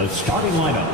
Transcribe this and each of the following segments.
the starting lineup.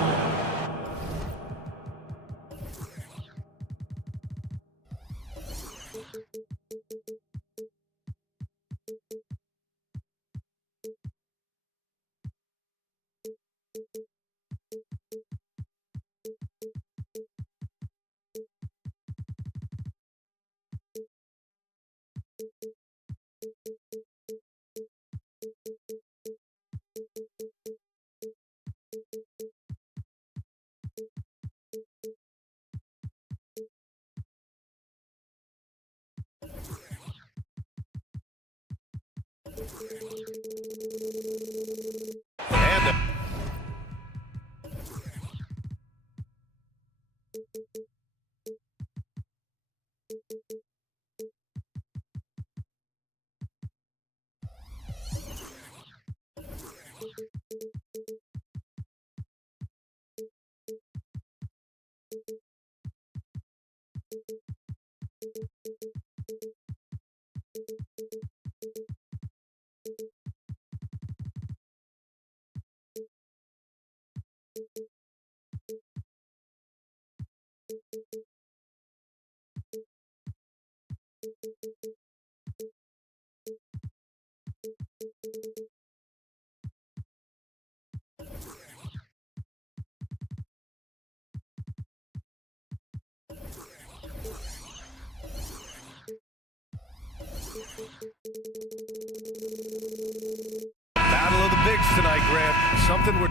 Battle of the bigs tonight, Grant. Something we're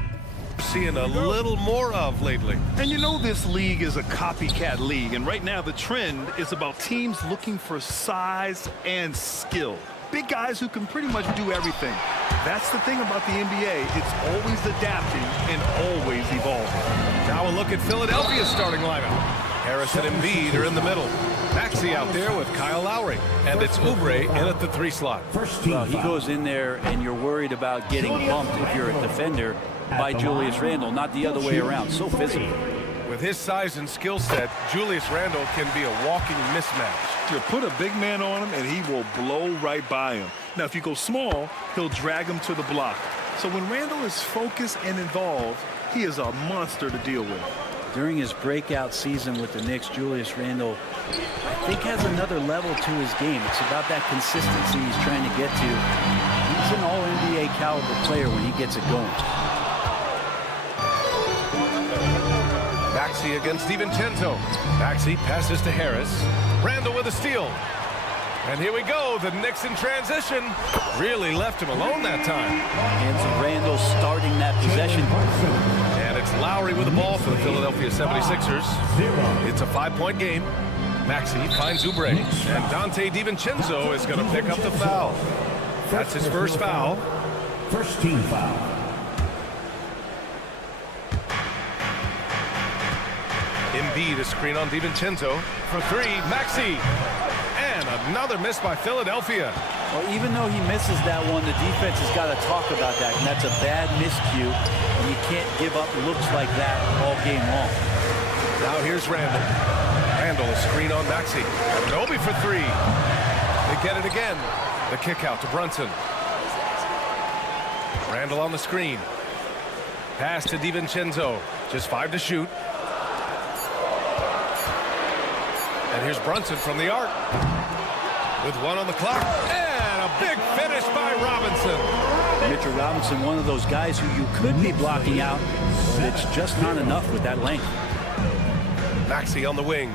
seeing a little more of lately. And you know this league is a copycat league, and right now the trend is about teams looking for size and skill. Big guys who can pretty much do everything. That's the thing about the NBA. It's always adapting and always evolving. Now a look at Philadelphia's starting lineup. Harris and Embiid are in the middle. Maxey out there with Kyle Lowry. And it's Oubre in at the 3 slot. Well, he goes in there and you're worried about getting bumped if you're a defender by Julius Randle, not the other way around. So physical. With his size and skill set, Julius Randle can be a walking mismatch. You put a big man on him and he will blow right by him. Now, if you go small, he'll drag him to the block. So when Randle is focused and involved, he is a monster to deal with. During his breakout season with the Knicks, Julius Randle, I think, has another level to his game. It's about that consistency he's trying to get to. He's an all-NBA caliber player when he gets it going. Maxey against DiVincenzo. Maxey passes to Harris. Randle with a steal. And here we go. The Knicks in transition. Really left him alone that time. And so Randle starting that possession. And it's Lowry with the ball for the Philadelphia 76ers. It's a 5-point game. Maxey finds Oubre. And Dante DiVincenzo is going to pick up the foul. That's his first foul. First team foul. Embiid, a screen on DiVincenzo for 3. Maxey. And another miss by Philadelphia. Well, even though he misses that one, the defense has got to talk about that. And that's a bad miscue. And you can't give up looks like that all game long. Now here's Randle. Randle, a screen on Maxey. Nobi for 3. They get it again. The kick out to Brunson. Randle on the screen. Pass to DiVincenzo. Just 5 to shoot. And here's Brunson from the arc. With 1 on the clock. And a big finish by Robinson. Mitchell Robinson, one of those guys who you could be blocking out, but it's just not enough with that length. Maxey on the wing.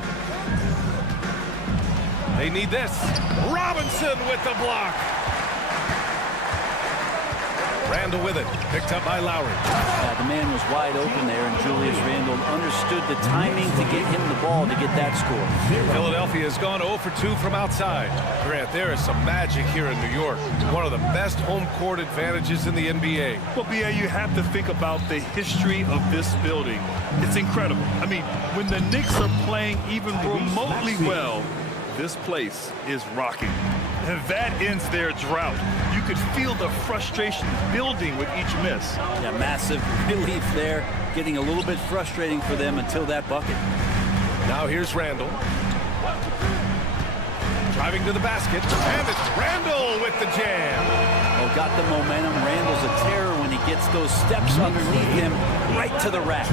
They need this. Robinson with the block. Randle with it. Picked up by Lowry. The man was wide open there, and Julius Randle understood the timing to get him the ball to get that score. Philadelphia has gone 0 for 2 from outside. Grant, there is some magic here in New York. One of the best home court advantages in the NBA. Well, B.A., you have to think about the history of this building. It's incredible. I mean, when the Knicks are playing even remotely well, this place is rocking. And that ends their drought. You could feel the frustration building with each miss. Yeah, massive relief there. Getting a little bit frustrating for them until that bucket. Now here's Randle. Driving to the basket. And it's Randle with the jam. Well, got the momentum. Randall's a terror when he gets those steps underneath him right to the rack.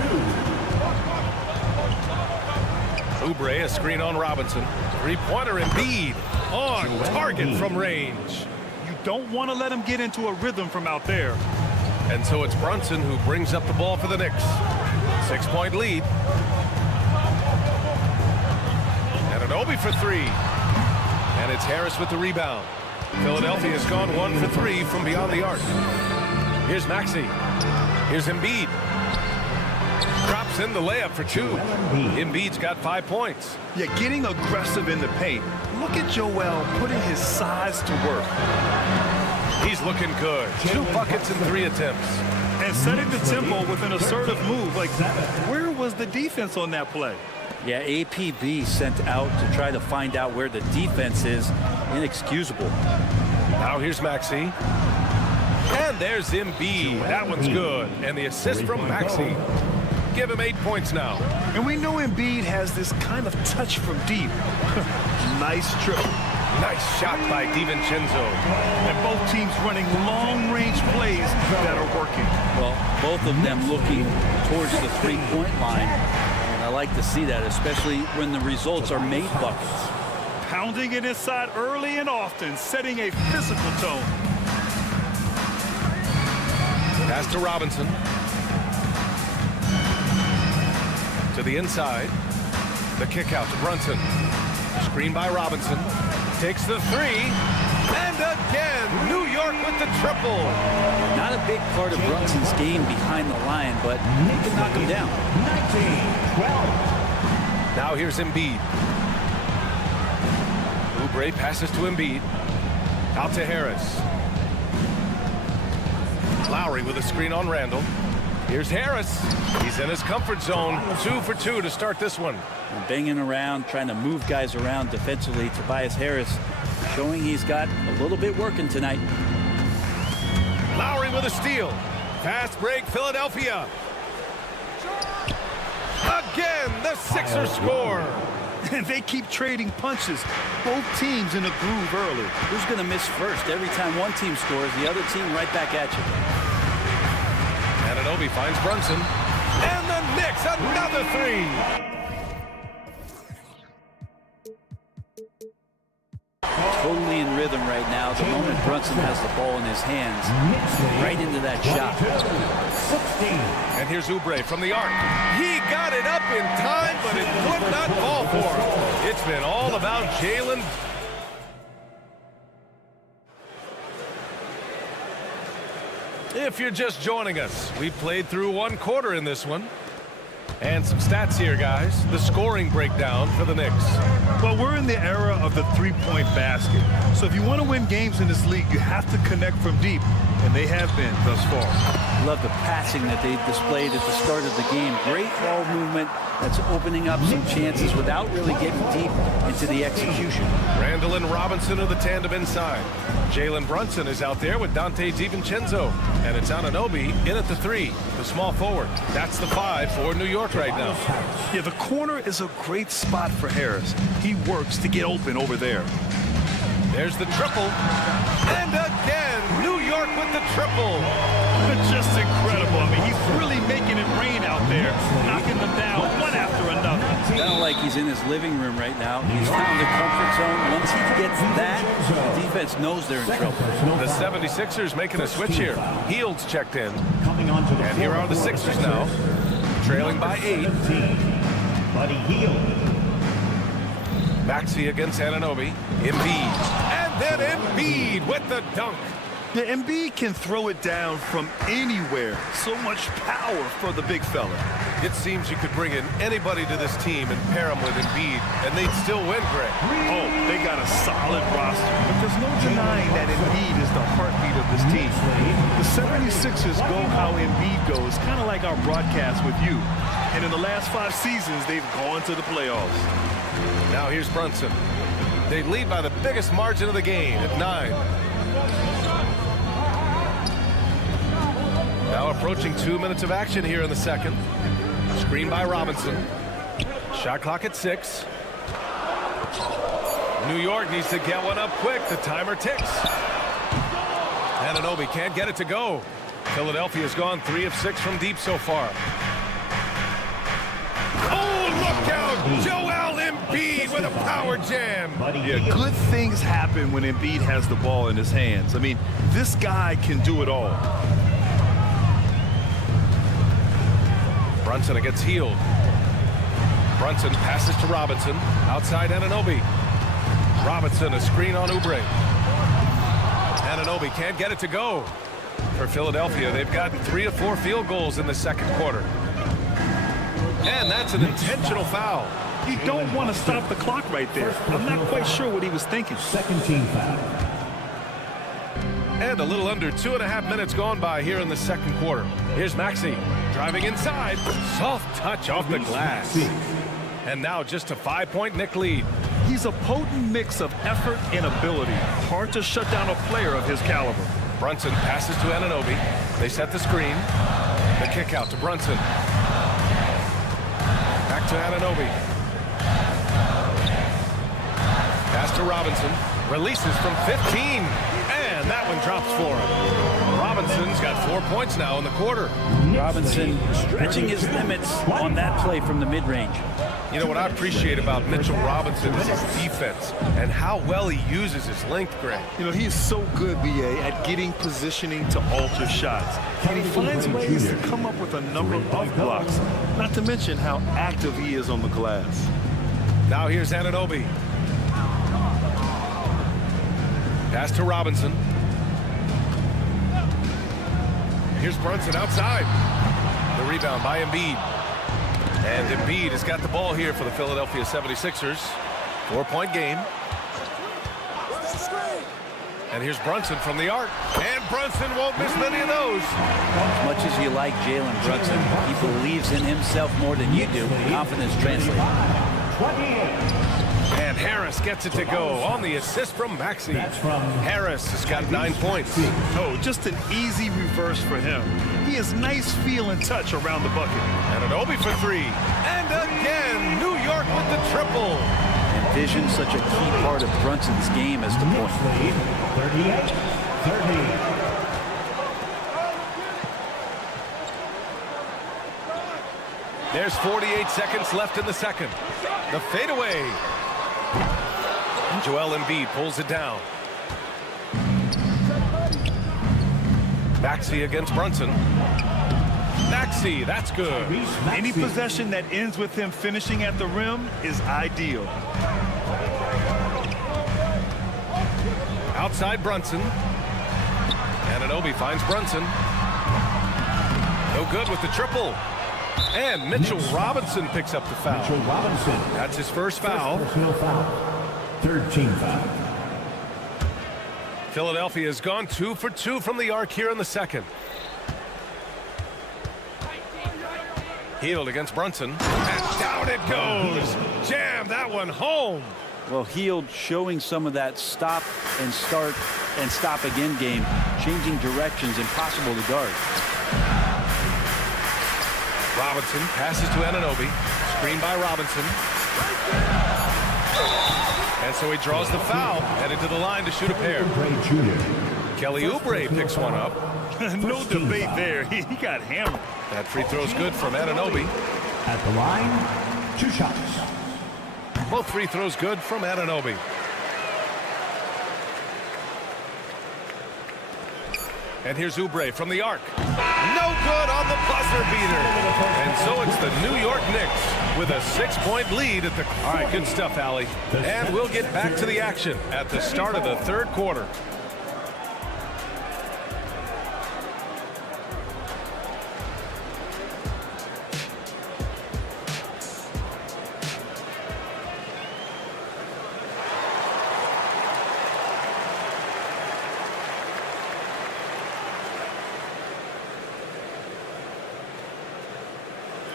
Oubre, a screen on Robinson. Three-pointer Embiid on target from range. You don't want to let him get into a rhythm from out there. And so it's Brunson who brings up the ball for the Knicks. 6-point lead. And an Obi for three. And it's Harris with the rebound. Philadelphia has gone 1 for 3 from beyond the arc. Here's Maxey. Here's Embiid. Drops in the layup for 2. Embiid's got 5 points. Yeah, getting aggressive in the paint. Look at Joel putting his size to work. He's looking good. 2 buckets in 3 attempts. And setting the tempo with an assertive move. Like, where was the defense on that play? Yeah, APB sent out to try to find out where the defense is. Inexcusable. Now here's Maxey. And there's Embiid. That one's good. And the assist from Maxey. Give him 8 points now. And we know Embiid has this kind of touch from deep. Nice triple. Nice shot by DiVincenzo. And both teams running long-range plays that are working. Well, both of them looking towards the three-point line. And I like to see that, especially when the results are made buckets. Pounding it inside early and often, setting a physical tone. Pass to Robinson. To the inside. The kick out to Brunson. Screen by Robinson. Takes the three. And again, New York with the triple. Not a big part of Brunson's game behind the line, but he can knock him down. 19-12. Now here's Embiid. Oubre passes to Embiid. Out to Harris. Lowry with a screen on Randall. Here's Harris. He's in his comfort zone. 2 for 2 to start this one. And banging around, trying to move guys around defensively. Tobias Harris showing he's got a little bit working tonight. Lowry with a steal. Fast break, Philadelphia. Again, the Sixers score. And they keep trading punches. Both teams in a groove early. Who's going to miss first? Every time one team scores, the other team right back at you. Anunoby finds Brunson. And the Knicks, another three. Totally in rhythm right now. The moment Brunson has the ball in his hands, right into that shot. 16. And here's Oubre from the arc. He got it up in time, but it would not fall for him. It's been all about Jalen. If you're just joining us, we played through 1 quarter in this one. And some stats here, guys. The scoring breakdown for the Knicks. Well, we're in the era of the three-point basket. So if you want to win games in this league, you have to connect from deep. And they have been thus far. Love the passing that they've displayed at the start of the game. Great ball movement that's opening up some chances without really getting deep into the execution. Randall and Robinson are the tandem inside. Jalen Brunson is out there with Donte DiVincenzo. And it's Anunoby in at the 3, the small forward. That's the 5 for New York right now. Yeah, the corner is a great spot for Harris. He works to get open over there. There's the triple. And again, New York with the triple. Just incredible. I mean, he's really making it rain out there, knocking them down one after another. Kind of like he's in his living room right now. He's found the comfort zone. Once he gets that, the defense knows they're in trouble. The 76ers making a switch here. Heald's checked in. And here are the Sixers now, trailing by 8. Buddy Hield. Maxey against Anunoby. Embiid. And then Embiid with the dunk. The Embiid can throw it down from anywhere. So much power for the big fella. It seems you could bring in anybody to this team and pair them with Embiid, and they'd still win, Greg. Oh, they got a solid roster. But there's no denying that Embiid is the heartbeat of this team. The 76ers go how Embiid goes, kind of like our broadcast with you. And in the last 5 seasons, they've gone to the playoffs. Now here's Brunson. They lead by the biggest margin of the game at 9. Now approaching 2 minutes of action here in the second. Screen by Robinson. Shot clock at 6. New York needs to get one up quick. The timer ticks. And Anunoby can't get it to go. Philadelphia's gone 3 of 6 from deep so far. Oh, look out! Joel Embiid with a power jam. Yeah, good things happen when Embiid has the ball in his hands. I mean, this guy can do it all. Brunson against Hield. Brunson passes to Robinson. Outside Anunoby. Robinson, a screen on Oubre. Anunoby can't get it to go. For Philadelphia, they've gotten 3 of 4 field goals in the second quarter. And that's an intentional foul. You don't want to stop the clock right there. I'm not quite sure what he was thinking. Second team foul. And a little under 2.5 minutes gone by here in the second quarter. Here's Maxey driving inside. Soft touch off the glass. And now just a 5-point Knick lead. He's a potent mix of effort and ability. Hard to shut down a player of his caliber. Brunson passes to Anunoby. They set the screen. The kick out to Brunson. Back to Anunoby. Pass to Robinson. Releases from 15. And that one drops for him. Robinson's got 4 points now in the quarter. Robinson stretching his limits on that play from the mid-range. You know what I appreciate about Mitchell Robinson is his defense and how well he uses his length, Greg. You know, he is so good, B.A., at getting positioning to alter shots. And he finds ways to come up with a number of blocks, not to mention how active he is on the glass. Now here's Anunoby. Pass to Robinson. Here's Brunson outside. The rebound by Embiid. And Embiid has got the ball here for the Philadelphia 76ers. 4-point game. And here's Brunson from the arc. And Brunson won't miss many of those. As much as you like Jalen Brunson, he believes in himself more than you do. Confidence translates. And Harris gets it to go on the assist from Maxey. Harris has got 9 points. Oh, just an easy reverse for him. He has nice feel and touch around the bucket. Anunoby for 3. And again, New York with the triple. Envision such a key part of Brunson's game as the point. 38-30. There's 48 seconds left in the second. The fadeaway. Joel Embiid pulls it down. Maxey against Brunson. Maxey, that's good. Any possession that ends with him finishing at the rim is ideal. Outside Brunson. Anunoby finds Brunson. No good with the triple. And Mitchell Robinson picks up the foul. Mitchell Robinson. That's his first foul. Personal foul. Third team foul. Philadelphia has gone 2 for 2 from the arc here in the second. Hield against Brunson. And down it goes. Jam that one home. Well, Hield showing some of that stop and start and stop again game, changing directions, impossible to guard. Robinson passes to Anunoby. Screen by Robinson. And so he draws the foul, headed to the line to shoot a pair. Kelly Oubre picks one up. No debate there. He got hammered. That free throw's good from Anunoby. At the line, 2 shots. Both free throws good from Anunoby. And here's Oubre from the arc. No good on the buzzer beater. And so it's the New York Knicks with a 6-point lead at the... All right, good stuff, Allie. And we'll get back to the action at the start of the third quarter.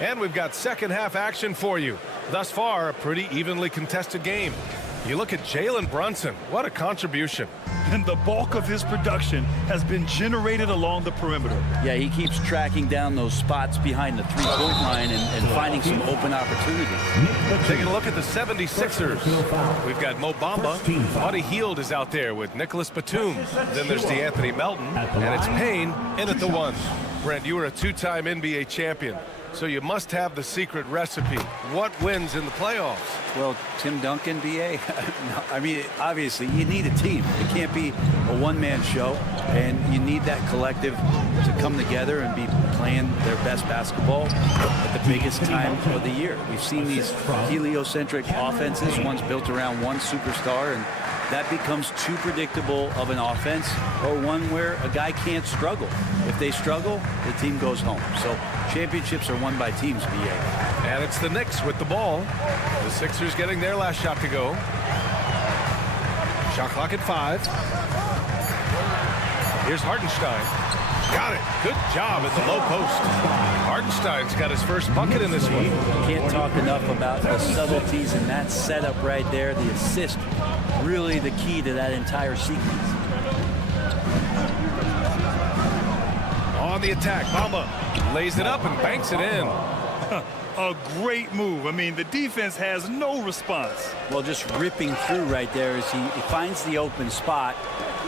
And we've got second half action for you. Thus far, a pretty evenly contested game. You look at Jalen Brunson. What a contribution. And the bulk of his production has been generated along the perimeter. Yeah, he keeps tracking down those spots behind the three-point line and finding some open opportunities. Taking a look at the 76ers. We've got Mo Bamba. Buddy Hield is out there with Nicholas Batum. Then there's DeAnthony Melton. And it's Payne in at the 1. Brent, you were a 2-time NBA champion, so you must have the secret recipe. What wins in the playoffs? Well, Tim Duncan, BA, I mean, obviously, you need a team. It can't be a one-man show, and you need that collective to come together and be playing their best basketball at the biggest time of the year. We've seen these heliocentric offenses, one's built around one superstar, and that becomes too predictable of an offense, or one where a guy can't struggle. If they struggle, the team goes home. So championships are won by teams, BA. And it's the Knicks with the ball. The Sixers getting their last shot to go. Shot clock at 5. Here's Hartenstein. Got it. Good job at the low post. Hartenstein's got his first bucket in this one. Can't talk enough about the subtleties in that setup right there. The assist, really the key to that entire sequence. On the attack, Bamba lays it up and banks it in. A great move. I mean, the defense has no response. Well, just ripping through right there as he finds the open spot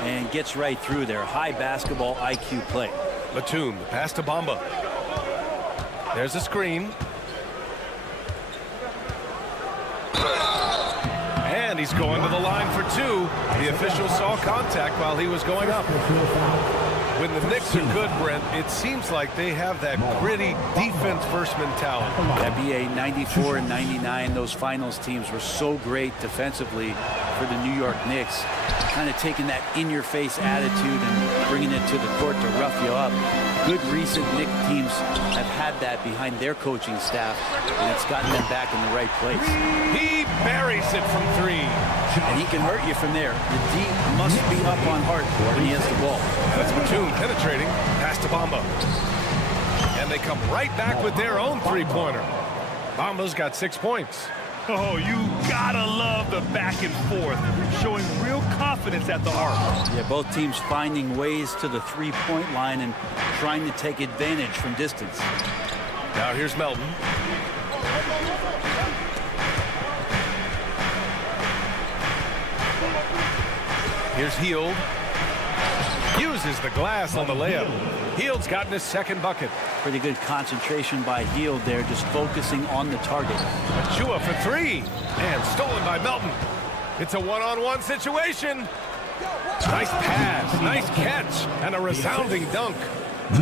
and gets right through there. High basketball IQ play. Batum, the pass to Bamba. There's a screen. And he's going to the line for 2. The official saw contact while he was going up. When the Knicks are good, Brent, it seems like they have that gritty defense-first mentality. NBA 94 and 99, those finals teams were so great defensively for the New York Knicks. Kind of taking that in-your-face attitude and bringing it to the court to rough you up. Good recent Knicks teams have had that behind their coaching staff, and it's gotten them back in the right place. He buries it from 3. And he can hurt you from there. The D must be up on Hart when he has the ball. That's Batum penetrating. Pass to Bamba. And they come right back with their own three-pointer. Bamba's got 6 points. Oh, you gotta love the back and forth, showing real confidence at the arc. Yeah, both teams finding ways to the three-point line and trying to take advantage from distance. Now here's Melton. Here's Hield. Uses the glass on the layup. Hield's gotten his second bucket. Pretty good concentration by Hield there, just focusing on the target. Achua for 3. And stolen by Melton. It's a one-on-one situation. Nice pass, nice catch, and a resounding dunk.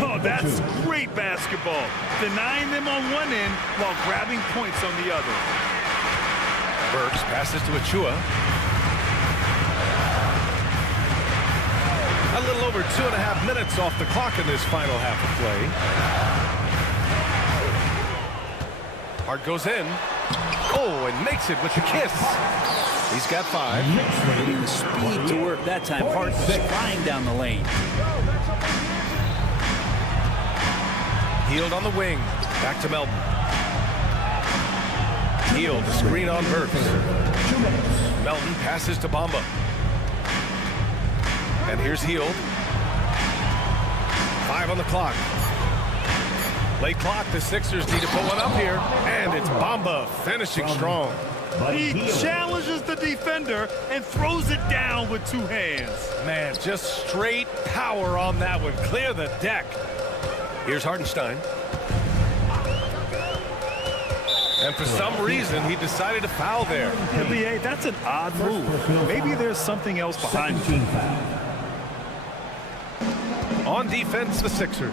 Oh, that's great basketball. Denying them on one end while grabbing points on the other. Burks passes to Achua. A little over 2.5 minutes off the clock in this final half of play. Hart goes in. Oh, and makes it with the kiss. He's got 5. Getting the speed to work that time. Hart was flying down the lane. Hield on the wing. Back to Melton. Hield, the screen on Burks. Melton passes to Bamba. And here's Hield. 5 on the clock. Late clock, the Sixers need to put one up here. And it's Bamba finishing strong. He challenges the defender and throws it down with 2 hands. Man, just straight power on that one. Clear the deck. Here's Hartenstein. And for some reason, he decided to foul there. NBA, that's an odd move. Maybe there's something else behind it. On defense, the Sixers.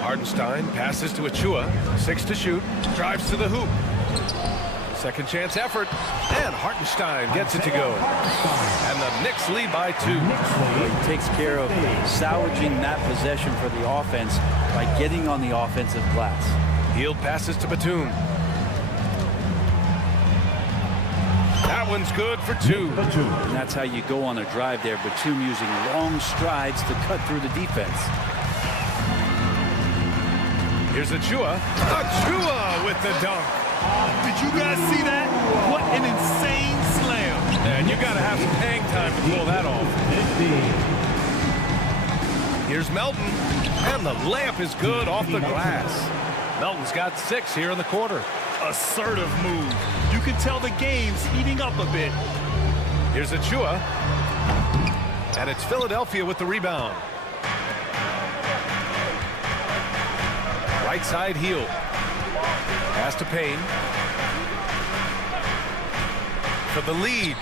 Hartenstein passes to Achua. 6 to shoot. Drives to the hoop. Second chance effort. And Hartenstein gets it to go. And the Knicks lead by 2. He takes care of salvaging that possession for the offense by getting on the offensive glass. Hield passes to Batum. That one's good for 2. And that's how you go on a drive there. Batum using long strides to cut through the defense. Here's Achua. Achua with the dunk. Did you guys see that? What an insane slam. And you got to have some hang time to pull that off. Here's Melton, and the layup is good off the glass. Melton's got 6 here in the quarter. Assertive move. You can tell the game's heating up a bit. Here's Achua, and it's Philadelphia with the rebound. Right side heel. Pass to Payne. For the lead.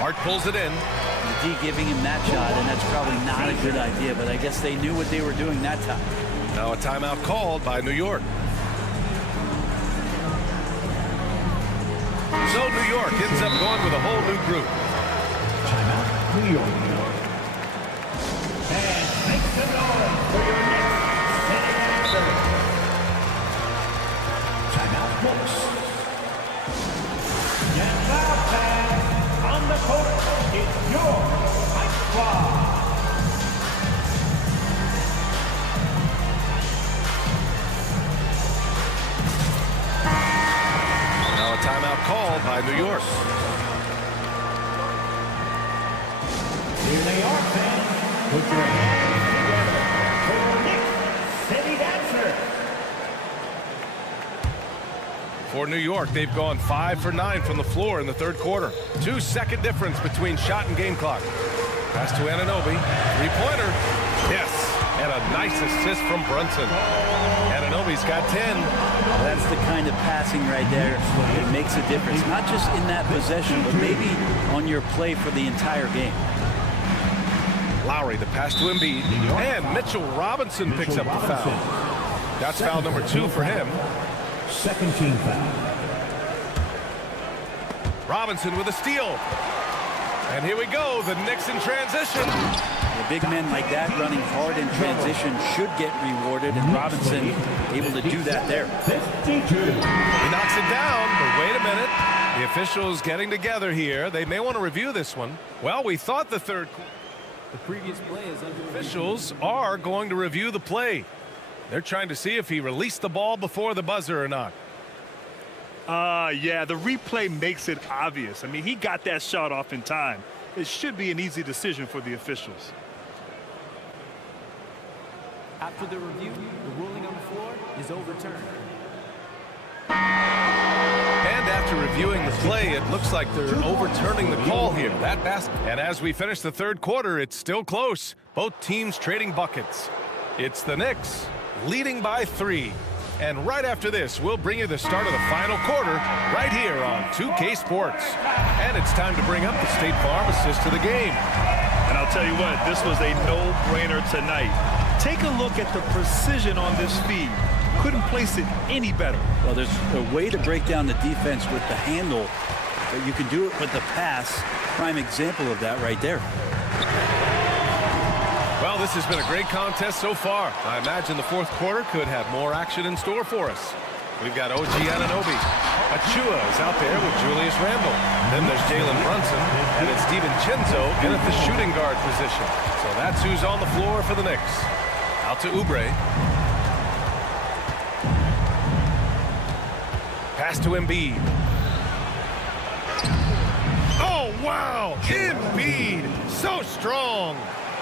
Hart pulls it in. The D giving him that shot, and that's probably not a good idea, but I guess they knew what they were doing that time. Now a timeout called by New York. So New York ends up going with a whole new group. Timeout, New York. And make some noise for your next inning. Timeout, Knicks. And now, fans, on the court, it's your Mike Squad. Now a timeout called by New York. Here they are, fans. Put your hands together for your Knicks City Dancer. For New York, they've gone 5 for 9 from the floor in the third quarter. 2-second difference between shot and game clock. Pass to Anunoby. Three-pointer. Yes. And a nice assist from Brunson. Anunoby's got 10. That's the kind of passing right there that makes a difference. Not just in that possession, but maybe on your play for the entire game. Lowry, the pass to Embiid. And Mitchell Robinson picks up the foul. That's foul number 2 for him. Second team foul. Robinson with a steal. And here we go, the Knicks in transition. The big men like that running hard in transition should get rewarded, and Robinson able to do that there. 52. He knocks it down, but wait a minute. The officials getting together here. They may want to review this one. Well, we thought the previous play is under officials are going to review the play. They're trying to see if he released the ball before the buzzer or not. Yeah, the replay makes it obvious. I mean, he got that shot off in time. It should be an easy decision for the officials. After the review, the ruling on the floor is overturned. And after reviewing the play, it looks like they're overturning the call here. And as we finish the third quarter, it's still close. Both teams trading buckets. It's the Knicks leading by 3. And right after this, we'll bring you the start of the final quarter right here on 2K Sports. And it's time to bring up the State Farm assist to the game. And I'll tell you what, this was a no-brainer tonight. Take a look at the precision on this feed. Couldn't place it any better. Well, there's a way to break down the defense with the handle, but you can do it with the pass. Prime example of that right there. Well, this has been a great contest so far. I imagine the fourth quarter could have more action in store for us. We've got OG Anunoby. Achua is out there with Julius Randle. Then there's Jalen Brunson, and it's DiVincenzo in at the shooting guard position. So that's who's on the floor for the Knicks. Out to Oubre. Pass to Embiid. Oh, wow! Embiid! So strong!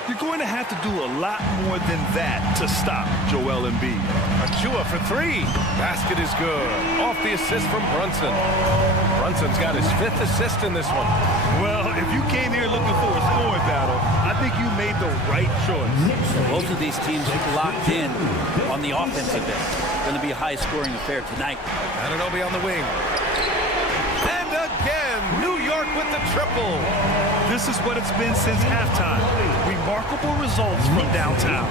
You're going to have to do a lot more than that to stop Joel Embiid. Achua for 3. Basket is good. Off the assist from Brunson. Brunson's got his 5th assist in this one. Well, if you came here looking for a scoring battle, I think you made the right choice. Both of these teams locked in on the offensive end. Going to be a high-scoring affair tonight. Anunoby on the wing. And again, New York with the triple. This is what it's been since halftime. Remarkable results from downtown.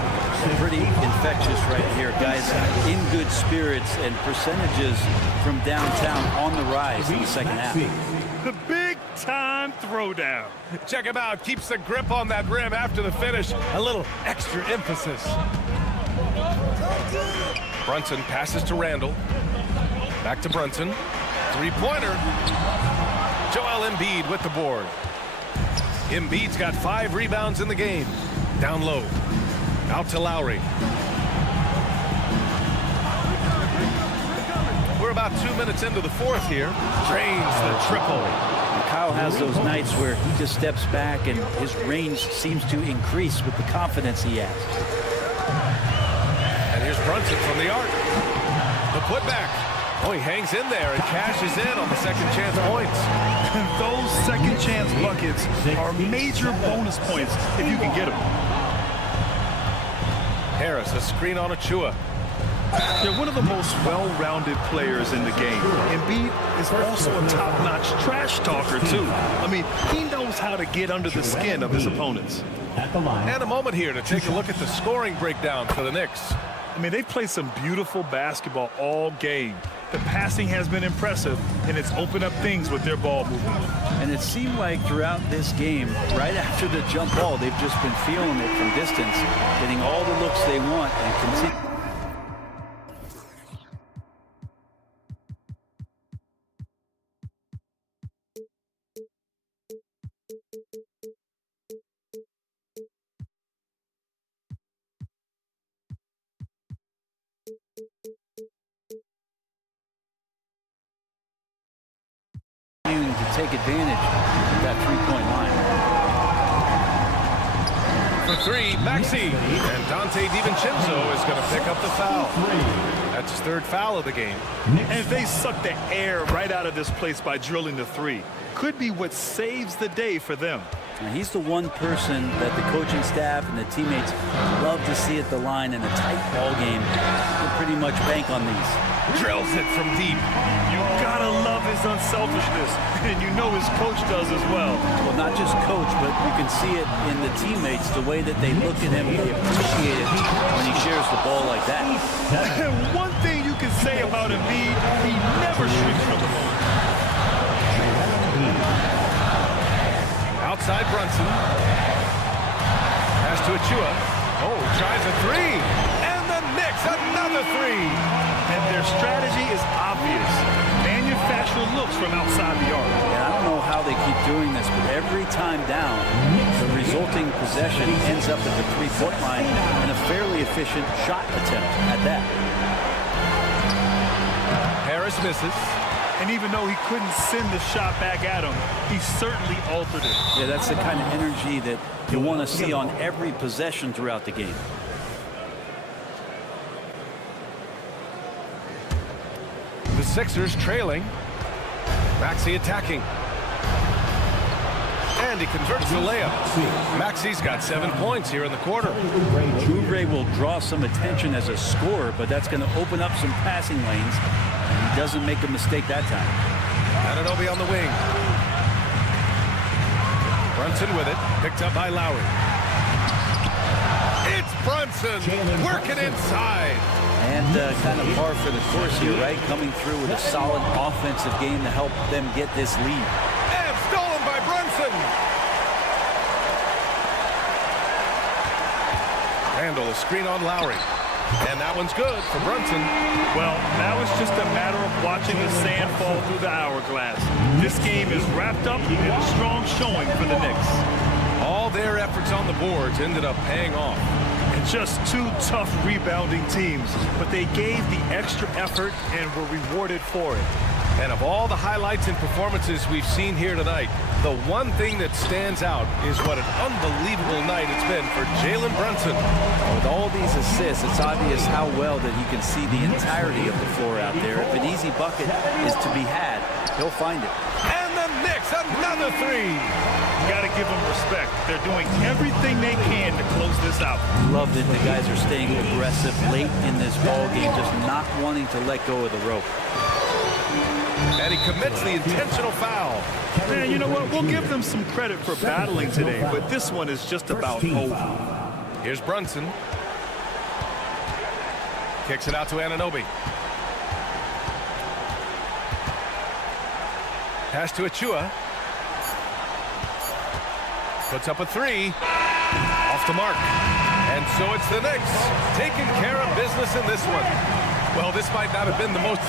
Pretty infectious right here, guys. In good spirits and percentages from downtown on the rise in the second half. The big-time throwdown. Check him out. Keeps the grip on that rim after the finish. A little extra emphasis. Brunson passes to Randle. Back to Brunson. Three-pointer. Joel Embiid with the board. Embiid's got 5 rebounds in the game. Down low. Out to Lowry. We're about about 2 minutes into the fourth here. Drains the triple. And Kyle has those nights where he just steps back and his range seems to increase with the confidence he has. And here's Brunson from the arc. The putback. Oh, he hangs in there and cashes in on the second chance points. Those second chance buckets are major bonus points if you can get them. Harris, a screen on Achua. They're one of the most well-rounded players in the game. Embiid is also a top-notch trash talker, too. I mean, he knows how to get under the skin of his opponents. And a moment here to take a look at the scoring breakdown for the Knicks. I mean, they've played some beautiful basketball all game. The passing has been impressive, and it's opened up things with their ball movement. And it seemed like throughout this game, right after the jump ball, they've just been feeling it from distance, getting all the looks they want, and continue. To take advantage of that three-point line. For three, Maxey. And Dante DiVincenzo is going to pick up the foul. That's his third foul of the game. And they suck the air right out of this place by drilling the three. Could be what saves the day for them. And he's the one person that the coaching staff and the teammates love to see at the line in a tight ball game. They pretty much bank on these. Drills it from deep. You gotta love his unselfishness, and you know his coach does as well. Well, not just coach, but you can see it in the teammates, the way that they look at him, they appreciate it when he shares the ball like that. And one thing you can say about Embiid, he never shrinks from the ball. Outside Brunson. Pass to Achua. Oh, tries a three. And the Knicks, another three. And their strategy is obvious. Manufacture looks from outside the arc. And I don't know how they keep doing this, but every time down, the resulting possession ends up at the three-point line in a fairly efficient shot attempt at that. Harris misses. And even though he couldn't send the shot back at him, he certainly altered it. Yeah, that's the kind of energy that you want to see on every possession throughout the game. The Sixers trailing. Maxey attacking. And he converts the layup. Maxey's got 7 points here in the quarter. Oubre will draw some attention as a scorer, but that's going to open up some passing lanes. And he doesn't make a mistake that time. Anunoby on the wing. Brunson with it. Picked up by Lowry. It's Brunson working inside. And kind of par for the course here, right? Coming through with a solid offensive game to help them get this lead. And stolen by Brunson. Randall, a screen on Lowry. And that one's good for Brunson. Well, now it's just a matter of watching the sand fall through the hourglass. This game is wrapped up in a strong showing for the Knicks. All their efforts on the boards ended up paying off. And just two tough rebounding teams, but they gave the extra effort and were rewarded for it. And of all the highlights and performances we've seen here tonight, the one thing that stands out is what an unbelievable night it's been for Jalen Brunson. With all these assists, it's obvious how well that he can see the entirety of the floor out there. If an easy bucket is to be had, he'll find it. And the Knicks, another three. You got to give them respect. They're doing everything they can to close this out. Love that the guys are staying aggressive late in this ball game, just not wanting to let go of the rope. And he commits the intentional foul. Man, you know what? We'll give them some credit for battling today, but this one is just about over. Here's Brunson. Kicks it out to Anunoby. Pass to Achua. Puts up a three. Off the mark. And so it's the Knicks taking care of business in this one. Well, this might not have been the most...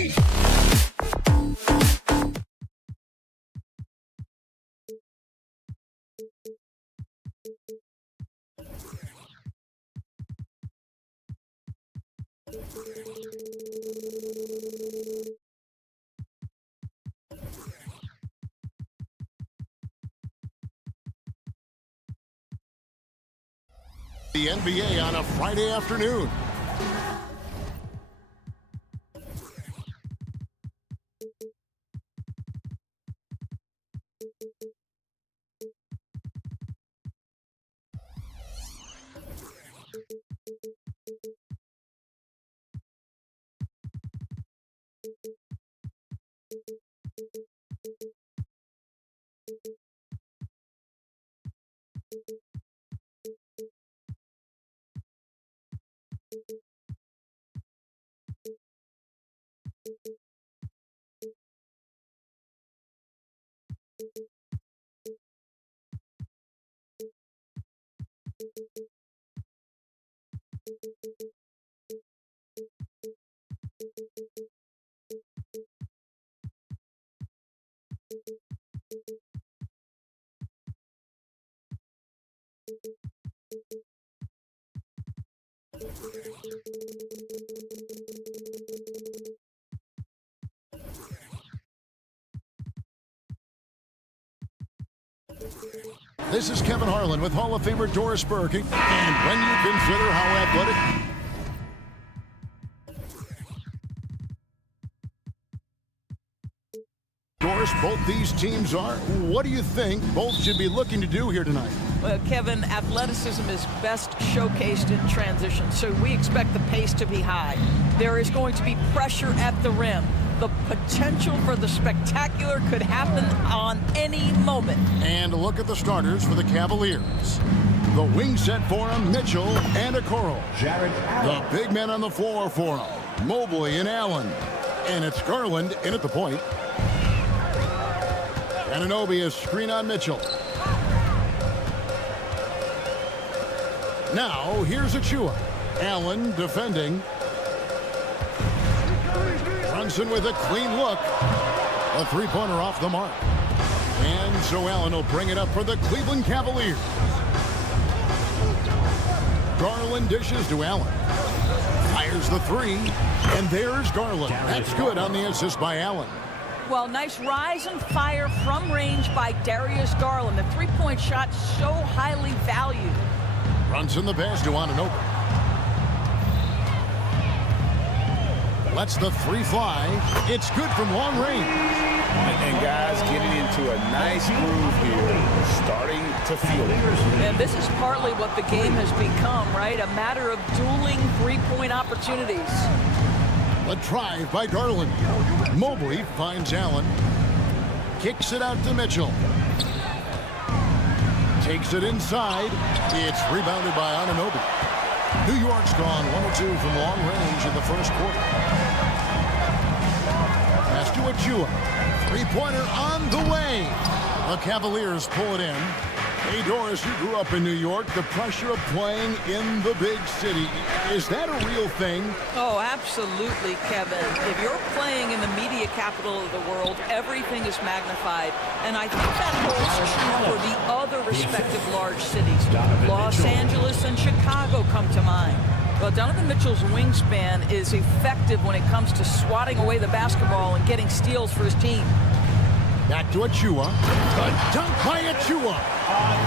The NBA on a Friday afternoon. This is Kevin Harlan with Hall of Famer Doris Burke. And when you consider how athletic Doris, both these teams are, what do you think both should be looking to do here tonight? Well, Kevin, athleticism is best showcased in transition, so we expect the pace to be high. There is going to be pressure at the rim. The potential for the spectacular could happen on any moment. And look at the starters for the Cavaliers. The wing set for them, Mitchell and Okoro. The big men on the floor for them, Mobley and Allen. And it's Garland in at the point. Anunoby is screen on Mitchell. Now, here's Achua. Allen defending. Brunson with a clean look. A three-pointer off the mark. And so Allen will bring it up for the Cleveland Cavaliers. Garland dishes to Allen. Fires the three. And there's Garland. That's good on the assist by Allen. Well, nice rise and fire from range by Darius Garland. The three-point shot so highly valued. Brunson the pass to Anunoby. Lets the three fly. It's good from long range. And guys getting into a nice groove here, starting to feel it. And this is partly what the game has become, right? A matter of dueling three-point opportunities. A drive by Garland. Mobley finds Allen. Kicks it out to Mitchell. Takes it inside. It's rebounded by Anunoby. New York's gone 1-2 from long range in the first quarter. Pass to Achua. Three-pointer on the way. The Cavaliers pull it in. Hey, Doris, you grew up in New York. The pressure of playing in the big city, is that a real thing? Oh, absolutely, Kevin. If you're playing in the media capital of the world, everything is magnified. And I think that holds true for the other respective large cities. Los Angeles and Chicago come to mind. Well, Donovan Mitchell's wingspan is effective when it comes to swatting away the basketball and getting steals for his team. Back to Achua. A dunk by Achua.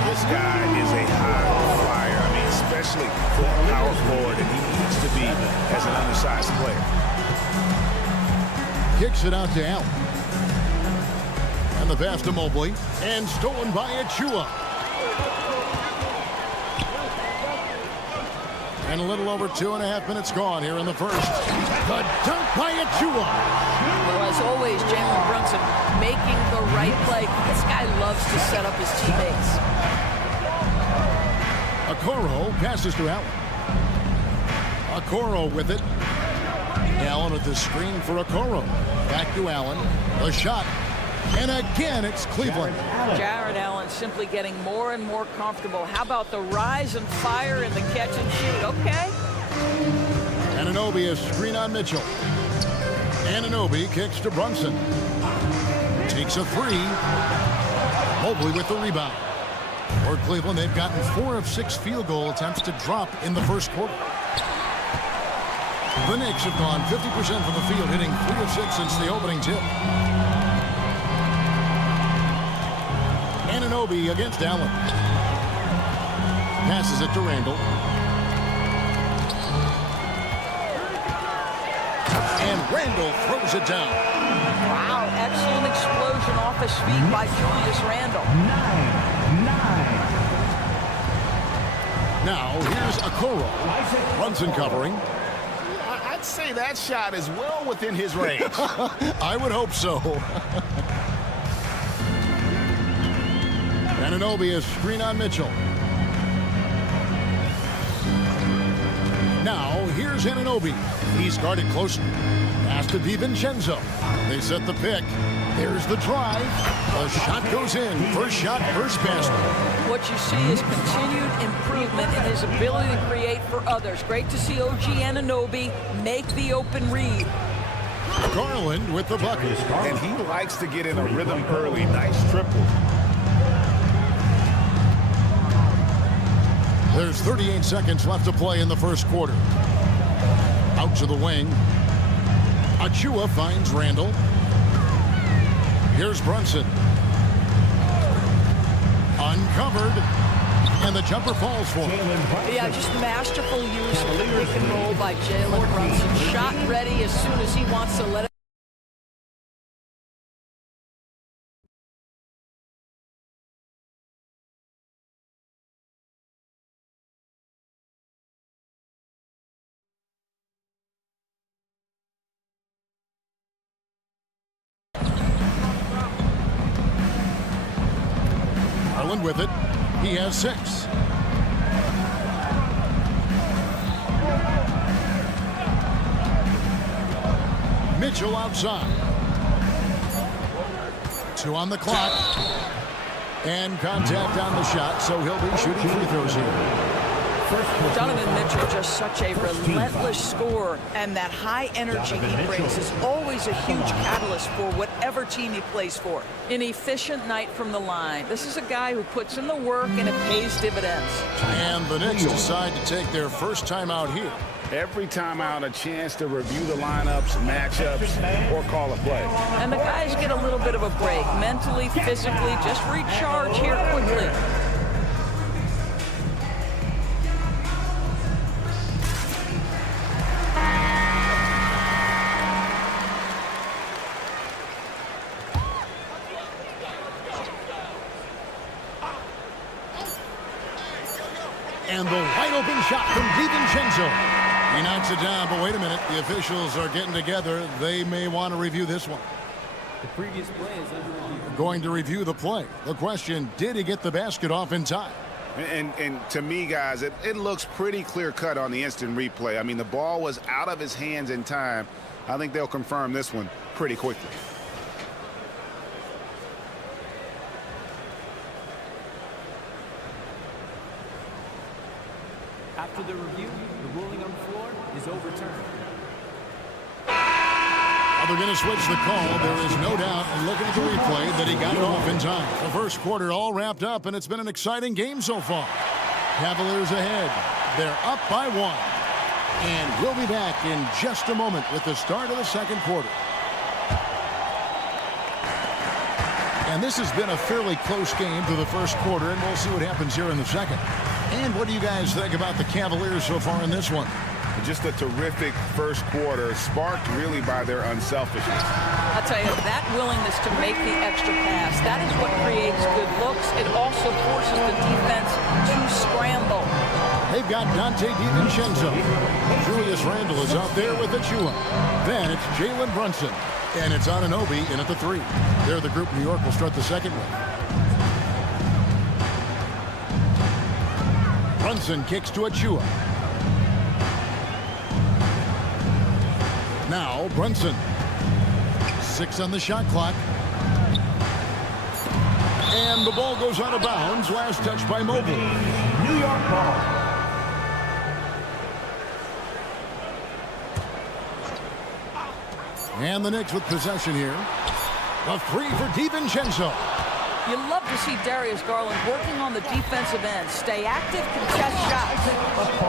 This guy is a high flyer. I mean, especially for a power forward, and he needs to be as an undersized player. Kicks it out to Allen. And the pass to Mobley. And stolen by Achua. And a little over 2.5 minutes gone here in the first. The dunk by Achua. Well, as always, Jalen Brunson making the right play. This guy loves to set up his teammates. Okoro passes to Allen. Okoro with it. Allen with the screen for Okoro. Back to Allen. The shot. And again, it's Cleveland. Jared Allen simply getting more and more comfortable. How about the rise and fire and the catch and shoot? Okay. Anunoby is screen on Mitchell. Anunoby kicks to Brunson. Takes a three. Mobley with the rebound. For Cleveland, they've gotten 4 of 6 field goal attempts to drop in the first quarter. The Knicks have gone 50% from the field, hitting 3 of 6 since the opening tip. Anunoby against Allen. Passes it to Randall. And Randall throws it down. Wow, excellent explosion off his feet by Julius Randall. 9. Now here's Okoro. Brunson covering. I'd say that shot is well within his range. I would hope so. Anunoby is screen on Mitchell. Now here's Anunoby. He's guarded close. Pass to DiVincenzo. They set the pick. There's the drive. The shot goes in. First shot, first basket. What you see is continued improvement in his ability to create for others. Great to see OG Anunoby make the open read. Garland with the bucket. And he likes to get in a rhythm early. Nice triple. There's 38 seconds left to play in the first quarter. Out to the wing. Achua finds Randall. Here's Brunson. Uncovered. And the jumper falls for him. Yeah, just masterful use of the pick and roll by Jalen Brunson. Shot ready as soon as he wants to let it. Garland with it. He has 6. Mitchell outside. 2 on the clock. And contact on the shot, so he'll be shooting free throws here. Donovan Mitchell, just such a relentless scorer, and that high energy he brings is always a huge catalyst for whatever team he plays for. An efficient night from the line. This is a guy who puts in the work and it pays dividends. And the Knicks decide to take their first time out here. Every time out, a chance to review the lineups, matchups, or call a play. And the guys get a little bit of a break, mentally, physically, just recharge here quickly. And the wide open shot from DiVincenzo. He knocks it down, but wait a minute. The officials are getting together. They may want to review this one. The previous play is under review. Going to review the play. The question, did he get the basket off in time? And to me, guys, it looks pretty clear-cut on the instant replay. I mean, the ball was out of his hands in time. I think they'll confirm this one pretty quickly. After the review, the ruling on the floor is overturned. They're going to switch the call. There is no doubt, looking at the replay, that he got it off in time. The first quarter all wrapped up, and it's been an exciting game so far. Cavaliers ahead. They're up by 1. And we'll be back in just a moment with the start of the second quarter. And this has been a fairly close game through the first quarter, and we'll see what happens here in the second. And what do you guys think about the Cavaliers so far in this one? Just a terrific first quarter, sparked really by their unselfishness. I'll tell you, that willingness to make the extra pass, that is what creates good looks. It also forces the defense to scramble. They've got Dante DiVincenzo. Julius Randle is out there with Achua. Then it's Jalen Brunson. And it's Anunoby in at the 3. They're the group New York will start the second with. Brunson kicks to Achua. Now Brunson. 6 on the shot clock. And the ball goes out of bounds. Last touch by Mobley. New York ball. And the Knicks with possession here. A three for DiVincenzo. You love to see Darius Garland working on the defensive end. Stay active, contest shots.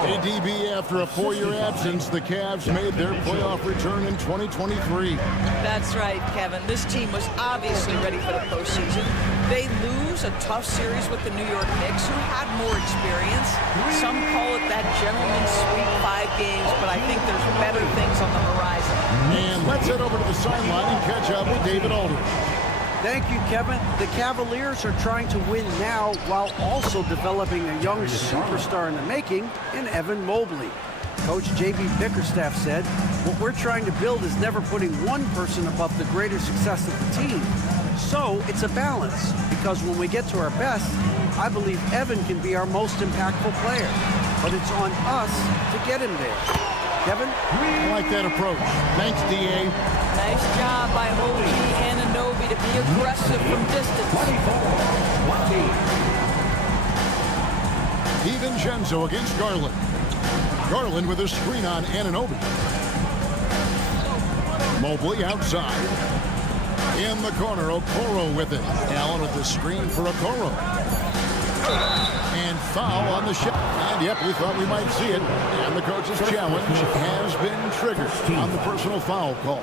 ADB, after a 4-year absence, the Cavs made their playoff return in 2023. That's right, Kevin. This team was obviously ready for the postseason. They lose a tough series with the New York Knicks, who had more experience. Some call it that gentleman's sweep 5 games, but I think there's better things on the horizon. And let's head over to the sideline and catch up with David Aldridge. Thank you, Kevin. The Cavaliers are trying to win now while also developing a young superstar in the making in Evan Mobley. Coach J.B. Bickerstaff said, what we're trying to build is never putting one person above the greater success of the team. So it's a balance, because when we get to our best, I believe Evan can be our most impactful player. But it's on us to get him there. Kevin? I like that approach. Thanks, D.A. Nice job by OG Anunoby to be aggressive from distance. DiVincenzo against Garland. Garland with a screen on Anunoby. Mobley outside. In the corner, Okoro with it. Allen with the screen for Okoro. And foul on the shot. And yep, we thought we might see it. And the coach's challenge has been triggered on the personal foul call.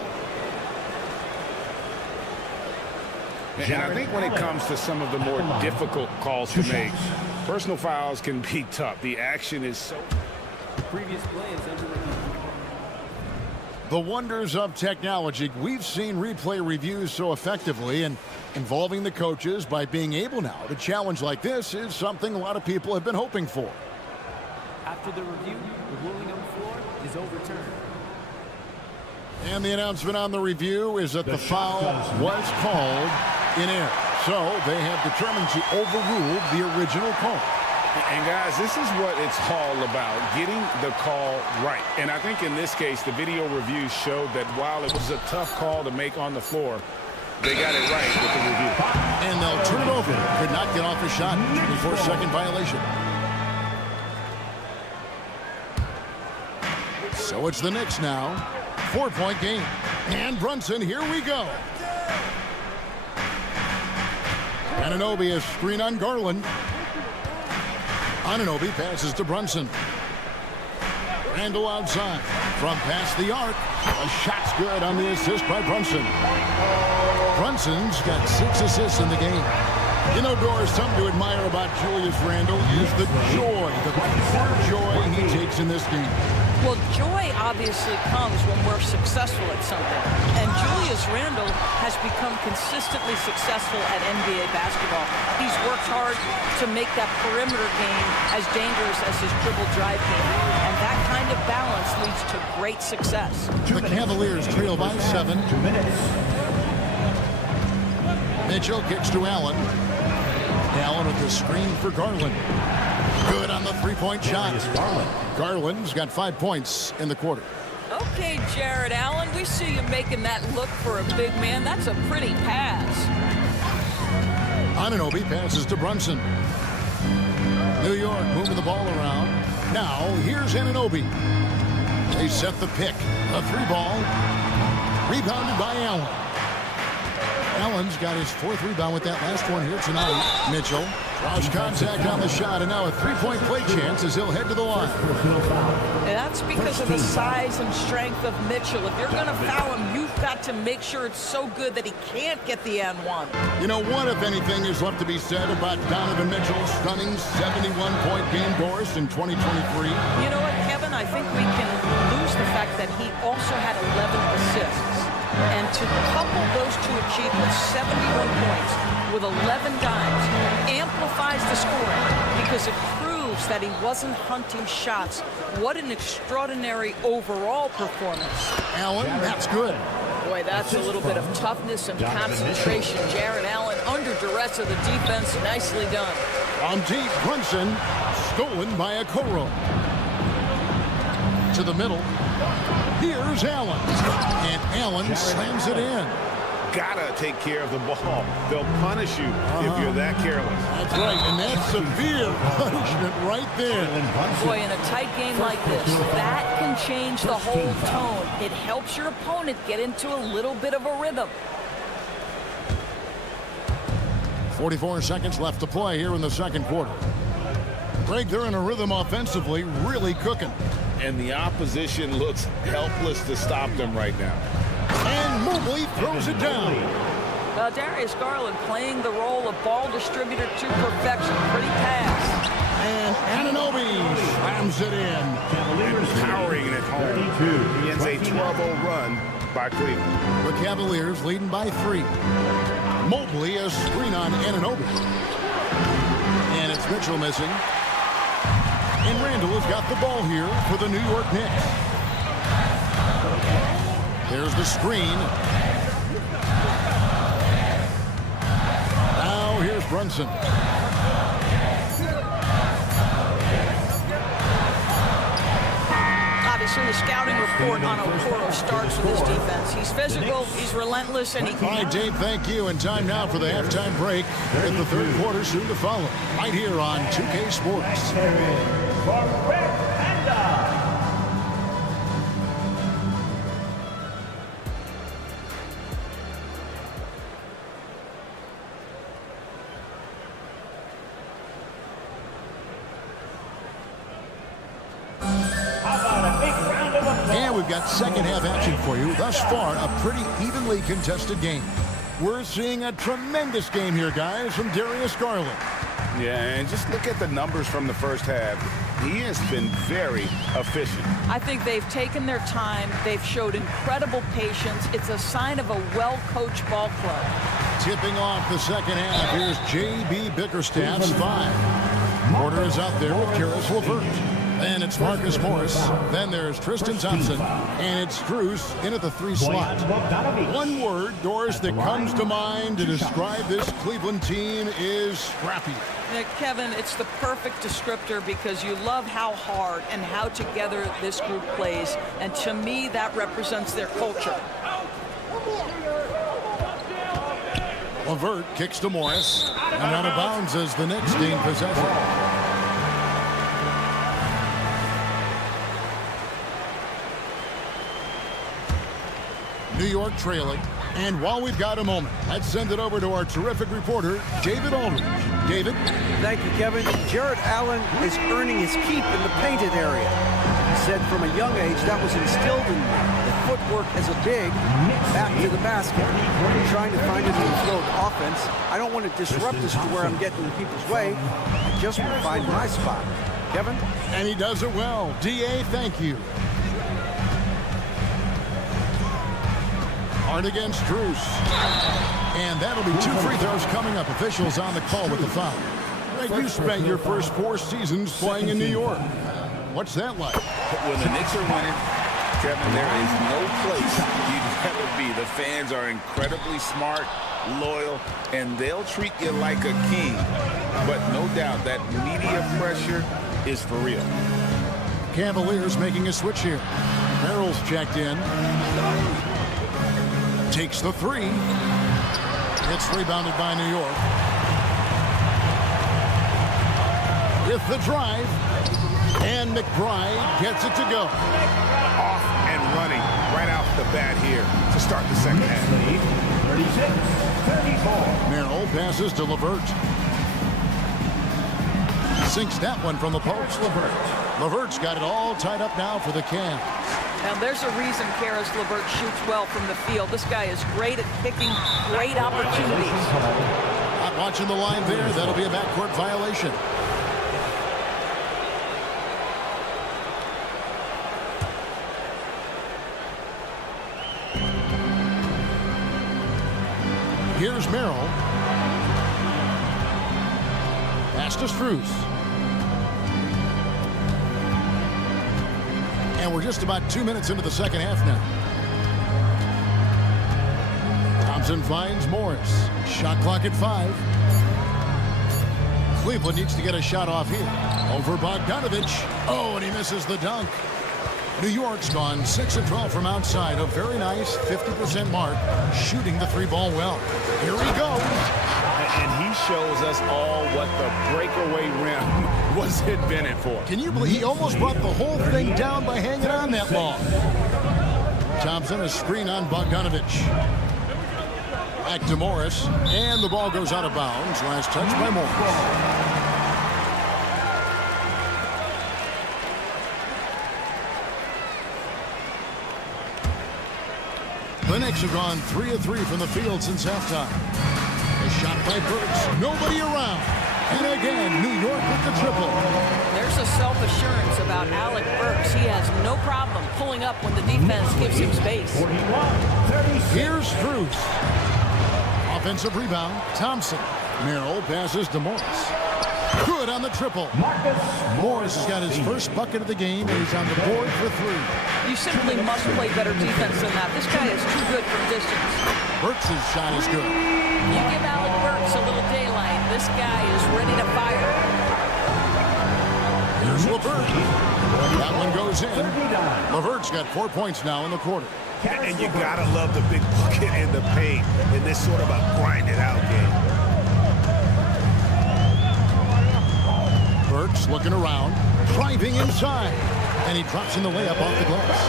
And I think when it comes to some of the more difficult calls to make, personal fouls can be tough. The action is so... The previous play is under review. The wonders of technology. We've seen replay reviews so effectively, and involving the coaches by being able now to challenge like this is something a lot of people have been hoping for. After the review, the ruling on the floor is overturned. And the announcement on the review is that the foul was called in error. So they have determined to overrule the original call. And guys, this is what it's all about, getting the call right. And I think in this case, the video review showed that while it was a tough call to make on the floor, they got it right with the review. And they'll turn it over. Could not get off a shot before second violation. So it's the Knicks now. 4-point game. And Brunson, here we go. Anunoby is screen on Garland. Anunoby passes to Brunson. Randall outside. From past the arc. A shot's good on the assist by Brunson. Brunson's got 6 assists in the game. You know, Doris, something to admire about Julius Randle is the joy, the pure joy he takes in this game. Well, joy obviously comes when we're successful at something. And Julius Randle has become consistently successful at NBA basketball. He's worked hard to make that perimeter game as dangerous as his dribble drive game. And that kind of balance leads to great success. The Cavaliers trail by 7. 2 minutes. Mitchell kicks to Allen. Allen with the screen for Garland. Good on the three-point shot. Garland's got 5 points in the quarter. Okay, Jared Allen, we see you making that look for a big man. That's a pretty pass. Anunoby passes to Brunson. New York moving the ball around. Now, here's Anunoby. They set the pick. A 3-ball. Rebounded by Allen. Allen's got his 4th rebound with that last one here tonight. Mitchell draws contact on the shot, and now a 3-point play chance as he'll head to the line. And that's because of the size and strength of Mitchell. If you're going to foul him, you've got to make sure it's so good that he can't get the and one. You know, what, if anything, is left to be said about Donovan Mitchell's stunning 71-point game, Doris, in 2023? You know what, Kevin? I think we can lose the fact that he also had 11 assists. And to couple those two achievements, 71 points with 11 dimes, amplifies the scoring because it proves that he wasn't hunting shots. What an extraordinary overall performance. Allen, that's good. Boy, that's a little bit of toughness and concentration. Jared Allen under duress of the defense. Nicely done. On deep, Brunson, stolen by Okoro. To the middle. Here's Allen. And Allen slams it in. gotta take care of the ball. They'll punish you if you're that careless. That's right, and that's severe punishment right there. Boy, in a tight game like this, that can change the whole tone. It helps your opponent get into a little bit of a rhythm. 44 seconds left to play here in the second quarter. Greg, they're in a rhythm offensively, really cooking. And the opposition looks helpless to stop them right now. And Mobley throws it down. Darius Garland playing the role of ball distributor to perfection. Pretty pass. And Anunoby slams it in. Powering it home. He ends a 12-0 run by Cleveland. The Cavaliers leading by 3. Mobley a screen on Anunoby. And it's Mitchell missing. And Randall has got the ball here for the New York Knicks. There's the screen. Now here's Brunson. Obviously, the scouting report on Okoro starts with his defense. He's physical, he's relentless, and he can... All right, Dave, thank you. And time now for the halftime break. In the third quarter, soon to follow. Right here on 2K Sports. And we've got second half action for you. Thus far, a pretty evenly contested game. We're seeing a tremendous game here, guys, from Darius Garland. Yeah, and just look at the numbers from the first half. He has been very efficient. I think they've taken their time. They've showed incredible patience. It's a sign of a well-coached ball club. Tipping off the second half, here's J.B. Bickerstaff's 5. Porter is out there with Karis LeVert. And it's Marcus Morris. Then there's Tristan Thompson. And it's Strus in at the 3 slot. One word, Doris, that comes to mind to describe this Cleveland team is scrappy. Kevin, it's the perfect descriptor because you love how hard and how together this group plays. And to me, that represents their culture. LeVert kicks to Morris. And out of bounds as the Knicks gain possession. New York trailing. And while we've got a moment, let's send it over to our terrific reporter, David Aldridge. David? Thank you, Kevin. Jared Allen is earning his keep in the painted area. He said from a young age that was instilled in me. The footwork as a big, back to the basket. I'm trying to find it in the flow of offense. I don't want to disrupt this to where I'm getting in people's way. I just want to find my spot. Kevin? And he does it well. D.A., thank you. Hard against Strus. And that'll be 2 free throws coming up. Officials on the call with the foul. Greg, you spent your first 4 seasons playing in New York. What's that like? When the Knicks are winning, Kevin, there is no place you'd rather be. The fans are incredibly smart, loyal, and they'll treat you like a king. But no doubt that media pressure is for real. Cavaliers making a switch here. Merrill's checked in. Takes the 3. It's rebounded by New York. With the drive. And McBride gets it to go. Off and running right out the bat here to start the second half. 36-34. Merrill passes to LeVert. Sinks that one from the post. LeVert's got it all tied up now for the Cavs. Now, there's a reason Karis LeVert shoots well from the field. This guy is great at picking great opportunities. Not watching the line there. That'll be a backcourt violation. Here's Merrill. Pass to Strus. And we're just about 2 minutes into the second half now. Thompson finds Morris. Shot clock at 5. Cleveland needs to get a shot off here. Over Bogdanovich. Oh, and he misses the dunk. New York's gone 6 of 12 from outside. A very nice 50% mark, shooting the three ball well. Here he goes. And he shows us all what the breakaway rim was invented for. Can you believe he almost brought the whole thing down by hanging on that long? Thompson, a screen on Bogdanovich. Back to Morris, and the ball goes out of bounds. Last touch by Morris. The Knicks have gone 3 of 3 from the field since halftime. A shot by Burks, nobody around. And again, New York with the triple. There's a self-assurance about Alec Burks. He has no problem pulling up when the defense gives him space. Here's Strus. Offensive rebound, Thompson. Merrill passes to Morris. Good on the triple. Morris has got his first bucket of the game, and he's on the board for 3. You simply must play better defense than that. This guy is too good from distance. Burks' shot is good. You give Alec Burks a little daylight, this guy is ready to fire. Here's LeVert. That one goes in. LeVert's got 4 points now in the quarter. And you gotta love the big bucket in the paint in this sort of a grinded out game. Burks looking around, driving inside, and he drops in the layup off the glass.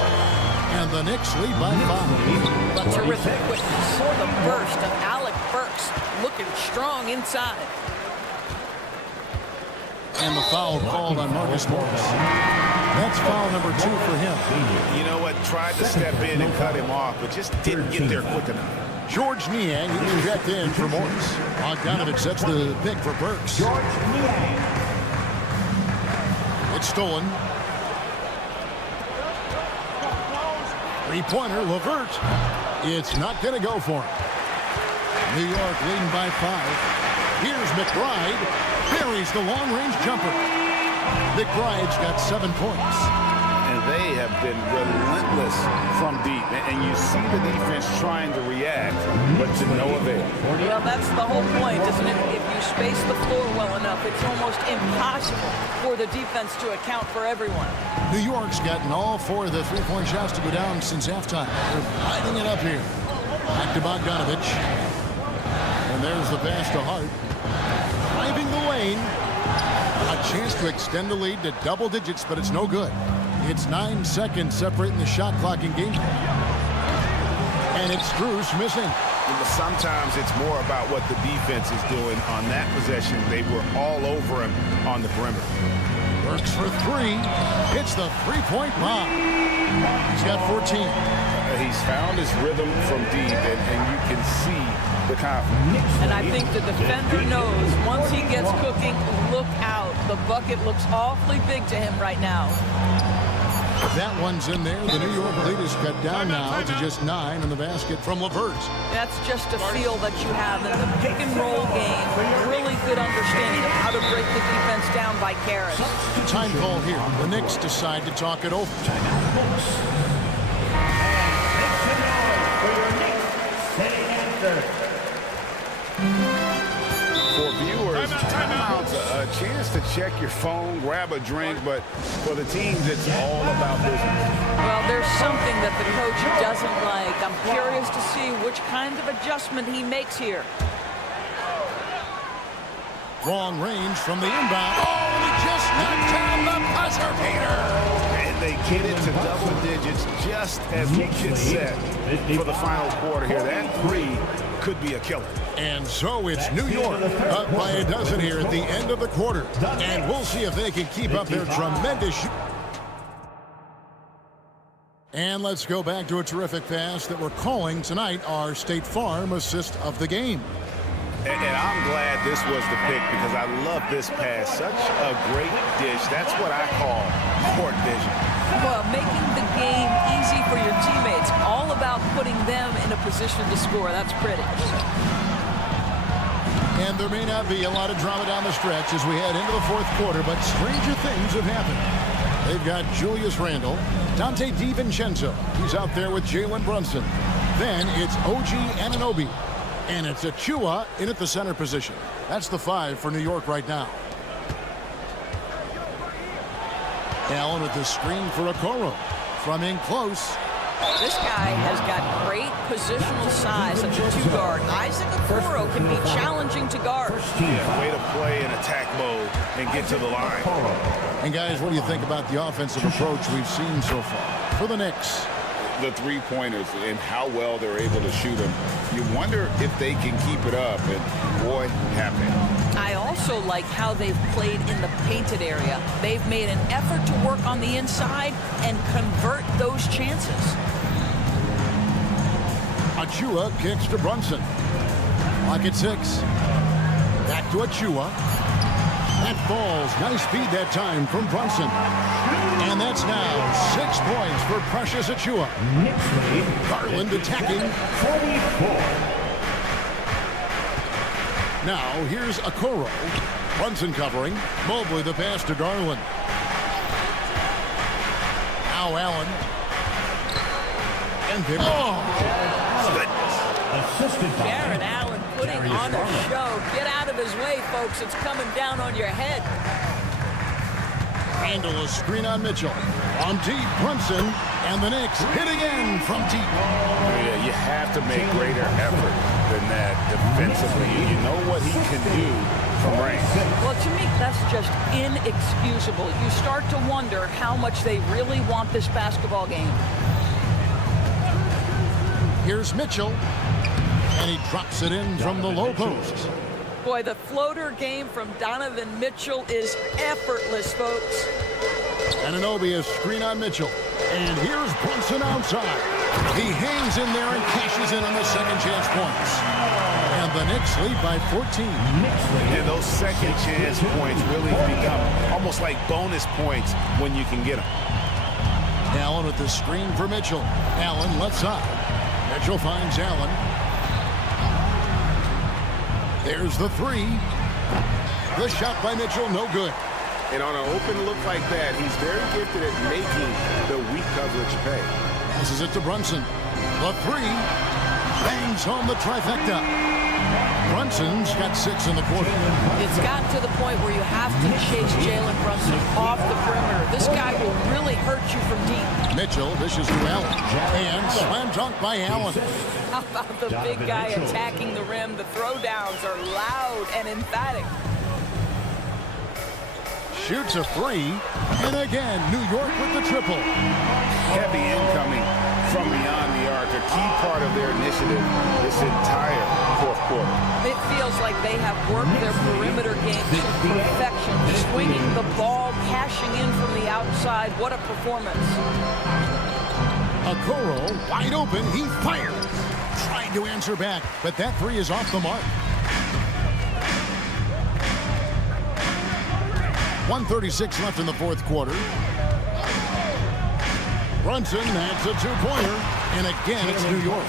And the Knicks lead by 5. But terrific witness for the burst of Alec Burks, looking strong inside. And the foul called on Marcus Morris. That's foul number 2 for him. You know what? Tried to step in and cut him off, but just didn't get there quick enough. George Niang, he checked in for Morris. Bogdanovich sets the pick for Burks. It's stolen. Three-pointer, LeVert. It's not going to go for him. New York leading by 5. Here's McBride. Buries the long-range jumper. McBride's got 7 points. And they have been relentless from deep. And you see the defense trying to react, but to no avail. Well, that's the whole point, isn't it? If you space the floor well enough, it's almost impossible for the defense to account for everyone. New York's gotten all 4 of the three-point shots to go down since halftime. They're lighting it up here. Back to Bogdanovich. And there's the pass to Hart. Driving the lane. A chance to extend the lead to double digits, but it's no good. It's 9 seconds separating the shot clock in game. And it's Strus missing. But sometimes it's more about what the defense is doing on that possession. They were all over him on the perimeter. Works for 3. Hits the three-point bomb. He's got 14. He's found his rhythm from deep, and you can see the confidence. And I think the defender knows once he gets cooking, look out. The bucket looks awfully big to him right now. That one's in there. The New York lead is cut down now to just 9 in the basket from LeVert. That's just a feel that you have in the pick and roll game. Really good understanding of how to break the defense down by Karras. Time call here. The Knicks decide to talk it over. For viewers, timeout's a chance to check your phone, grab a drink, but for the teams, it's all about business. Well, there's something that the coach doesn't like. I'm curious to see which kind of adjustment he makes here. Long range from the inbound. Oh, he just knocked down the buzzer beater. And they get it to double digits just as we get set for the final quarter here. That 3 could be a killer. And so it's New York up by a dozen here at the end of the quarter. And we'll see if they can keep up their tremendous. And let's go back to a terrific pass that we're calling tonight our State Farm assist of the game. And I'm glad this was the pick because I love this pass. Such a great dish. That's what I call court vision. Well, making the game easy for your teammates. All about putting them in a position to score. That's pretty. And there may not be a lot of drama down the stretch as we head into the 4th quarter, but stranger things have happened. They've got Julius Randle, Dante DiVincenzo. He's out there with Jalen Brunson. Then it's OG Anunoby. And it's Achua in at the center position. That's the 5 for New York right now. Allen with the screen for Okoro. from in close. This guy has got great positional size at the 2-guard. Isaac Okoro can be challenging to guard. Way to play in attack mode and get to the line. And guys, what do you think about the offensive approach we've seen so far for the Knicks? The three-pointers and how well they're able to shoot them. You wonder if they can keep it up, and boy, have they. I also like how they've played in the painted area. They've made an effort to work on the inside and convert those chances. Achua kicks to Brunson. Clock at 6. Back to Achua. That falls. Nice feed that time from Brunson. And that's now 6 points for Precious Achua. Garland attacking. 44. Now here's Okoro. Brunson covering. Mobley the pass to Garland. Now Allen. And Jared Allen putting on a show. Get out of his way, folks. It's coming down on your head. Handle a screen on Mitchell. On deep, Brunson. And the Knicks hit again from deep. Yeah, you have to make greater effort than that defensively. You know what he can do from range. Well, to me, that's just inexcusable. You start to wonder how much they really want this basketball game. Here's Mitchell. And he drops it in from the low post. Boy, the floater game from Donovan Mitchell is effortless, folks. Anunoby a screen on Mitchell. And here's Brunson outside. He hangs in there and cashes in on the second chance points. And the Knicks lead by 14. And those second chance points really become almost like bonus points when you can get them. Allen with the screen for Mitchell. Allen left side. Mitchell finds Allen. There's the 3. The shot by Mitchell, no good. And on an open look like that, he's very gifted at making the weak coverage pay. Passes it to Brunson. The 3. Bangs home the trifecta. Brunson's got 6 in the quarter. It's gotten to the point where you have to chase Jalen Brunson off the perimeter. This guy will really hurt you from deep. Mitchell dishes to Allen. And slam dunk by Allen. How about the big guy attacking the rim? The throwdowns are loud and emphatic. Shoots a 3. And again, New York with the triple. Heavy incoming from beyond the arc, a key part of their initiative this entire fourth quarter. It feels like they have worked their perimeter game to perfection, swinging the ball, cashing in from the outside. What a performance. Okoro wide open, he fires. Trying to answer back, but that 3 is off the mark. 1:36 left in the fourth quarter. Brunson adds a 2-pointer, and again it's New York.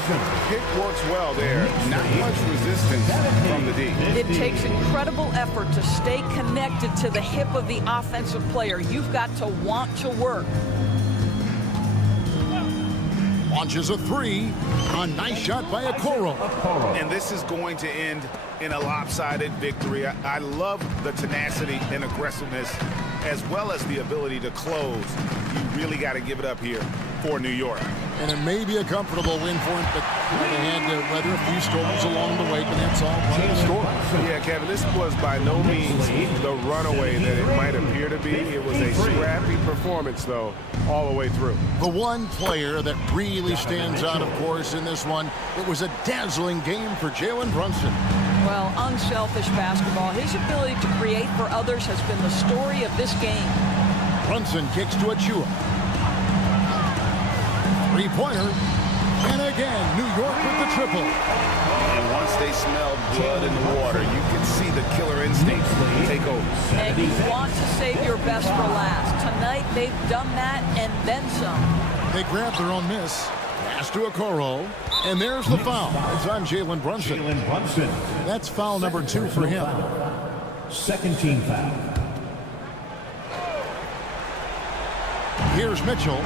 Pick works well there. Not much resistance from the D. It takes incredible effort to stay connected to the hip of the offensive player. You've got to want to work. Launches a 3. A nice shot by Okoro. And this is going to end in a lopsided victory. I love the tenacity and aggressiveness as well as the ability to close. You really got to give it up here for New York. And it may be a comfortable win for him, but they had to weather a few storms along the way, but that's all part of the story. Yeah, Kevin, this was by no means the runaway that it might appear to be. It was a scrappy performance, though, all the way through. The one player that really stands out, of course, in this one, it was a dazzling game for Jalen Brunson. Well, unselfish basketball. His ability to create for others has been the story of this game. Brunson kicks to Achua. 3-pointer. And again, New York with the triple. And once they smelled blood in the water, you can see the killer instinct take over. And you want to save your best for last. Tonight, they've done that and then some. They grab their own miss. Pass to Okoro. And there's the foul. It's on Jalen Brunson. That's foul number 2 for him. Second team foul. Here's Mitchell.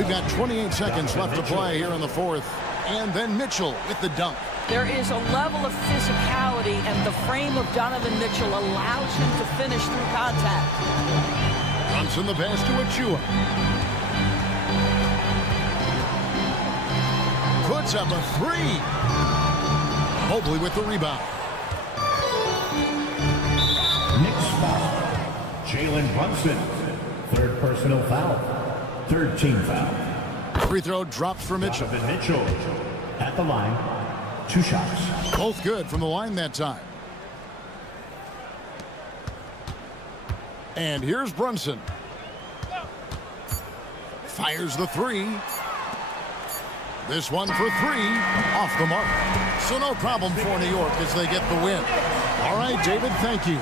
We've got 28 seconds left to play here in the fourth. And then Mitchell with the dunk. There is a level of physicality, and the frame of Donovan Mitchell allows him to finish through contact. Brunson the pass to Achua. Puts up a three. Mobley with the rebound. Knicks foul. Jalen Brunson. Third personal foul. Third team foul. Free throw dropped for Mitchell. Donovan Mitchell at the line. 2 shots. Both good from the line that time. And here's Brunson. Fires the three. This one for three. Off the mark. So no problem for New York as they get the win. All right, David, thank you.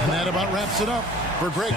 And that about wraps it up for Greg.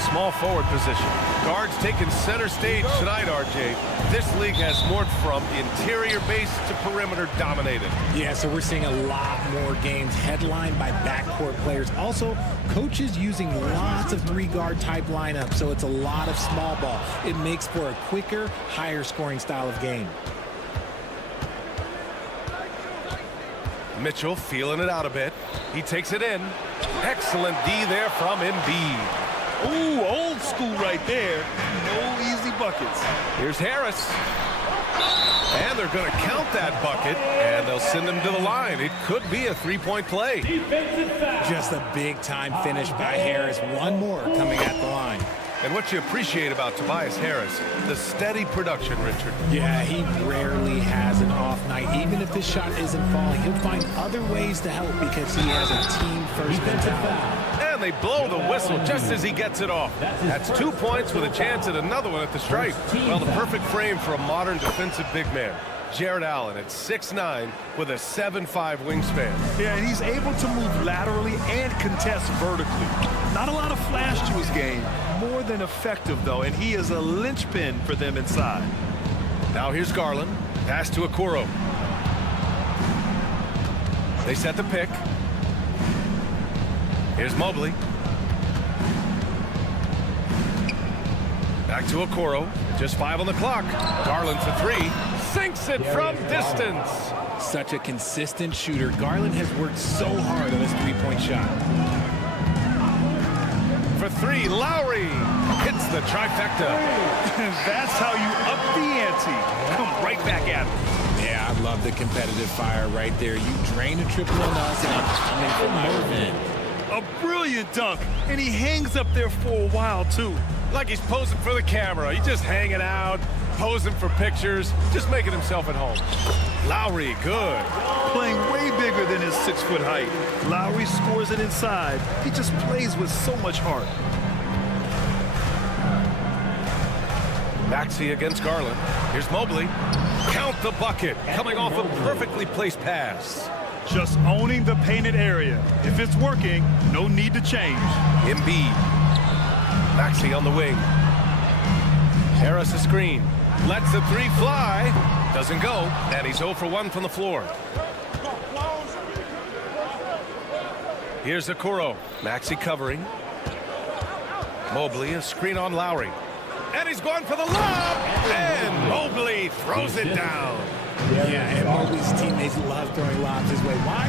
to small forward position. Guards taking center stage tonight, RJ. This league has morphed from interior base to perimeter dominated. Yeah, so we're seeing a lot more games headlined by backcourt players. Also, coaches using lots of three-guard type lineups, so it's a lot of small ball. It makes for a quicker, higher scoring style of game. Mitchell feeling it out a bit. He takes it in. Excellent D there from Embiid. Ooh, old school right there. No easy buckets. Here's Harris. And they're going to count that bucket, and they'll send him to the line. It could be a three-point play. Just a big-time finish by Harris. One more coming at the line. And what you appreciate about Tobias Harris, the steady production, Richard. Yeah, he rarely has an off night. Even if his shot isn't falling, he'll find other ways to help because he has a team-first mentality. And they blow the whistle just as he gets it off. That's 2 points with a chance at another one at the stripe. Well, the perfect frame for a modern defensive big man. Jared Allen at 6'9" with a 7'5" wingspan. Yeah, and he's able to move laterally and contest vertically. Not a lot of flash to his game. More than effective, though, and he is a linchpin for them inside. Now here's Garland. Pass to Okoro. They set the pick. Here's Mobley. Back to Okoro. Just 5 on the clock. Garland for 3. Sinks it from distance. Such a consistent shooter. Garland has worked so hard on his three-point shot. For 3, Lowry hits the trifecta. That's how you up the ante. Come right back at him. Yeah, I love the competitive fire right there. You drain a triple on us, and I'm coming for my revenge. A brilliant dunk, and he hangs up there for a while, too. Like he's posing for the camera. He's just hanging out, posing for pictures, just making himself at home. Lowry, good. Playing way bigger than his 6-foot height. Lowry scores it inside. He just plays with so much heart. Maxey against Garland. Here's Mobley. Count the bucket. Coming off a perfectly placed pass. Just owning the painted area. If it's working, no need to change. Embiid. Maxey on the wing. Harris a screen. Lets the 3 fly. Doesn't go. And he's 0 for 1 from the floor. Here's Okoro. Maxey covering. Mobley a screen on Lowry. And he's going for the lob. And Mobley throws it down. Yeah, and Mobley's teammates love throwing lobs his way. Why?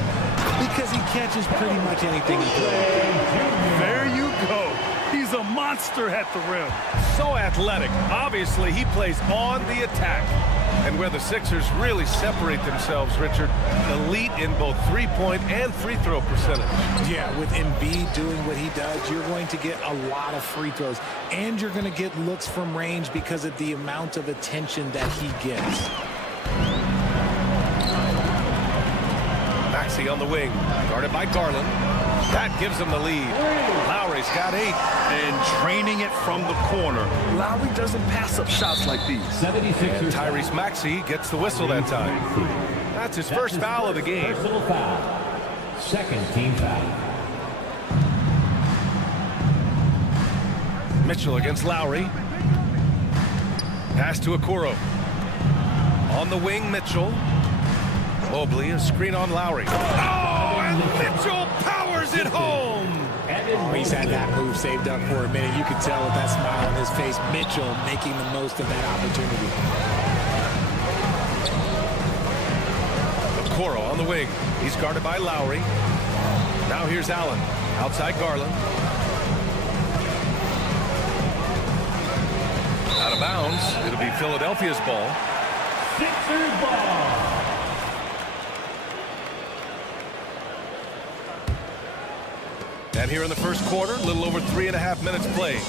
Because he catches pretty much anything he throws. There you go. He's a monster at the rim. So athletic. Obviously, he plays on the attack. And where the Sixers really separate themselves, Richard, elite in both three-point and free-throw percentage. Yeah, with Embiid doing what he does, you're going to get a lot of free throws. And you're going to get looks from range because of the amount of attention that he gets. Maxey on the wing, guarded by Garland. That gives him the lead. Lowry's got 8. And training it from the corner. Lowry doesn't pass up shots like these. And Tyrese Maxey gets the whistle that time. That's his first foul of the game. Personal foul. Second team foul. Mitchell against Lowry. Pass to Okoro. On the wing, Mitchell. Mobley, a screen on Lowry. Oh, and Mitchell powers it home. Oh, he's had that move saved up for a minute. You could tell with that smile on his face, Mitchell making the most of that opportunity. Okoro on the wing. He's guarded by Lowry. Now here's Allen. Outside Garland. Out of bounds. It'll be Philadelphia's ball. Sixers ball. And here in the first quarter, a little over 3.5 minutes played.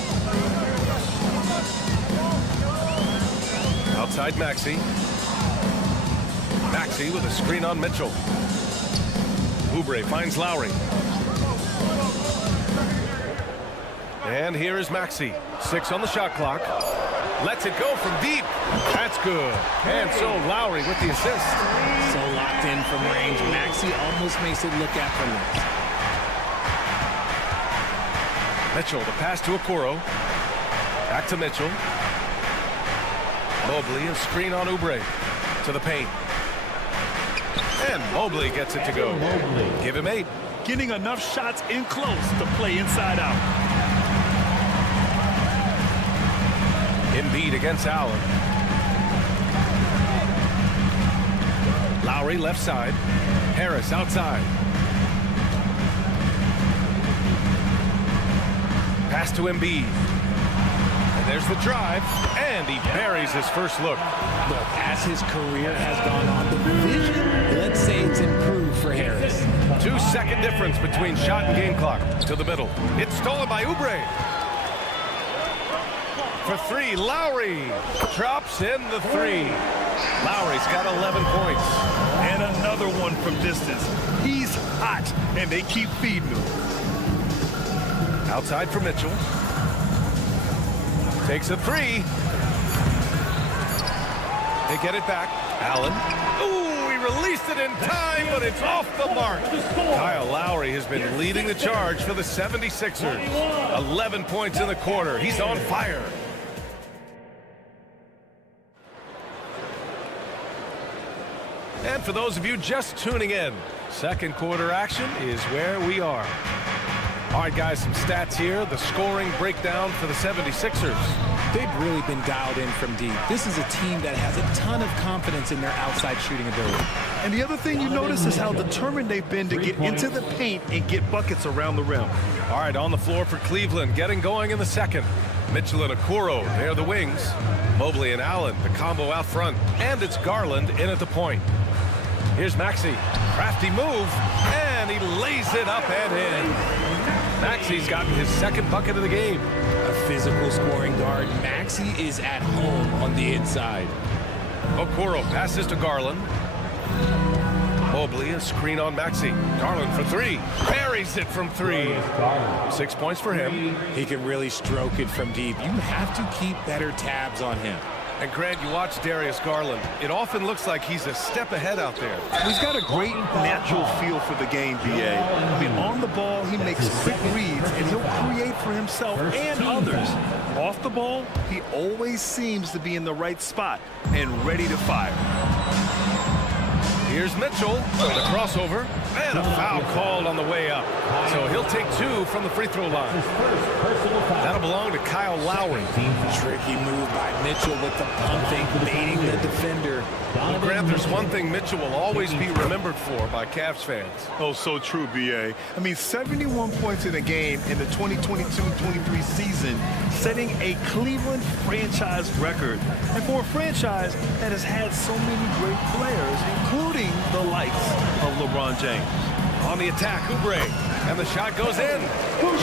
Outside Maxey. Maxey with a screen on Mitchell. Oubre finds Lowry. And here is Maxey. 6 on the shot clock. Lets it go from deep. That's good. And so Lowry with the assist. So locked in from range. Maxey almost makes it look effortless. Mitchell, the pass to Okoro. Back to Mitchell. Mobley, a screen on Oubre. To the paint. And Mobley gets it to go. Give him 8. Getting enough shots in close to play inside out. Embiid against Allen. Lowry left side. Harris outside. Pass to Embiid. And there's the drive. And he buries his first look. Look, as his career has gone on, the vision, let's say it's improved for Harris. 2-second difference between shot and game clock. To the middle. It's stolen by Oubre. For 3, Lowry drops in the 3. Lowry's got 11 points. And another one from distance. He's hot, and they keep feeding him. Outside for Mitchell. Takes a 3. They get it back. Allen. Ooh, he released it in time, but it's off the mark. Kyle Lowry has been leading the charge for the 76ers. 11 points in the quarter. He's on fire. And for those of you just tuning in, second quarter action is where we are. All right, guys, some stats here. The scoring breakdown for the 76ers. They've really been dialed in from deep. This is a team that has a ton of confidence in their outside shooting ability. And the other thing you notice is how determined they've been to get into the paint and get buckets around the rim. All right, on the floor for Cleveland, getting going in the second. Mitchell and Okoro, they're the wings. Mobley and Allen, the combo out front. And it's Garland in at the point. Here's Maxey. Crafty move, and he lays it up and in. Maxey's gotten his second bucket of the game. A physical scoring guard. Maxey is at home on the inside. Okoro passes to Garland. Mobley, a screen on Maxey. Garland for 3. Buries it from 3. 6 points for him. He can really stroke it from deep. You have to keep better tabs on him. And Grant, you watch Darius Garland. It often looks like he's a step ahead out there. He's got a great natural feel for the game, BA. I mean, on the ball, he makes quick reads, and he'll create for himself and others. Off the ball, he always seems to be in the right spot and ready to fire. Here's Mitchell, the crossover, and a foul called on the way up. So he'll take 2 from the free throw line. That'll belong to Kyle Lowry. Tricky move by Mitchell with the pump fake, baiting the defender. Well, Grant, there's one thing Mitchell will always be remembered for by Cavs fans. Oh, so true, BA. I mean, 71 points in a game in the 2022-23 season, setting a Cleveland franchise record. And for a franchise that has had so many great players, including the likes of LeBron James. On the attack, Oubre, and the shot goes in.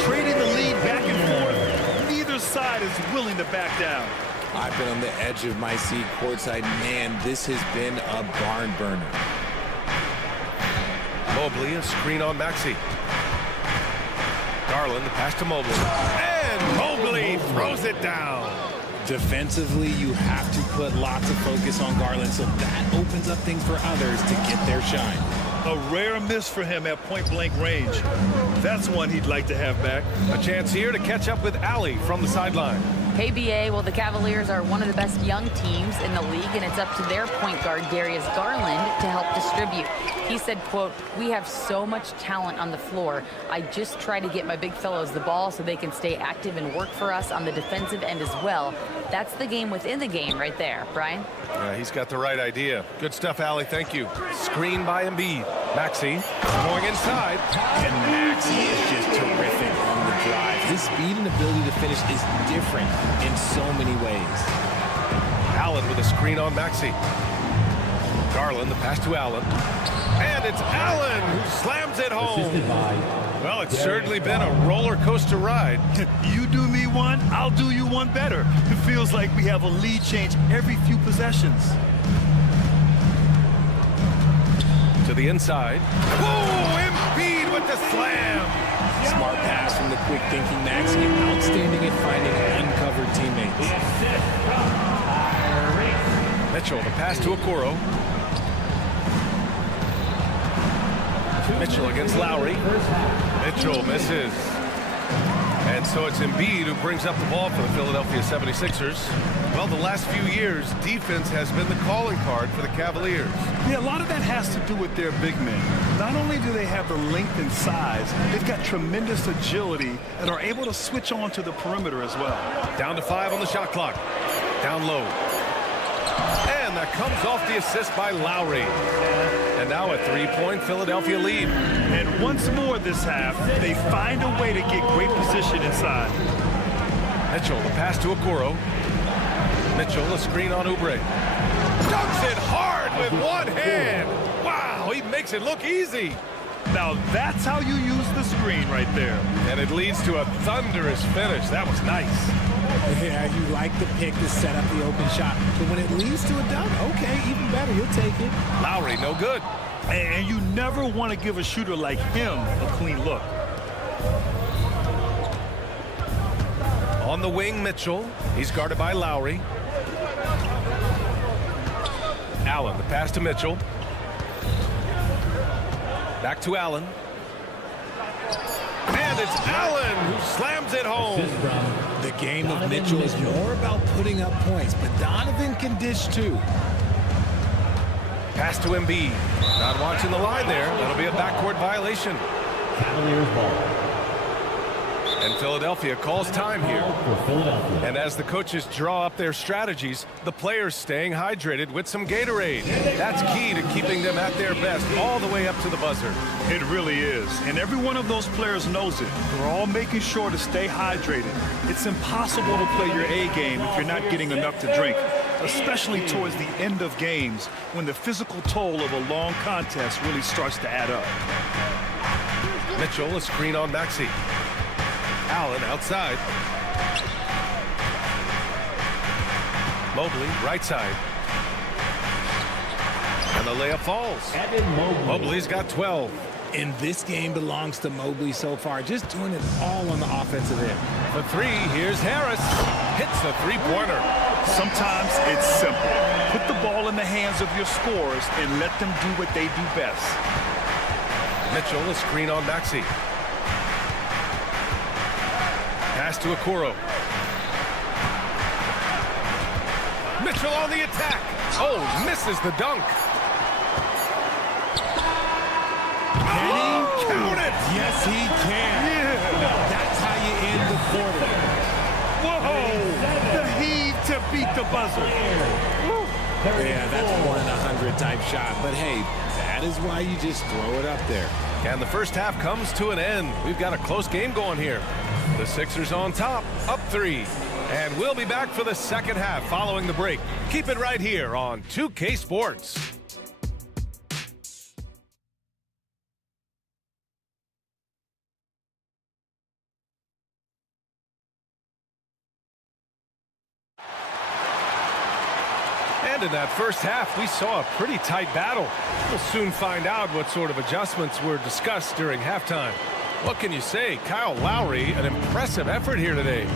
Trading the lead back and forth. Neither side is willing to back down. I've been on the edge of my seat courtside. Man, this has been a barn burner. Mobley, a screen on Maxey. Garland, the pass to Mobley. And Mobley throws it down. Defensively, you have to put lots of focus on Garland, so that opens up things for others to get their shine. A rare miss for him at point-blank range. That's one he'd like to have back. A chance here to catch up with Allie from the sideline. Hey, BA, well, the Cavaliers are one of the best young teams in the league, and it's up to their point guard, Darius Garland, to help distribute. He said, quote, "We have so much talent on the floor. I just try to get my big fellows the ball so they can stay active and work for us on the defensive end as well." That's the game within the game right there, Brian. Yeah, he's got the right idea. Good stuff, Allie. Thank you. Screen by Embiid. Maxey going inside. And Maxey is just terrific on the drive. His speed and ability to finish is different in so many ways. Allen with a screen on Maxey. Garland, the pass to Allen. And it's Allen who slams it home. Well, it's certainly been a roller coaster ride. You do me one, I'll do you one better. It feels like we have a lead change every few possessions. To the inside. Whoa, Embiid with the slam. Smart pass from the quick-thinking Maxey. Outstanding at finding uncovered teammates. Mitchell, the pass to Okoro. Mitchell against Lowry. Mitchell misses. And so it's Embiid who brings up the ball for the Philadelphia 76ers. Well, the last few years, defense has been the calling card for the Cavaliers. Yeah, a lot of that has to do with their big men. Not only do they have the length and size, they've got tremendous agility and are able to switch on to the perimeter as well. Down to 5 on the shot clock. Down low. And that comes off the assist by Lowry. And now a 3-point Philadelphia lead. And once more this half, they find a way to get great position inside. Mitchell, the pass to Okoro. Mitchell, a screen on Oubre. Dunks it hard with one hand. Wow, he makes it look easy. Now that's how you use the screen right there. And it leads to a thunderous finish. That was nice. Yeah, you like the pick to set up the open shot. But when it leads to a dunk, okay, even better, you'll take it. Lowry, no good. And you never want to give a shooter like him a clean look. On the wing, Mitchell. He's guarded by Lowry. Allen, the pass to Mitchell. Back to Allen. And it's Allen who slams it home. The game of Mitchell is more about putting up points, but Donovan can dish too. Pass to Embiid. Not watching the line there. That'll be a backcourt violation. Cavaliers ball. And Philadelphia calls time here. And as the coaches draw up their strategies, the players staying hydrated with some Gatorade. That's key to keeping them at their best all the way up to the buzzer. It really is. And every one of those players knows it. They're all making sure to stay hydrated. It's impossible to play your A game if you're not getting enough to drink, especially towards the end of games when the physical toll of a long contest really starts to add up. Mitchell, a screen on Maxey. Allen outside. Mobley, right side. And the layup falls. Mobley's got 12. And this game belongs to Mobley so far, just doing it all on the offensive end. For 3, here's Harris. Hits the three-pointer. Sometimes it's simple. Put the ball in the hands of your scorers and let them do what they do best. Mitchell, a screen on Maxey. Pass to Okoro. Mitchell on the attack. Oh, misses the dunk. Can he count it? Yes, he can. Yeah. That's how you end the quarter. Whoa! The heave to beat the buzzer. Yeah, that's 1 in 100 type shot. But hey, that is why you just throw it up there. And the first half comes to an end. We've got a close game going here. The Sixers on top, up 3. And we'll be back for the second half following the break. Keep it right here on 2K Sports. And in that first half, we saw a pretty tight battle. We'll soon find out what sort of adjustments were discussed during halftime. What can you say? Kyle Lowry, an impressive effort here today.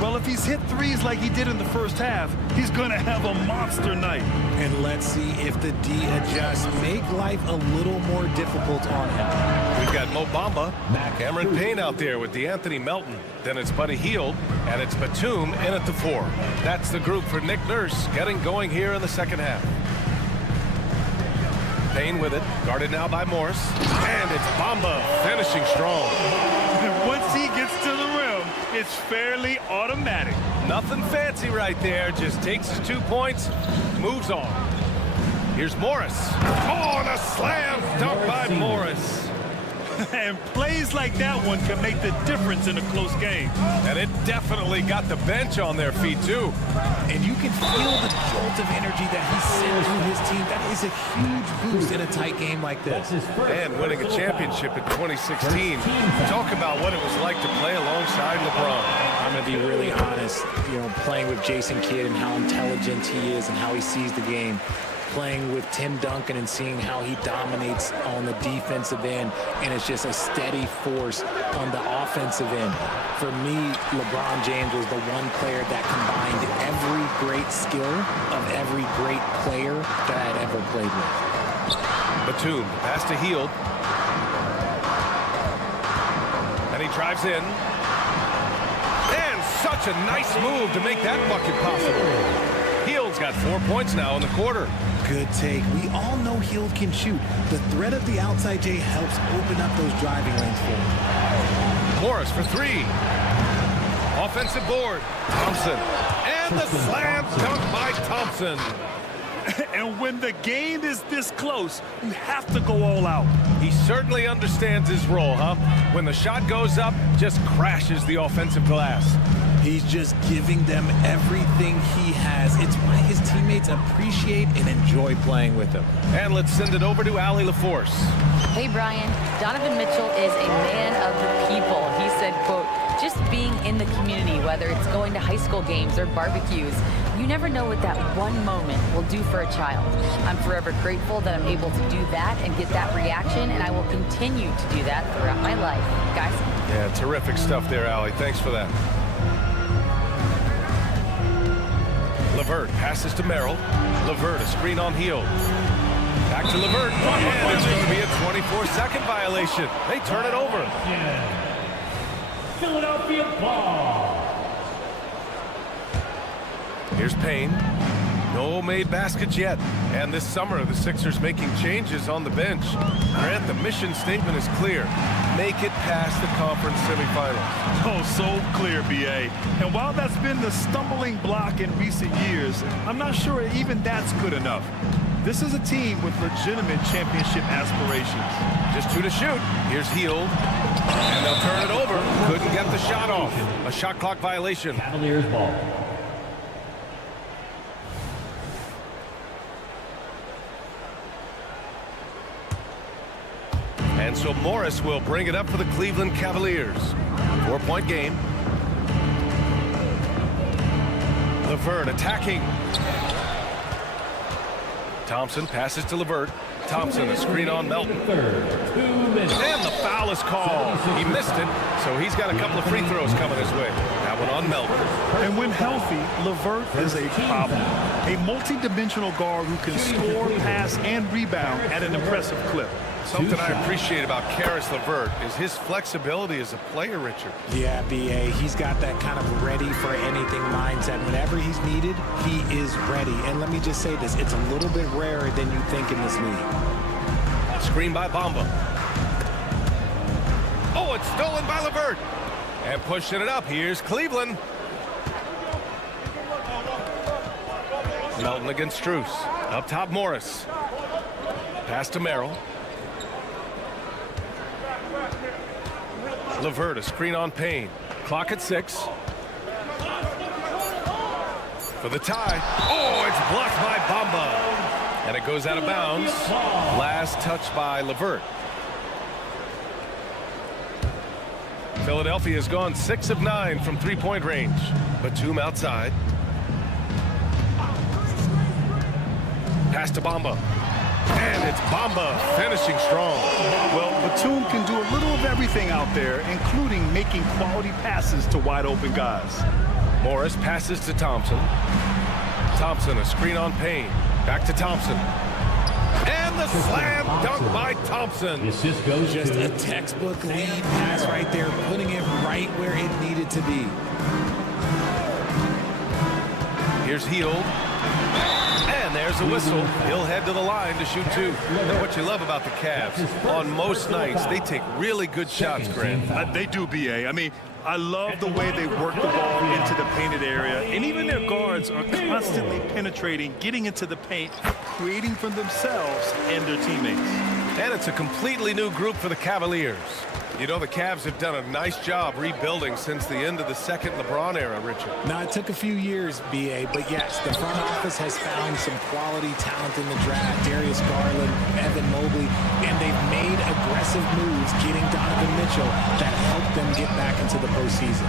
Well, if he's hit threes like he did in the first half, he's going to have a monster night. And let's see if the D adjusts, make life a little more difficult on him. We've got Mo Bamba, Cameron Payne out there with DeAnthony Melton. Then it's Buddy Hield, and it's Batum in at the 4. That's the group for Nick Nurse getting going here in the second half. Payne with it, guarded now by Morris. And it's Bamba finishing strong. And once he gets to the rim, it's fairly automatic. Nothing fancy right there, just takes his 2 points, moves on. Here's Morris. Oh, and a slam dunk by Morris. And plays like that one can make the difference in a close game. And it definitely got the bench on their feet, too. And you can feel the jolt of energy that he sent through his team. That is a huge boost in a tight game like this. And winning a championship in 2016. Talk about what it was like to play alongside LeBron. I'm going to be really honest, playing with Jason Kidd and how intelligent he is and how he sees the game. Playing with Tim Duncan and seeing how he dominates on the defensive end, and it's just a steady force on the offensive end. For me, LeBron James was the one player that combined every great skill of every great player that I had ever played with. Batum, pass to Hield. And he drives in. And such a nice move to make that bucket possible. Hield's got 4 points now in the quarter. Good take. We all know Hield can shoot. The threat of the outside J helps open up those driving lanes for him. Morris for 3. Offensive board. Thompson. And the slam dunk by Thompson. And when the game is this close, you have to go all out. He certainly understands his role, huh? When the shot goes up, just crashes the offensive glass. He's just giving them everything he has. It's why his teammates appreciate and enjoy playing with him. And let's send it over to Allie LaForce. Hey, Brian, Donovan Mitchell is a man of the people. He said, quote, just being in the community, whether it's going to high school games or barbecues, you never know what that one moment will do for a child. I'm forever grateful that I'm able to do that and get that reaction, and I will continue to do that throughout my life. Guys? Yeah, terrific stuff there, Allie. Thanks for that. LeVert passes to Merrill. LeVert, a screen on Hield. Back to LeVert. And it's going to be a 24-second violation. They turn it over. Philadelphia ball. Here's Payne. No made baskets yet. And this summer, the Sixers making changes on the bench. Grant, the mission statement is clear. Make it past the conference semifinals. Oh, so clear, B.A. And while that's been the stumbling block in recent years, I'm not sure even that's good enough. This is a team with legitimate championship aspirations. Just 2 to shoot. Here's Hield. And they'll turn it over. Couldn't get the shot off. A shot clock violation. Cavaliers ball. And so Morris will bring it up for the Cleveland Cavaliers. 4-point game. LeVert attacking. Thompson passes to LeVert. Thompson, a screen on Melton. And the foul is called. He missed it, so he's got a couple of free throws coming his way. That one on Melton. And when healthy, LeVert is a problem. A multi-dimensional guard who can score, pass, and rebound at an impressive clip. Something I appreciate about Caris LeVert is his flexibility as a player, Richard. Yeah, B.A., he's got that kind of ready-for-anything mindset. Whenever he's needed, he is ready. And let me just say this, it's a little bit rarer than you think in this league. Screen by Bamba. Oh, it's stolen by LeVert. And pushing it up, here's Cleveland. Melton against Strus. Up top, Morris. Pass to Merrill. LeVert, a screen on Payne. Clock at 6. For the tie. Oh, it's blocked by Bamba. And it goes out of bounds. Last touch by LeVert. Philadelphia has gone 6 of 9 from three-point range. Batum outside. Pass to Bamba. And it's Bamba finishing strong. Well, Batum can do a little of everything out there, including making quality passes to wide open guys. Morris passes to Thompson. Thompson, a screen on Payne. Back to Thompson. And the slam dunk by Thompson. Just a textbook lead pass right there, putting it right where it needed to be. Here's Hield. And there's a whistle. He'll head to the line to shoot 2. And what you love about the Cavs, on most nights, they take really good shots, Grant. They do, B.A. I mean, I love the way they work the ball into the painted area. And even their guards are constantly penetrating, getting into the paint, creating for themselves and their teammates. And it's a completely new group for the Cavaliers. You know, the Cavs have done a nice job rebuilding since the end of the second LeBron era, Richard. Now, it took a few years, B.A., but yes, the front office has found some quality talent in the draft. Darius Garland, Evan Mobley, and they've made aggressive moves getting Donovan Mitchell that helped them get back into the postseason.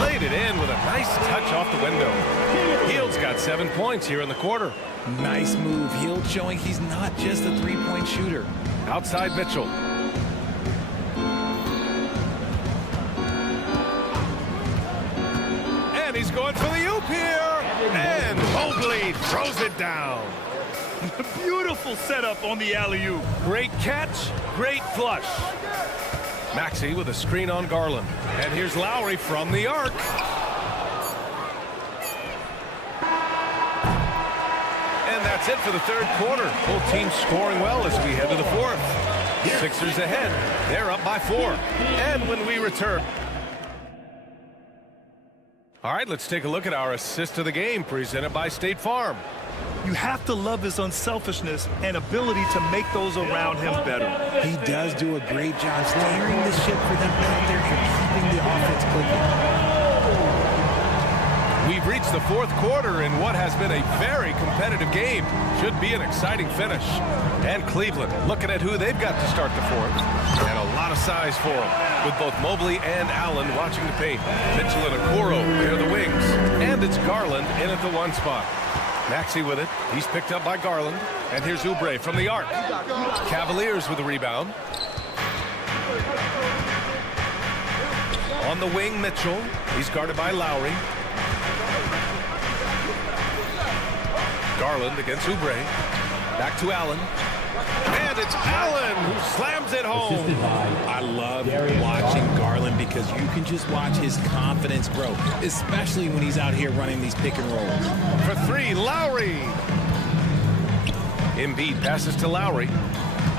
Laid it in with a nice touch off the window. Hield's got 7 points here in the quarter. Nice move. Hield showing he's not just a three-point shooter. Outside Mitchell. And he's going for the oop here. And Mobley throws it down. Beautiful setup on the alley-oop. Great catch, great flush. Maxey with a screen on Garland. And here's Lowry from the arc. And that's it for the third quarter. Both teams scoring well as we head to the fourth. Sixers ahead. They're up by 4. And when we return... All right, let's take a look at our assist of the game presented by State Farm. You have to love his unselfishness and ability to make those around him better. He does do a great job steering the ship for them out there and keeping the offense clicking. We've reached the fourth quarter in what has been a very competitive game. Should be an exciting finish. And Cleveland looking at who they've got to start the fourth. And a lot of size for them, with both Mobley and Allen watching the paint. Mitchell and Okoro, they're the wings. And it's Garland in at the 1 spot. Maxey with it. He's picked up by Garland. And here's Oubre from the arc. Cavaliers with the rebound. On the wing, Mitchell. He's guarded by Lowry. Garland against Oubre. Back to Allen. And it's Allen who slams it home. I love watching Garland because you can just watch his confidence grow, especially when he's out here running these pick and rolls. For 3, Lowry. Embiid passes to Lowry.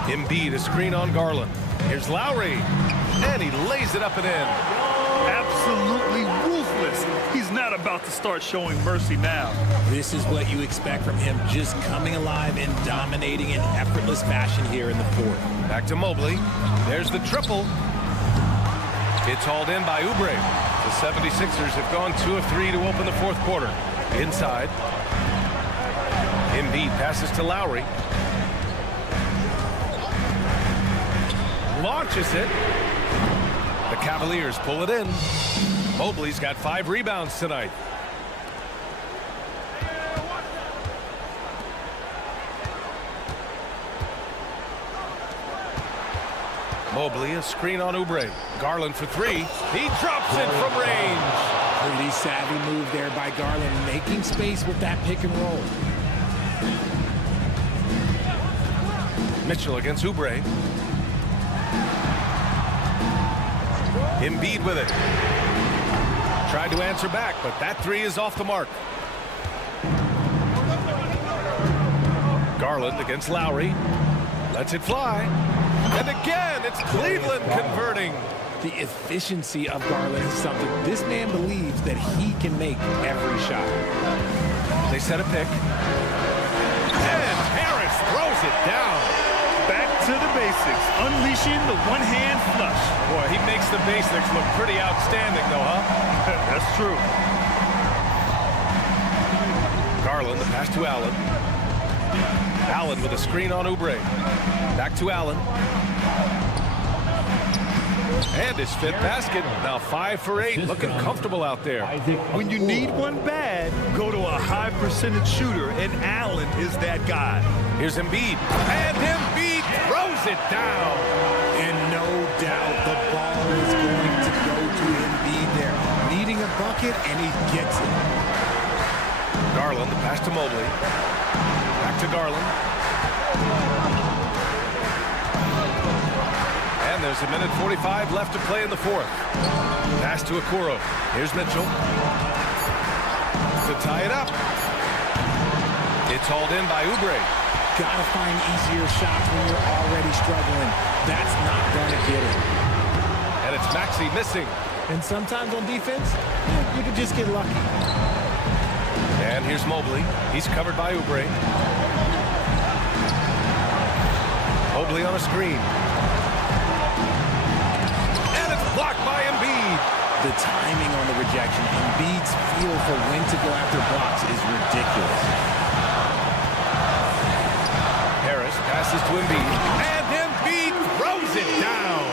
Embiid a screen on Garland. Here's Lowry. And he lays it up and in. Absolutely ruthless. He's not about to start showing mercy now. This is what you expect from him, just coming alive and dominating in effortless fashion here in the fourth. Back to Mobley. There's the triple. It's hauled in by Oubre. The 76ers have gone 2 of 3 to open the fourth quarter. Inside. Embiid passes to Lowry. Launches it. The Cavaliers pull it in. Mobley's got 5 rebounds tonight. Mobley, a screen on Oubre. Garland for 3. He drops it from range. Pretty savvy move there by Garland, making space with that pick and roll. Mitchell against Oubre. Embiid with it. Tried to answer back, but that 3 is off the mark. Garland against Lowry. Lets it fly. And again, it's Cleveland converting. The efficiency of Garland is something this man believes that he can make every shot. They set a pick. And Harris throws it down. Back to the basics, unleashing the one-hand flush. Boy, he makes the basics look pretty outstanding, though, huh? That's true. Garland, the pass to Allen. Allen with a screen on Oubre. Back to Allen. And his 5th basket. Now 5 for 8. Looking comfortable out there. When you need one bad, go to a high percentage shooter, and Allen is that guy. Here's Embiid. And Embiid throws it down. And no doubt the ball is going to go to Embiid there. Needing a bucket, and he gets it. Garland, the pass to Mobley. Back to Garland. And there's 1:45 left to play in the fourth. Pass to Okoro. Here's Mitchell. To tie it up. It's hauled in by Oubre. Gotta find easier shots when you're already struggling. That's not gonna get it. And it's Maxey missing. And sometimes on defense, you can just get lucky. And here's Mobley. He's covered by Oubre. Mobley on a screen. And it's blocked by Embiid. The timing on the rejection, Embiid's feel for when to go after blocks is ridiculous. Harris passes to Embiid. And Embiid throws it down.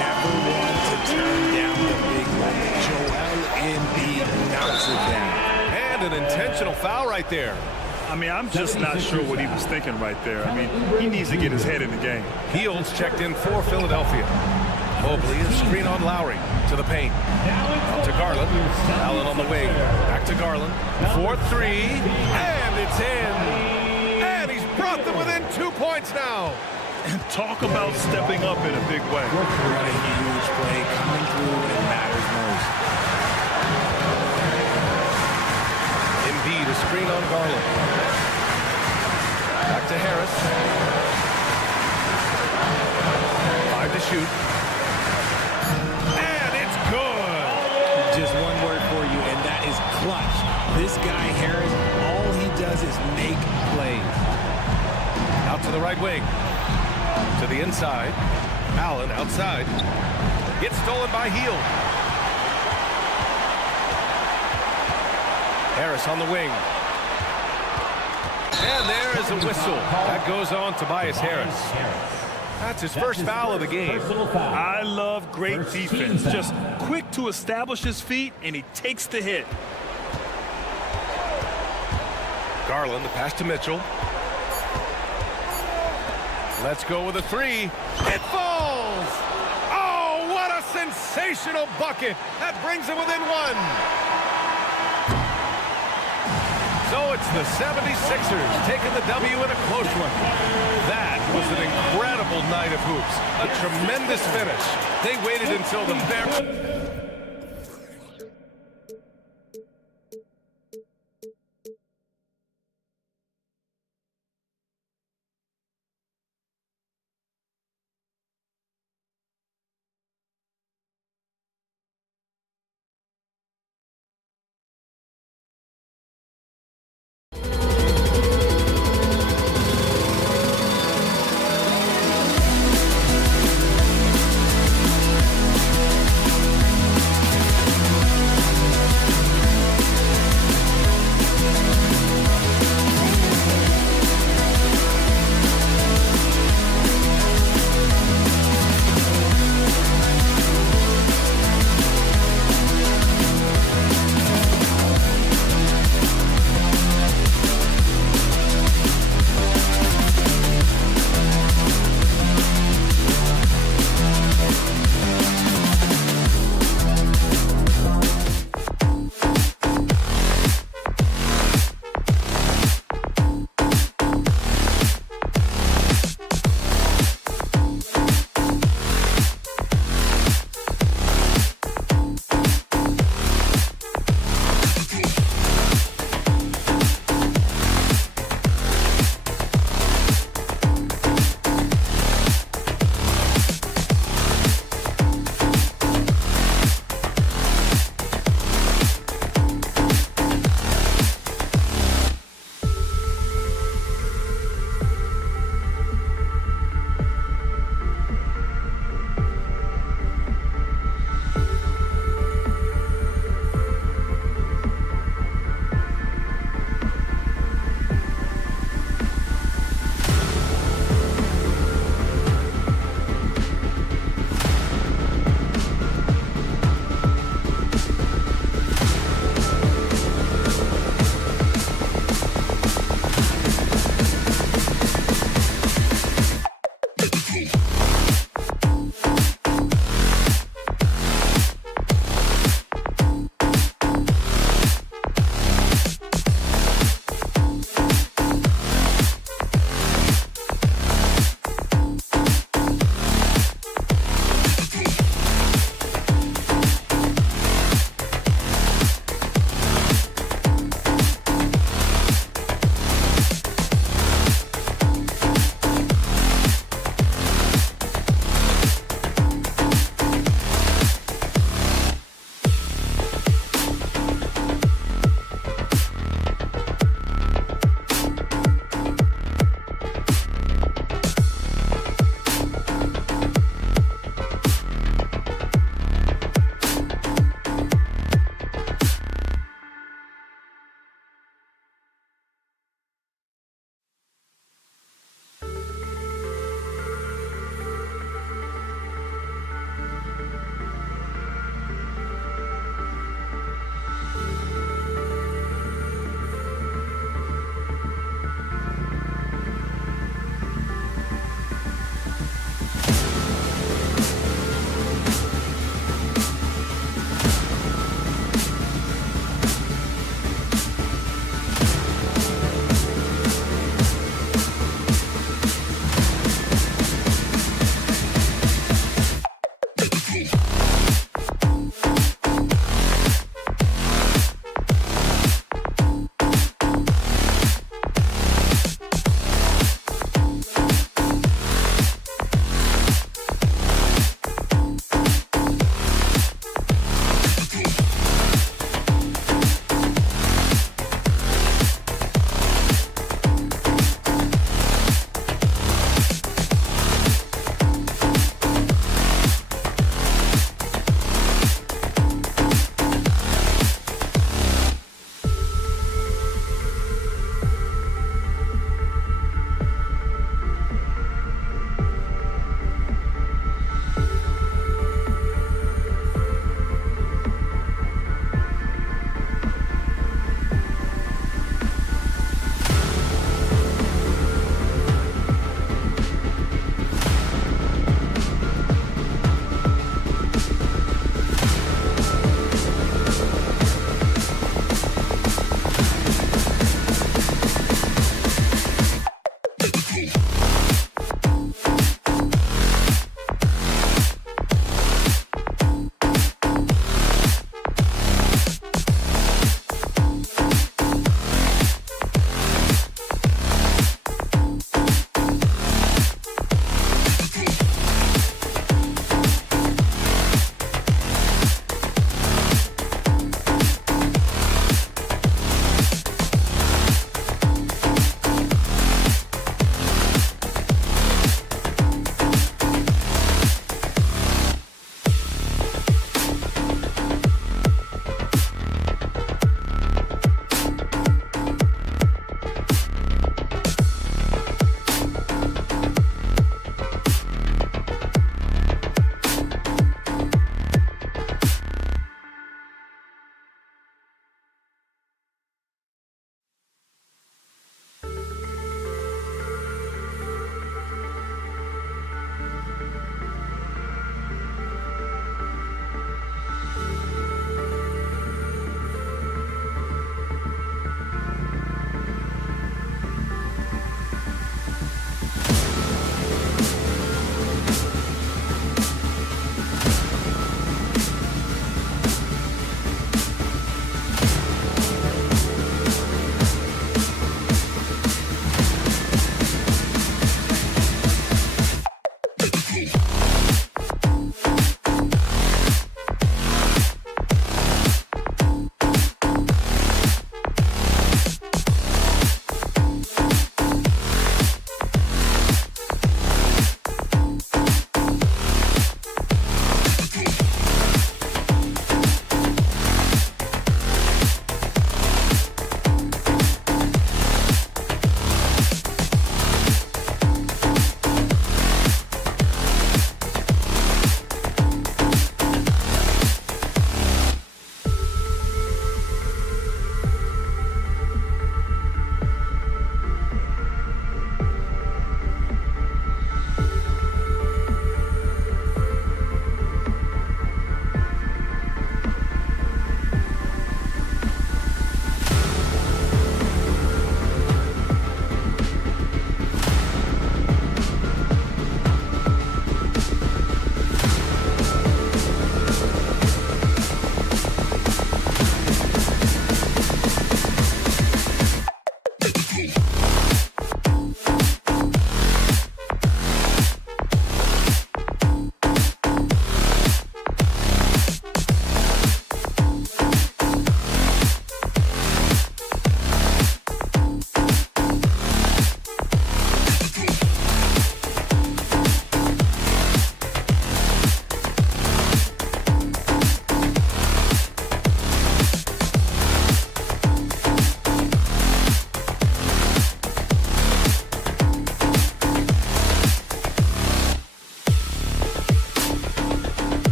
Never want to turn down the big one. Joel Embiid knocks it down. And an intentional foul right there. I mean, I'm just not sure what he was thinking right there. I mean, he needs to get his head in the game. Fields checked in for Philadelphia. Mobley, a screen on Lowry. To the paint. Up to Garland. Allen on the wing. Back to Garland. 4-3. And it's in. And he's brought them within 2 points now. And talk about stepping up in a big way. What a huge play coming through when it matters most. Embiid, a screen on Garland. Back to Harris. 5 to shoot. And it's good. Just one word for you, and that is clutch. This guy, Harris, all he does is make plays. Out to the right wing. To the inside. Allen outside. Gets stolen by Hield. Harris on the wing. And there is a whistle. That goes on Tobias Harris. That's his first foul of the game. I love great defense. Just quick to establish his feet, and he takes the hit. Garland, the pass to Mitchell. Let's go with a three. It falls! Oh, what a sensational bucket! That brings him within one. So it's the 76ers taking the W in a close one. That was an incredible night of hoops. A tremendous finish. They waited until the very...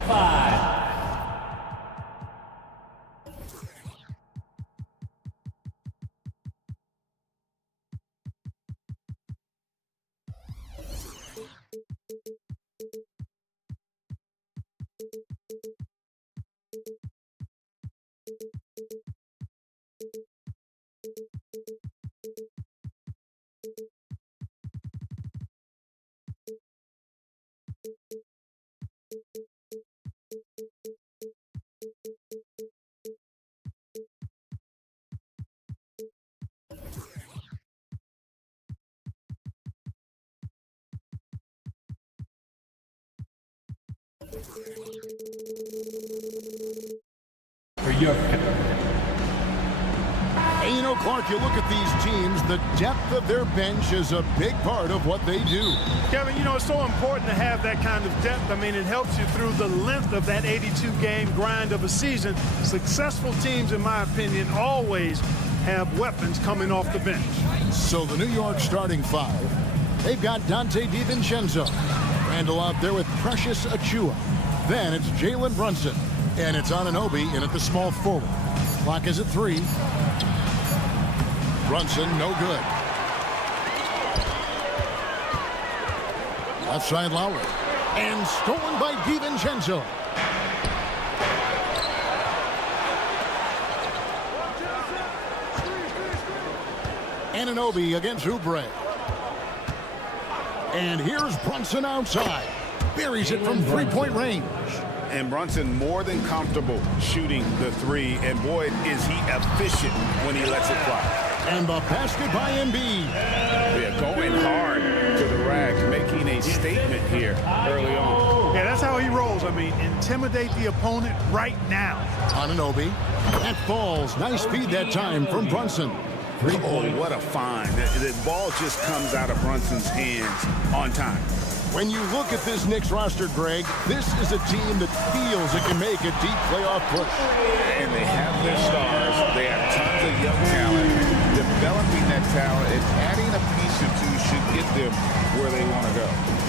5. For your And you know, Clark, you look at these teams, the depth of their bench is a big part of what they do. Kevin, you know, it's so important to have that kind of depth. I mean, it helps you through the length of that 82-game grind of a season. Successful teams, in my opinion, always have weapons coming off the bench. So the New York starting 5, they've got Donte DiVincenzo. Randall out there with Precious Achiuwa. Then it's Jalen Brunson. And it's Anunoby in at the small forward. Clock is at 3. Brunson, no good. Left side Lowry. And stolen by DiVincenzo. Anunoby against Oubre. And here's Brunson outside. Buries it from three-point range. And Brunson more than comfortable shooting the 3. And boy, is he efficient when he lets it fly. And the basket by Embiid. Yeah, going hard to the rack, making a statement here early on. Yeah, that's how he rolls. I mean, intimidate the opponent right now. Anunoby. That falls. Nice feed that time from Brunson. Oh, what a find. The ball just comes out of Brunson's hands on time. When you look at this Knicks roster, Greg, this is a team that feels it can make a deep playoff push. And they have their stars. They have tons of young talent. Developing that talent and adding a piece or two should get them where they want to go.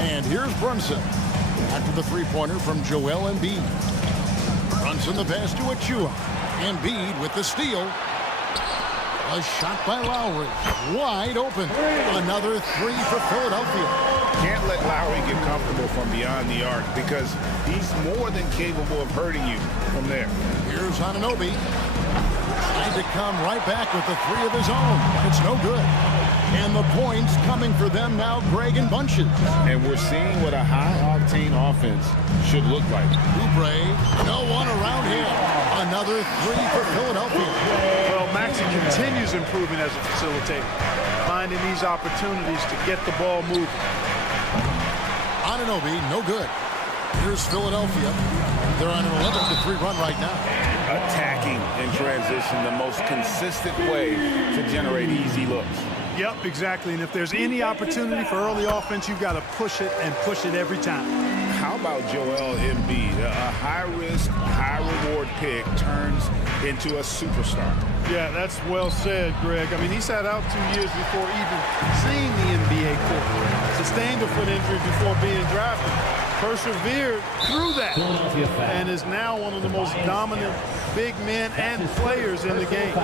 And here's Brunson. After the three-pointer from Joel Embiid. Brunson the pass to Achiuwa. Embiid with the steal. A shot by Lowry. Wide open. Another 3 for Philadelphia. Can't let Lowry get comfortable from beyond the arc because he's more than capable of hurting you from there. Here's Anunoby. Trying to come right back with the 3 of his own. It's no good. And the points coming for them now, Greg, in bunches. And we're seeing what a high-octane offense should look like. Oubre, no one around him. Another 3 for Philadelphia. Well, Maxey continues improving as a facilitator, finding these opportunities to get the ball moving. Anunoby, no good. Here's Philadelphia. They're on an 11-3 run right now. Attacking in transition, the most consistent way to generate easy looks. Yep, exactly. And if there's any opportunity for early offense, you've got to push it and push it every time. How about Joel Embiid? A high-risk, high-reward pick turns into a superstar. Yeah, that's well said, Greg. I mean, he sat out 2 years before even seeing the NBA court. Sustained a foot injury before being drafted. Persevered through that and is now one of the most dominant big men and players in the game.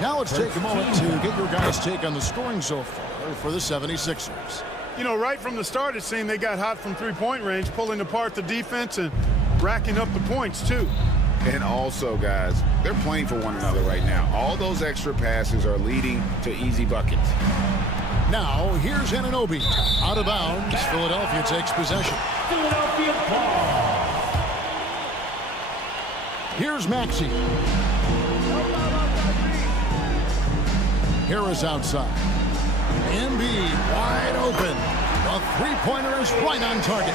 Now let's take a moment to get your guys' take on the scoring so far for the 76ers. You know, right from the start, it seemed they got hot from three-point range, pulling apart the defense and racking up the points, too. And also, guys, they're playing for one another right now. All those extra passes are leading to easy buckets. Now, here's Anunoby. Out of bounds, Philadelphia takes possession. Philadelphia ball. Here's Maxey. Harris outside. Embiid wide open. A three-pointer is right on target.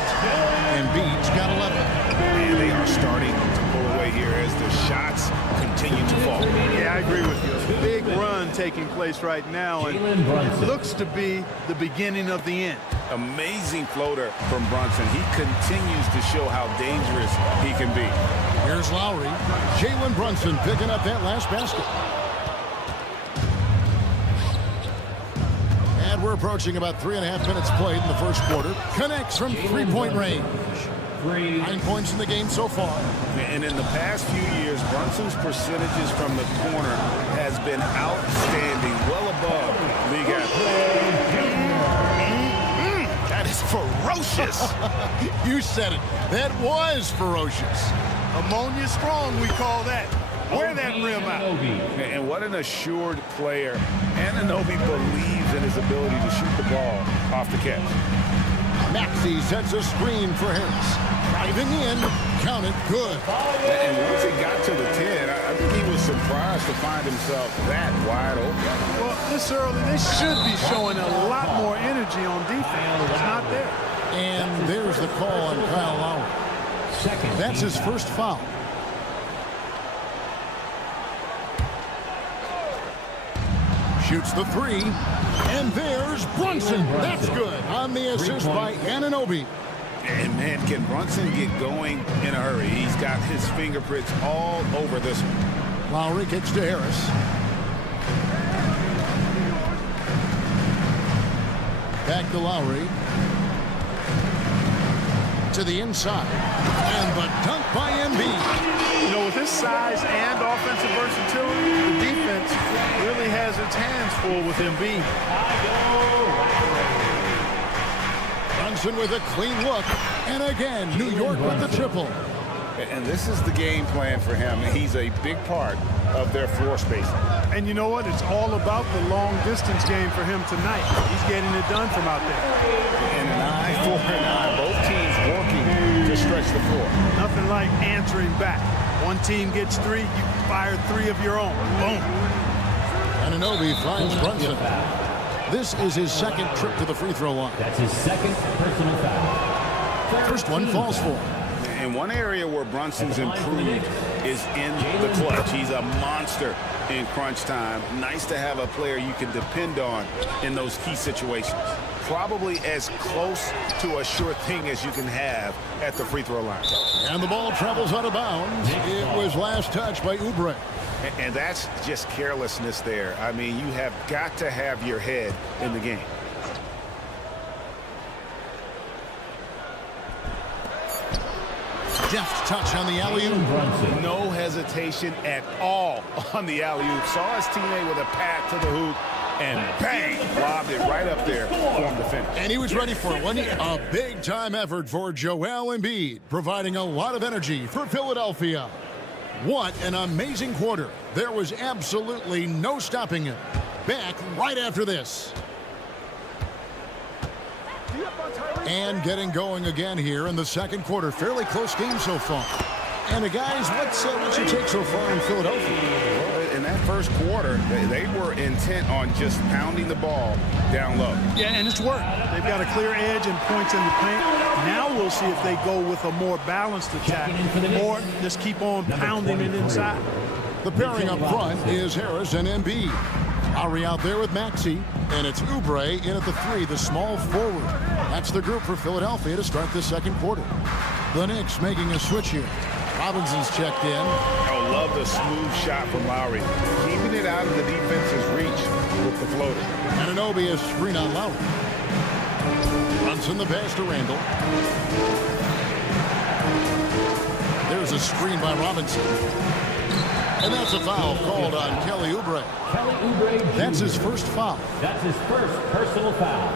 Embiid's got 11. And they are starting to pull away here as the shots continue to fall. Yeah, I agree with you. A big run taking place right now, and it looks to be the beginning of the end. Amazing floater from Brunson. He continues to show how dangerous he can be. Here's Lowry. Jalen Brunson picking up that last basket. And we're approaching about 3.5 minutes played in the first quarter. Connects from three-point range. 9 points in the game so far. And in the past few years, Brunson's percentages from the corner has been outstanding, well above league average. That is ferocious. You said it. That was ferocious. Ammonia strong, we call that. Wear that rim out. And what an assured player. Anunoby believes in his ability to shoot the ball off the catch. Maxey sets a screen for Harris. Driving in, count it, good. And once he got to the 10, I think he was surprised to find himself that wide open. Well, this early, they should be showing a lot more energy on defense. It's not there. And there's the call on Kyle Lowry. That's his first foul. Shoots the 3. And there's Brunson. That's good on the assist by Anunoby. And man, can Brunson get going in a hurry? He's got his fingerprints all over this one. Lowry kicks to Harris. Back to Lowry. To the inside. And the dunk by Embiid. You know, with his size and offensive versatility, the defense really has its hands full with Embiid. Brunson with a clean look. And again, New York with the triple. And this is the game plan for him. He's a big part of their floor spacing. And you know what? It's all about the long distance game for him tonight. He's getting it done from out there. And an eye for an eye. Both teams working to stretch the floor. Nothing like answering back. One team gets 3, you fire 3 of your own. Boom. Anunoby finds Brunson. This is his second trip to the free throw line. That's his second personal foul. First one falls for him. And one area where Brunson's improved is in the clutch. He's a monster in crunch time. Nice to have a player you can depend on in those key situations. Probably as close to a sure thing as you can have at the free throw line. And the ball travels out of bounds. It was last touched by Oubre. And that's just carelessness there. I mean, you have got to have your head in the game. Deft touch on the alley-oop. No hesitation at all on the alley-oop. Saw his teammate with a path to the hoop, and bang, lobbed it right up there for him to finish. And he was ready for it, wasn't he? A big-time effort for Joel Embiid, providing a lot of energy for Philadelphia. What an amazing quarter. There was absolutely no stopping him. Back right after this. And getting going again here in the second quarter. Fairly close game so far. And guys, what's your take so far in Philadelphia? Well, in that first quarter, they were intent on just pounding the ball down low. Yeah, and it's worked. They've got a clear edge and points in the paint. Now we'll see if they go with a more balanced attack or just keep on pounding it inside. The pairing up front is Harris and Embiid. Lowry out there with Maxey, and it's Oubre in at the 3, the small forward. That's the group for Philadelphia to start the second quarter. The Knicks making a switch here. Robinson's checked in. Oh, love the smooth shot from Lowry. Keeping it out of the defense's reach with the floater. Anunoby is screen on Lowry. Brunson the pass to Randall. There's a screen by Robinson. And that's a foul called on Kelly Oubre. Kelly Oubre Jr. That's his first foul. That's his first personal foul.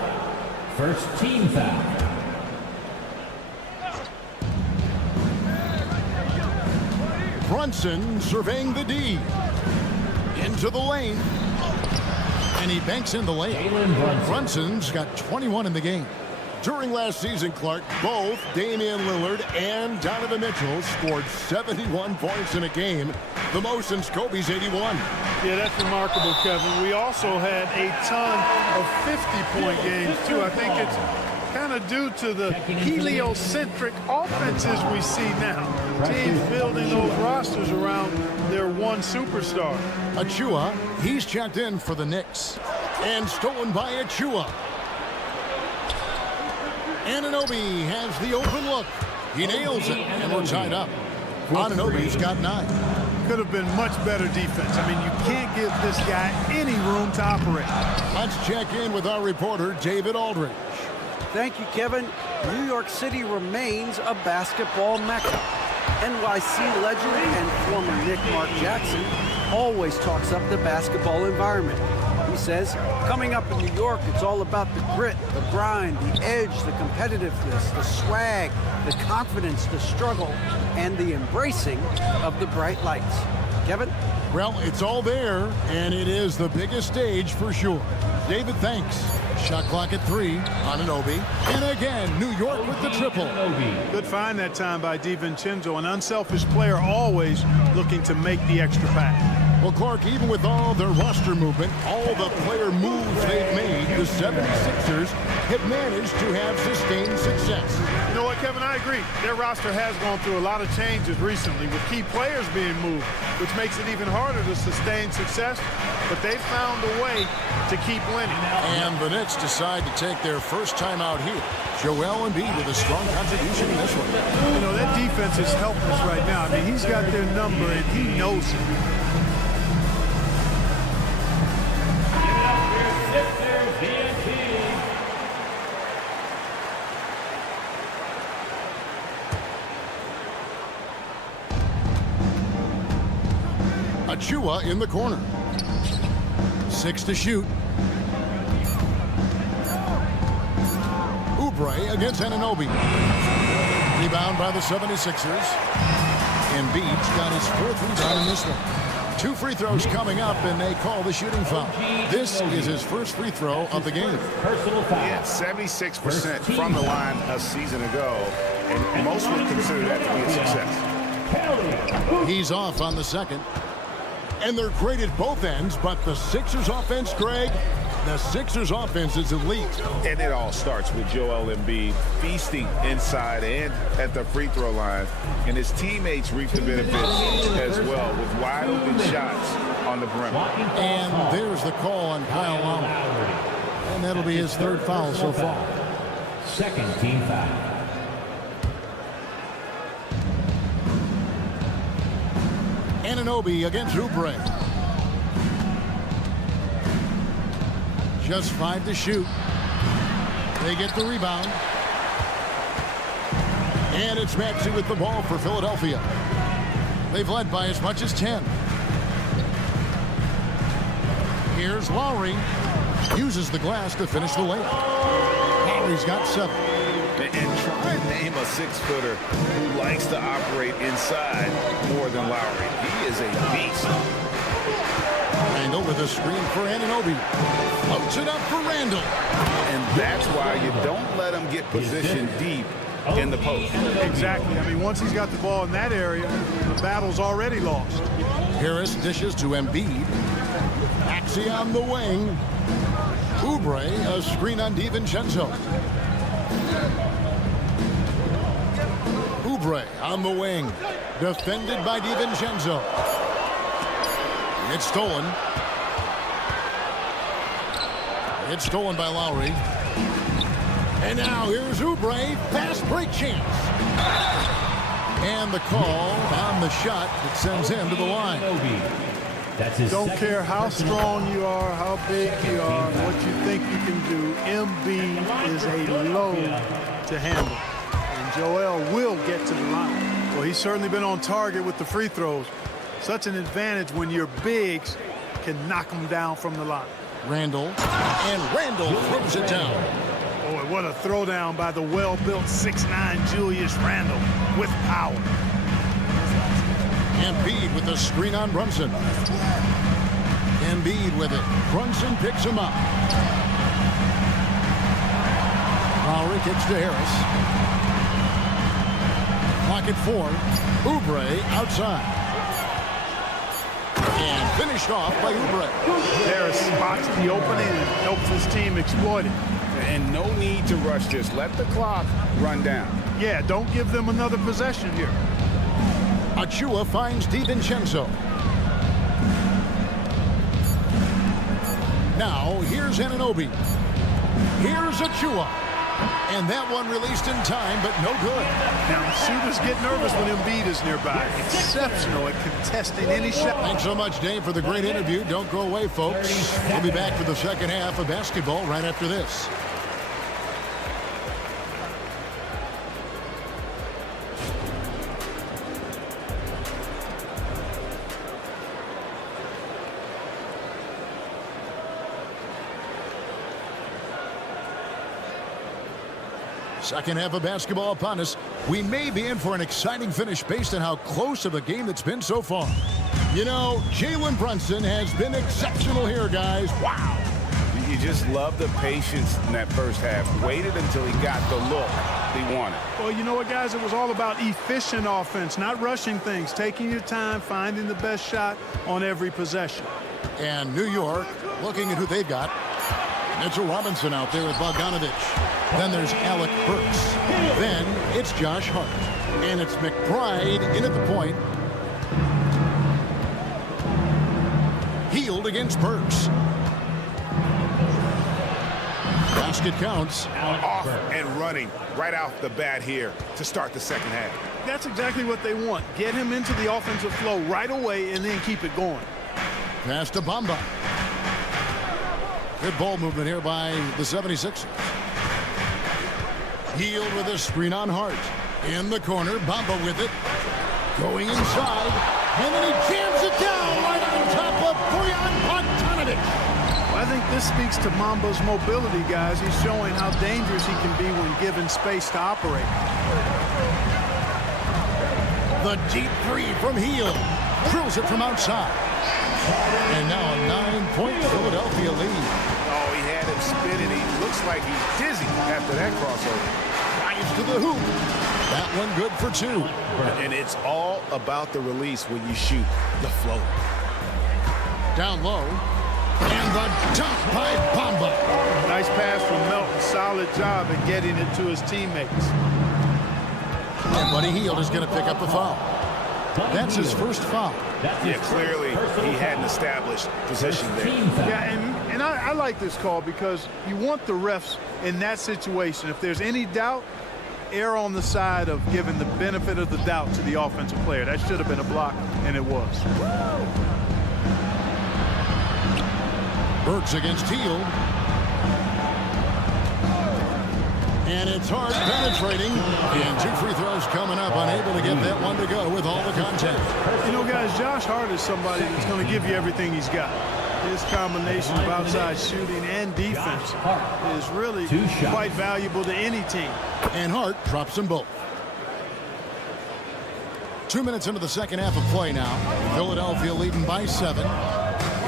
First team foul. Brunson surveying the D. Into the lane. And he banks in the lane. Brunson's got 21 in the game. During last season, Clark, both Damian Lillard and Donovan Mitchell scored 71 points in a game, the most since Kobe's 81. Yeah, that's remarkable, Kevin. We also had a ton of 50-point games, too. I think it's kind of due to the heliocentric offenses we see now. Teams building those rosters around their one superstar. Achua, he's checked in for the Knicks. And stolen by Achua. Anunoby has the open look. He nails it, and we're tied up. Anunoby's got 9. Could have been much better defense. I mean, you can't give this guy any room to operate. Let's check in with our reporter, David Aldridge. Thank you, Kevin. New York City remains a basketball mecca. NYC legend and former Knick Mark Jackson always talks up the basketball environment. He says, coming up in New York, it's all about the grit, the grind, the edge, the competitiveness, the swag, the confidence, the struggle, and the embracing of the bright lights. Kevin? Well, it's all there, and it is the biggest stage for sure. David, thanks. Shot clock at 3 on Anunoby. And again, New York with the triple. Good find that time by DiVincenzo, an unselfish player always looking to make the extra pass. Well, Clark, even with all their roster movement, all the player moves they've made, the 76ers have managed to have sustained success. You know what, Kevin, I agree. Their roster has gone through a lot of changes recently with key players being moved, which makes it even harder to sustain success, but they've found a way to keep winning. And the Knicks decide to take their first time out here. Joel Embiid with a strong contribution in this one. You know, that defense is helpless right now. I mean, he's got their number, and he knows it. Achua in the corner. 6 to shoot. Oubre against Anunoby. Rebound by the 76ers. Embiid's got his 4th rebound in this one. 2 free throws coming up, and they call the shooting foul. This is his first free throw of the game. Yeah, 76% from the line a season ago, and most would consider that to be a success. He's off on the second. And they're great at both ends, but the Sixers offense, Greg, the Sixers offense is elite. And it all starts with Joel Embiid feasting inside and at the free throw line. And his teammates reap the benefits as well with wide open shots on the perimeter. And there's the call on Kyle Lowry. And that'll be his 3rd foul so far. Second team foul. Anunoby against Oubre. Just 5 to shoot. They get the rebound. And it's Maxey with the ball for Philadelphia. They've led by as much as 10. Here's Lowry. Uses the glass to finish the layup. Lowry's got 7. And try and name a 6-footer who likes to operate inside more than Lowry. He is a beast. Randall with a screen for Anunoby. Floats it up for Randall. And that's why you don't let him get positioned deep in the post. Exactly. I mean, once he's got the ball in that area, the battle's already lost. Harris dishes to Embiid. Maxey on the wing. Oubre, a screen on DiVincenzo. Oubre on the wing. Defended by DiVincenzo. It's stolen. It's stolen by Lowry. And now here's Oubre. Fast break chance. And the call on the shot that sends him to the line. Don't care how strong you are, how big you are, what you think you can do. Embiid is a load to handle. And Joel will get to the line. Well, he's certainly been on target with the free throws. Such an advantage when your bigs can knock them down from the line. Randall. And Randall throws it down. Boy, what a throwdown by the well-built 6'9" Julius Randle with power. Embiid with the screen on Brunson. Embiid with it. Brunson picks him up. Lowry kicks to Harris. Clock at 4. Oubre outside. And finished off by Oubre. Harris spots the opening and helps his team exploit it. And no need to rush this. Let the clock run down. Yeah, don't give them another possession here. Achua finds DiVincenzo. Now, here's Anunoby. Here's Achua. And that one released in time, but no good. Now, shooters get nervous when Embiid is nearby. Exceptional at contesting any shot. Thanks so much, Dave, for the great interview. Don't go away, folks. We'll be back for the second half of basketball right after this. Second half of basketball upon us. We may be in for an exciting finish based on how close of a game that's been so far. You know, Jalen Brunson has been exceptional here, guys. Wow. You just love the patience in that first half. Waited until he got the look he wanted. Well, you know what, guys? It was all about efficient offense, not rushing things, taking your time, finding the best shot on every possession. And New York, looking at who they've got. Mitchell Robinson out there with Bogdanovich. Then there's Alec Burks. Then it's Josh Hart. And it's McBride in at the point. Healed against Burks. Basket counts. Off and running right off the bat here to start the second half. That's exactly what they want. Get him into the offensive flow right away and then keep it going. Pass to Bamba. Good ball movement here by the 76ers. Healed with a screen on Hart. In the corner, Bamba with it. Going inside. And then he jams it down right on top of Bojan Bogdanovich. I think this speaks to Mamba's mobility, guys. He's showing how dangerous he can be when given space to operate. The deep three from Hield. Drills it from outside. And now a 9-point Philadelphia lead. Oh, he had him spinning. He looks like he's dizzy after that crossover. Drives to the hoop. That one good for two. And it's all about the release when you shoot the float. Down low. And the dunk by Bamba. Nice pass from Melton. Solid job at getting it to his teammates. And Buddy Hield is going to pick up the foul. That's his first foul. Yeah, clearly he hadn't established position there. Yeah, and I like this call because you want the refs in that situation. If there's any doubt, err on the side of giving the benefit of the doubt to the offensive player. That should have been a block, and it was. Burks against Hield. And it's Hart penetrating. And two free throws coming up. Unable to get that one to go with all the contact. You know, guys, Josh Hart is somebody that's going to give you everything he's got. His combination of outside shooting and defense is really quite valuable to any team. And Hart drops them both. 2 minutes into the second half of play now. Philadelphia leading by 7.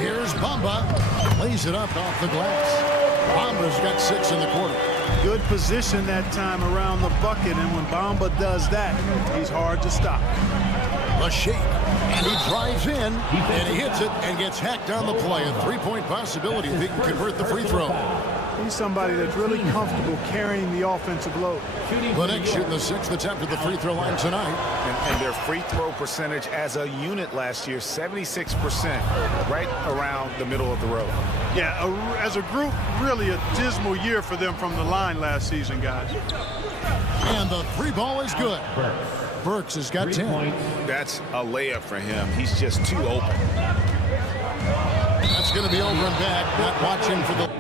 Here's Bamba. Lays it up off the glass. Bamba's got 6 in the quarter. Good position that time around the bucket, and when Bamba does that, he's hard to stop. A shake, and he drives in, and he hits it and gets hacked on the play. A three-point possibility if he can convert the free throw. He's somebody that's really comfortable carrying the offensive load. The Knicks shooting the 6th attempt at the free throw line tonight. And their free throw percentage as a unit last year, 76%, right around the middle of the road. Yeah, as a group, really a dismal year for them from the line last season, guys. And the three ball is good. Burks has got 10. That's a layup for him. He's just too open. That's going to be over and back. Not watching for the...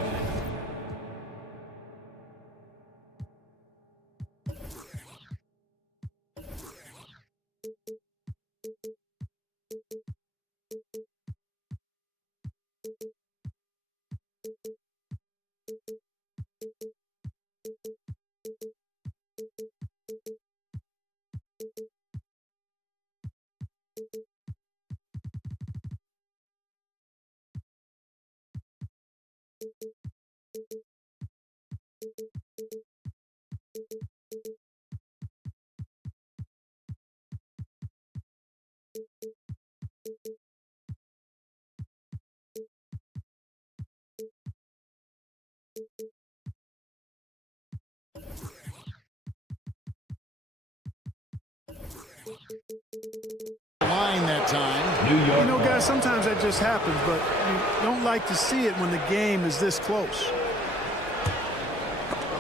line that time. New York. You know, guys, sometimes that just happens, but you don't like to see it when the game is this close.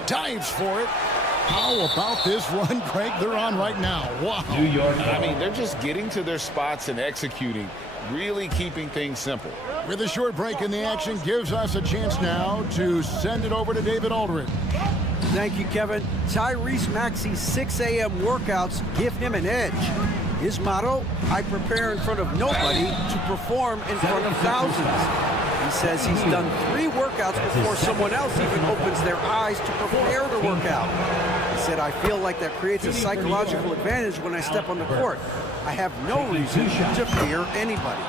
Dives for it. How about this run, Craig, they're on right now? Wow. New York. I mean, they're just getting to their spots and executing, really keeping things simple. With a short break in the action, gives us a chance now to send it over to David Aldridge. Thank you, Kevin. Tyrese Maxey's 6 a.m. workouts give him an edge. His motto, I prepare in front of nobody to perform in front of thousands. He says he's done 3 workouts before someone else even opens their eyes to prepare to work out. He said, I feel like that creates a psychological advantage when I step on the court. I have no reason to fear anybody.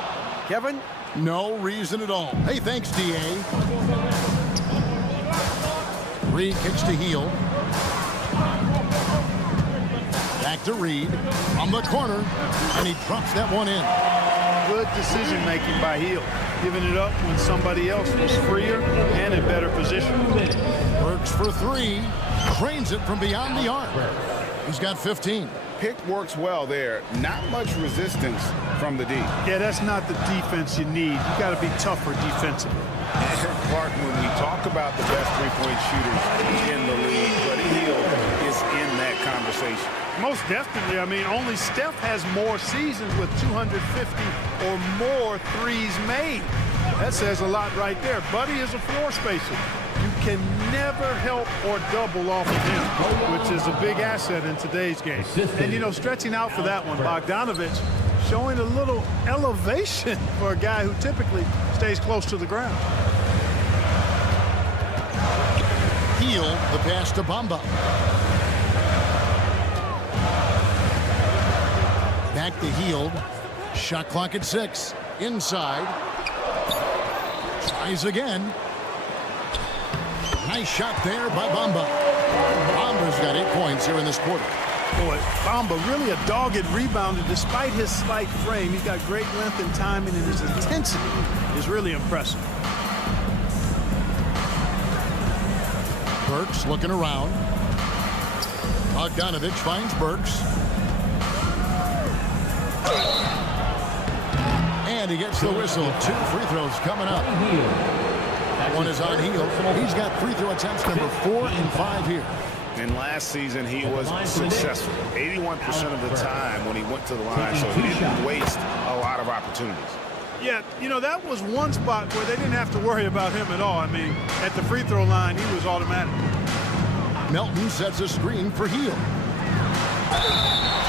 Kevin? No reason at all. Hey, thanks, D.A. Reed kicks to Heel. Back to Reed on the corner, and he drops that one in. Good decision-making by Heel, giving it up when somebody else was freer and in better position. Works for three, drains it from beyond the arc. He's got 15. Pick works well there. Not much resistance from the D. Yeah, that's not the defense you need. You got to be tougher defensively. Clark, when we talk about the best three-point shooters in the league, Buddy Hield is in that conversation. Most definitely. I mean, only Steph has more seasons with 250 or more threes made. That says a lot right there. Buddy is a floor spacer. You can never help or double off of him, which is a big asset in today's game. And, you know, stretching out for that one, Bogdanovich showing a little elevation for a guy who typically stays close to the ground. Heel, the pass to Bamba. Back to Hield. Shot clock at 6. Inside. Tries again. Nice shot there by Bamba. Bamba's got 8 points here in this quarter. Boy, Bamba really a dogged rebounder despite his slight frame. He's got great length and timing, and his intensity is really impressive. Burks looking around. Bogdanovich finds Burks. And he gets the whistle. 2 free throws coming up. One is on Hield. He's got free throw attempts number 4 and 5 here. And last season, he was successful 81% of the time when he went to the line, so he didn't waste a lot of opportunities. Yeah, you know, that was one spot where they didn't have to worry about him at all. I mean, at the free throw line, he was automatic. Melton sets a screen for Hield.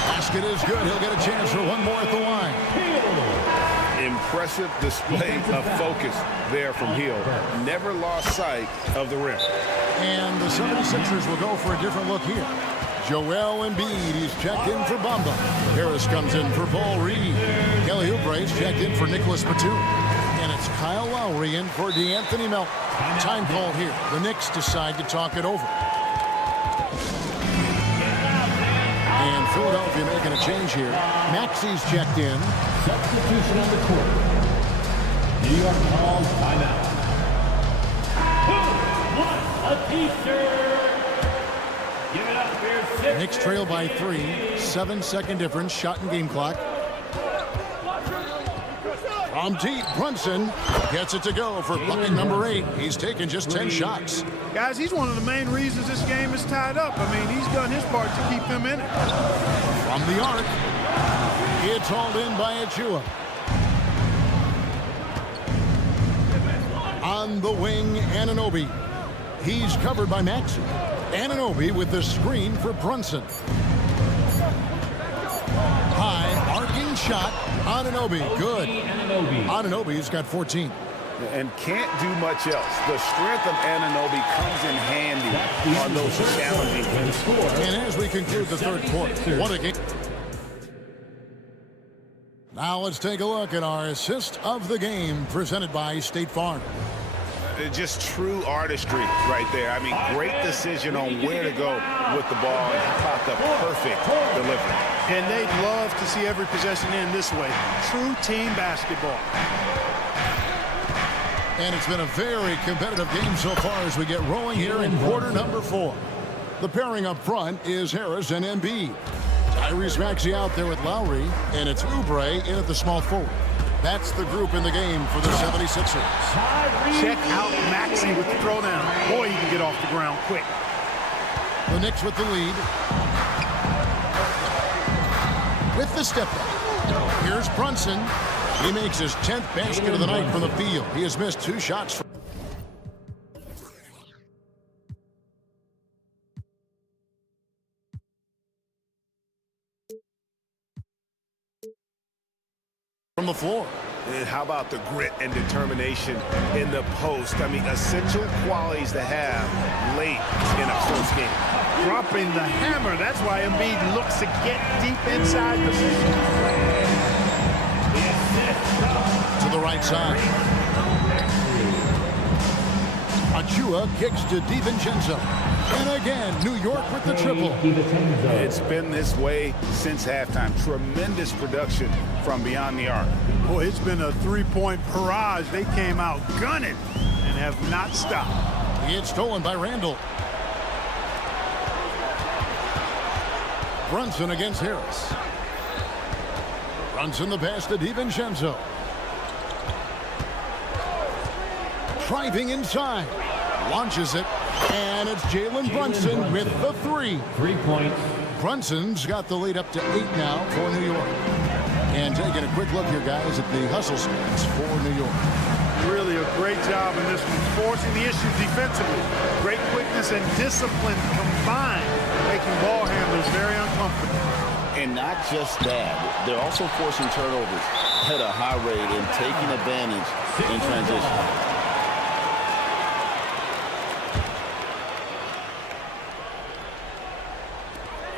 Basket is good. He'll get a chance for one more at the line. Impressive display of focus there from Hield. Never lost sight of the rim. And the 76ers will go for a different look here. Joel Embiid, he's checked in for Bamba. Harris comes in for Paul Reed. Kelly Oubre's checked in for Nicholas Batum. And it's Kyle Lowry in for DeAnthony Melton. Time call here. The Knicks decide to talk it over. And Philadelphia making a change here. Maxi's checked in. Substitution on the court. New York calls timeout. 2-1 a Easter. Give it up here. Knicks trail by 3. 7-second difference. Shot and game clock. From deep, Brunson gets it to go for bucket number 8. He's taken just 10 shots. Guys, he's one of the main reasons this game is tied up. I mean, he's done his part to keep them in it. From the arc, it's hauled in by Achua. On the wing, Anunoby. He's covered by Maxey. Anunoby with the screen for Brunson. High, arcing shot. Anunoby, good. Anunoby's got 14. And can't do much else. The strength of Anunoby comes in handy on those challenging plays. And as we conclude the third quarter, what a game. Now let's take a look at our assist of the game presented by State Farm. Just true artistry right there. I mean, great decision on where to go with the ball, and how about the perfect delivery. And they'd love to see every possession end this way. True team basketball. And it's been a very competitive game so far as we get rolling here in quarter number 4. The pairing up front is Harris and Embiid. Tyrese Maxey out there with Lowry, and it's Oubre in at the small forward. That's the group in the game for the 76ers. Check out Maxey with the throwdown. Boy, he can get off the ground quick. The Knicks with the lead. With the step back. Here's Brunson. He makes his 10th basket of the night from the field. He has missed 2 shots from the floor. And how about the grit and determination in the post? I mean, essential qualities to have late in a close game. Dropping the hammer. That's why Embiid looks to get deep inside position. To the right side. Achua kicks to DiVincenzo. And again, New York with the triple. It's been this way since halftime. Tremendous production from beyond the arc. Boy, it's been a three-point barrage. They came out gunning and have not stopped. It's stolen by Randall. Brunson against Harris. Brunson the pass to DiVincenzo. Driving inside. Launches it. And it's Jalen Brunson with the three. 3 points. Brunson's got the lead up to 8 now for New York. And taking a quick look here, guys, at the hustle stats for New York. Really a great job in this one, forcing the issue defensively. Great quickness and discipline combined, making ball handlers very uncomfortable. And not just that, they're also forcing turnovers at a high rate and taking advantage in transition.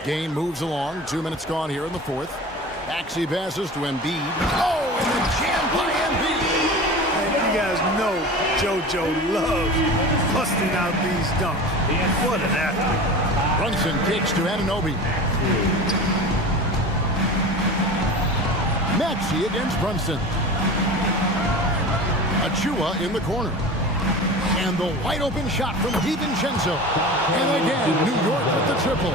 Game moves along. 2 minutes gone here in the fourth. Maxey passes to Embiid. Oh, and then jammed by Embiid. And you guys know JoJo loves busting out these dunks. What an athlete. Brunson kicks to Anunoby. Maxey against Brunson. Achua in the corner. And the wide open shot from DiVincenzo. And again, New York with the triple.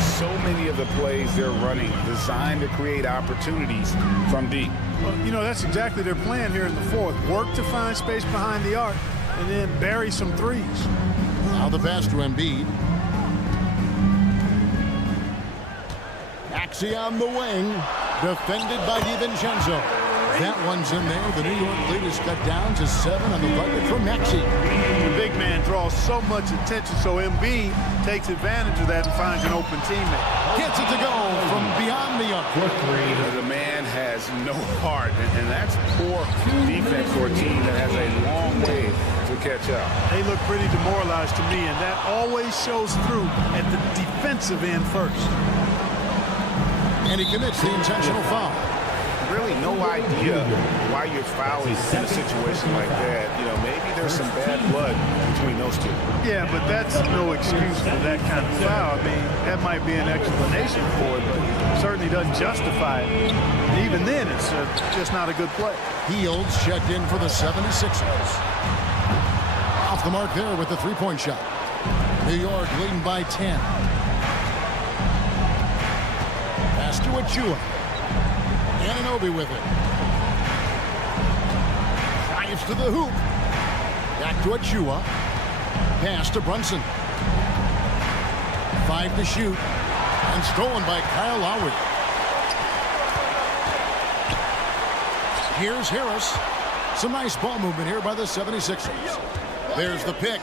So many of the plays they're running designed to create opportunities from deep. Well, you know, that's exactly their plan here in the fourth. Work to find space behind the arc and then bury some threes. Now the pass to Embiid. Maxey on the wing. Defended by DiVincenzo. That one's in there. The New York lead is cut down to 7 on the bucket from Maxey. The big man draws so much attention, so Embiid takes advantage of that and finds an open teammate. Gets it to go from beyond the arc. The man has no heart, and that's poor defense for a team that has a long way to catch up. They look pretty demoralized to me, and that always shows through at the defensive end first. And he commits the intentional foul. Really no idea why you're fouling in a situation like that. You know, maybe there's some bad blood between those two. Yeah, but that's no excuse for that kind of foul. I mean, that might be an explanation for it, but it certainly doesn't justify it. And even then, it's just not a good play. Fields checked in for the 76ers. Off the mark there with the three-point shot. New York leading by 10. Pass to Achua. Anunoby with it. Drives to the hoop. Back to Achua. Pass to Brunson. 5 to shoot. And stolen by Kyle Lowry. Here's Harris. Some nice ball movement here by the 76ers. There's the pick.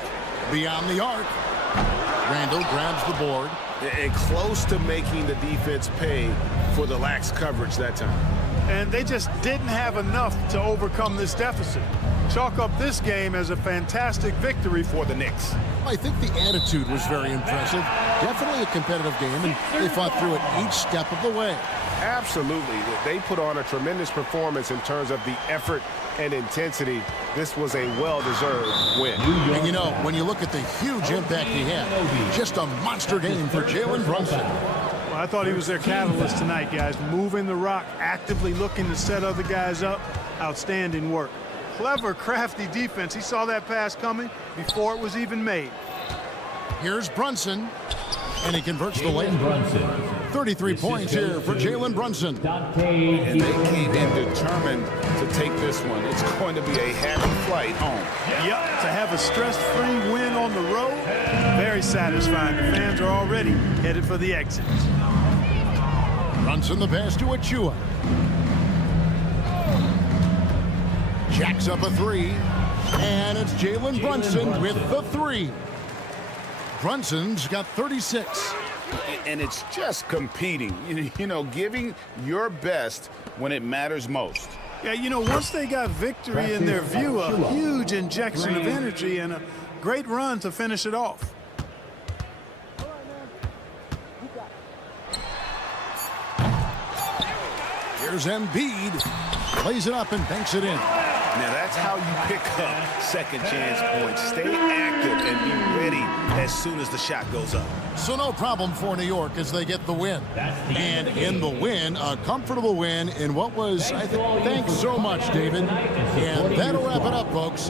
Beyond the arc. Randall grabs the board. And close to making the defense pay for the lax coverage that time. And they just didn't have enough to overcome this deficit. Chalk up this game as a fantastic victory for the Knicks. I think the attitude was very impressive. Definitely a competitive game, and they fought through it each step of the way. Absolutely. They put on a tremendous performance in terms of the effort and intensity. This was a well-deserved win. And you know, when you look at the huge impact he had, just a monster game for Jalen Brunson. Well, I thought he was their catalyst tonight, guys. Moving the rock, actively looking to set other guys up. Outstanding work. Clever, crafty defense. He saw that pass coming before it was even made. Here's Brunson, and he converts the layup. 33 points here for Jalen Brunson. And they came in determined to take this one. It's going to be a happy flight home. Yep, to have a stress-free win on the road, very satisfying. The fans are already headed for the exit. Brunson the pass to Achua. Jacks up a three, and it's Jalen Brunson with the three. Brunson's got 36. And it's just competing, you know, giving your best when it matters most. Yeah, you know, once they got victory in their view, a huge injection of energy and a great run to finish it off. Here's Embiid. Plays it up and banks it in. Now that's how you pick up second chance points. Stay active and be ready as soon as the shot goes up. So no problem for New York as they get the win. And in the win, a comfortable win in what was, I think, thanks so much, David. And that'll wrap it up, folks.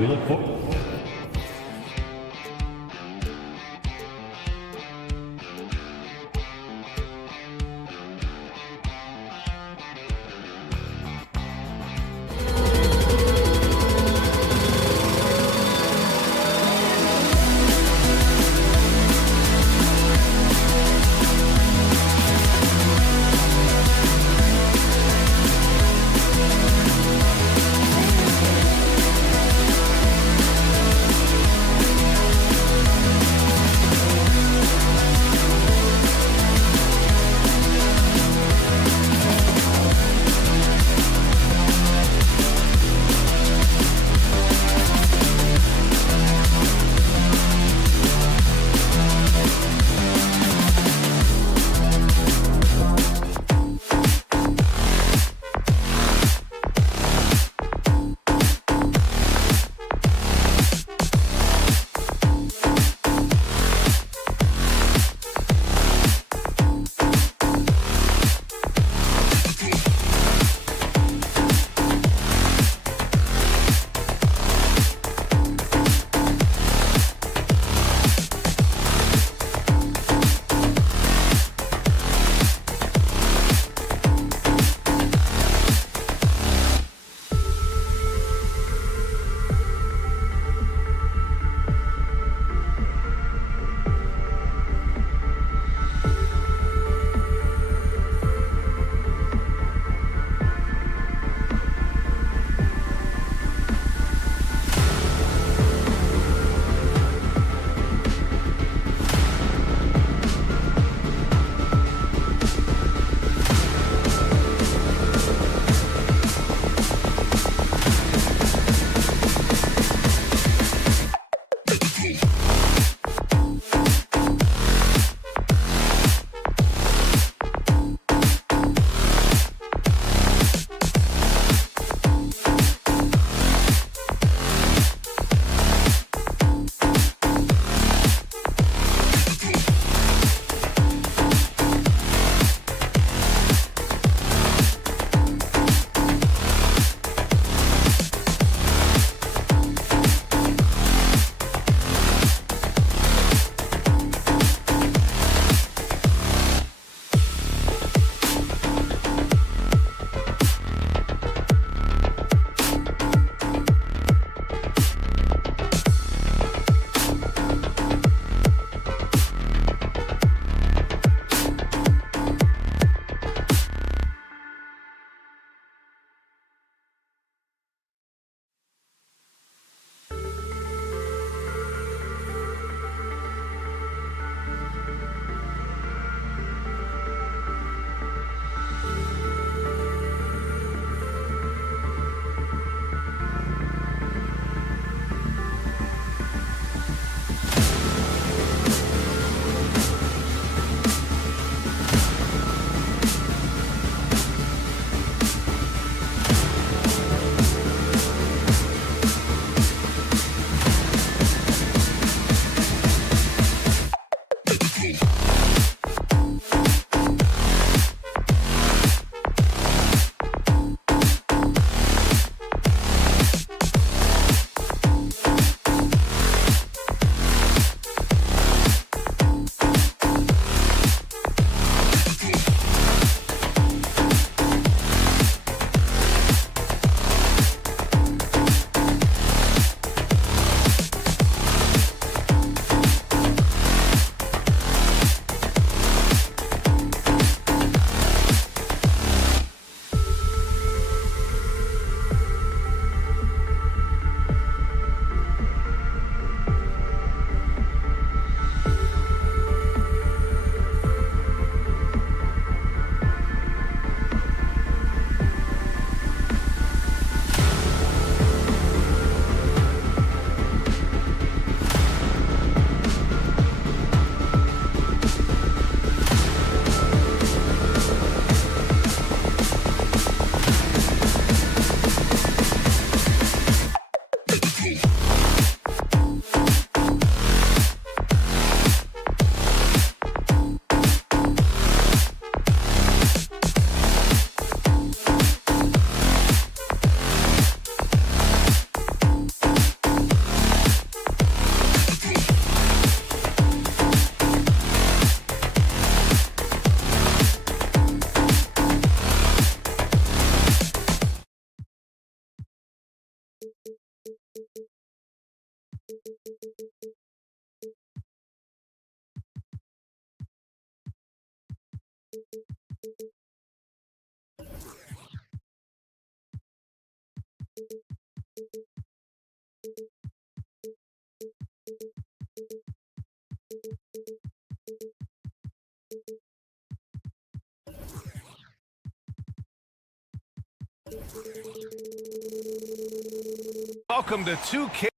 Welcome to 2K.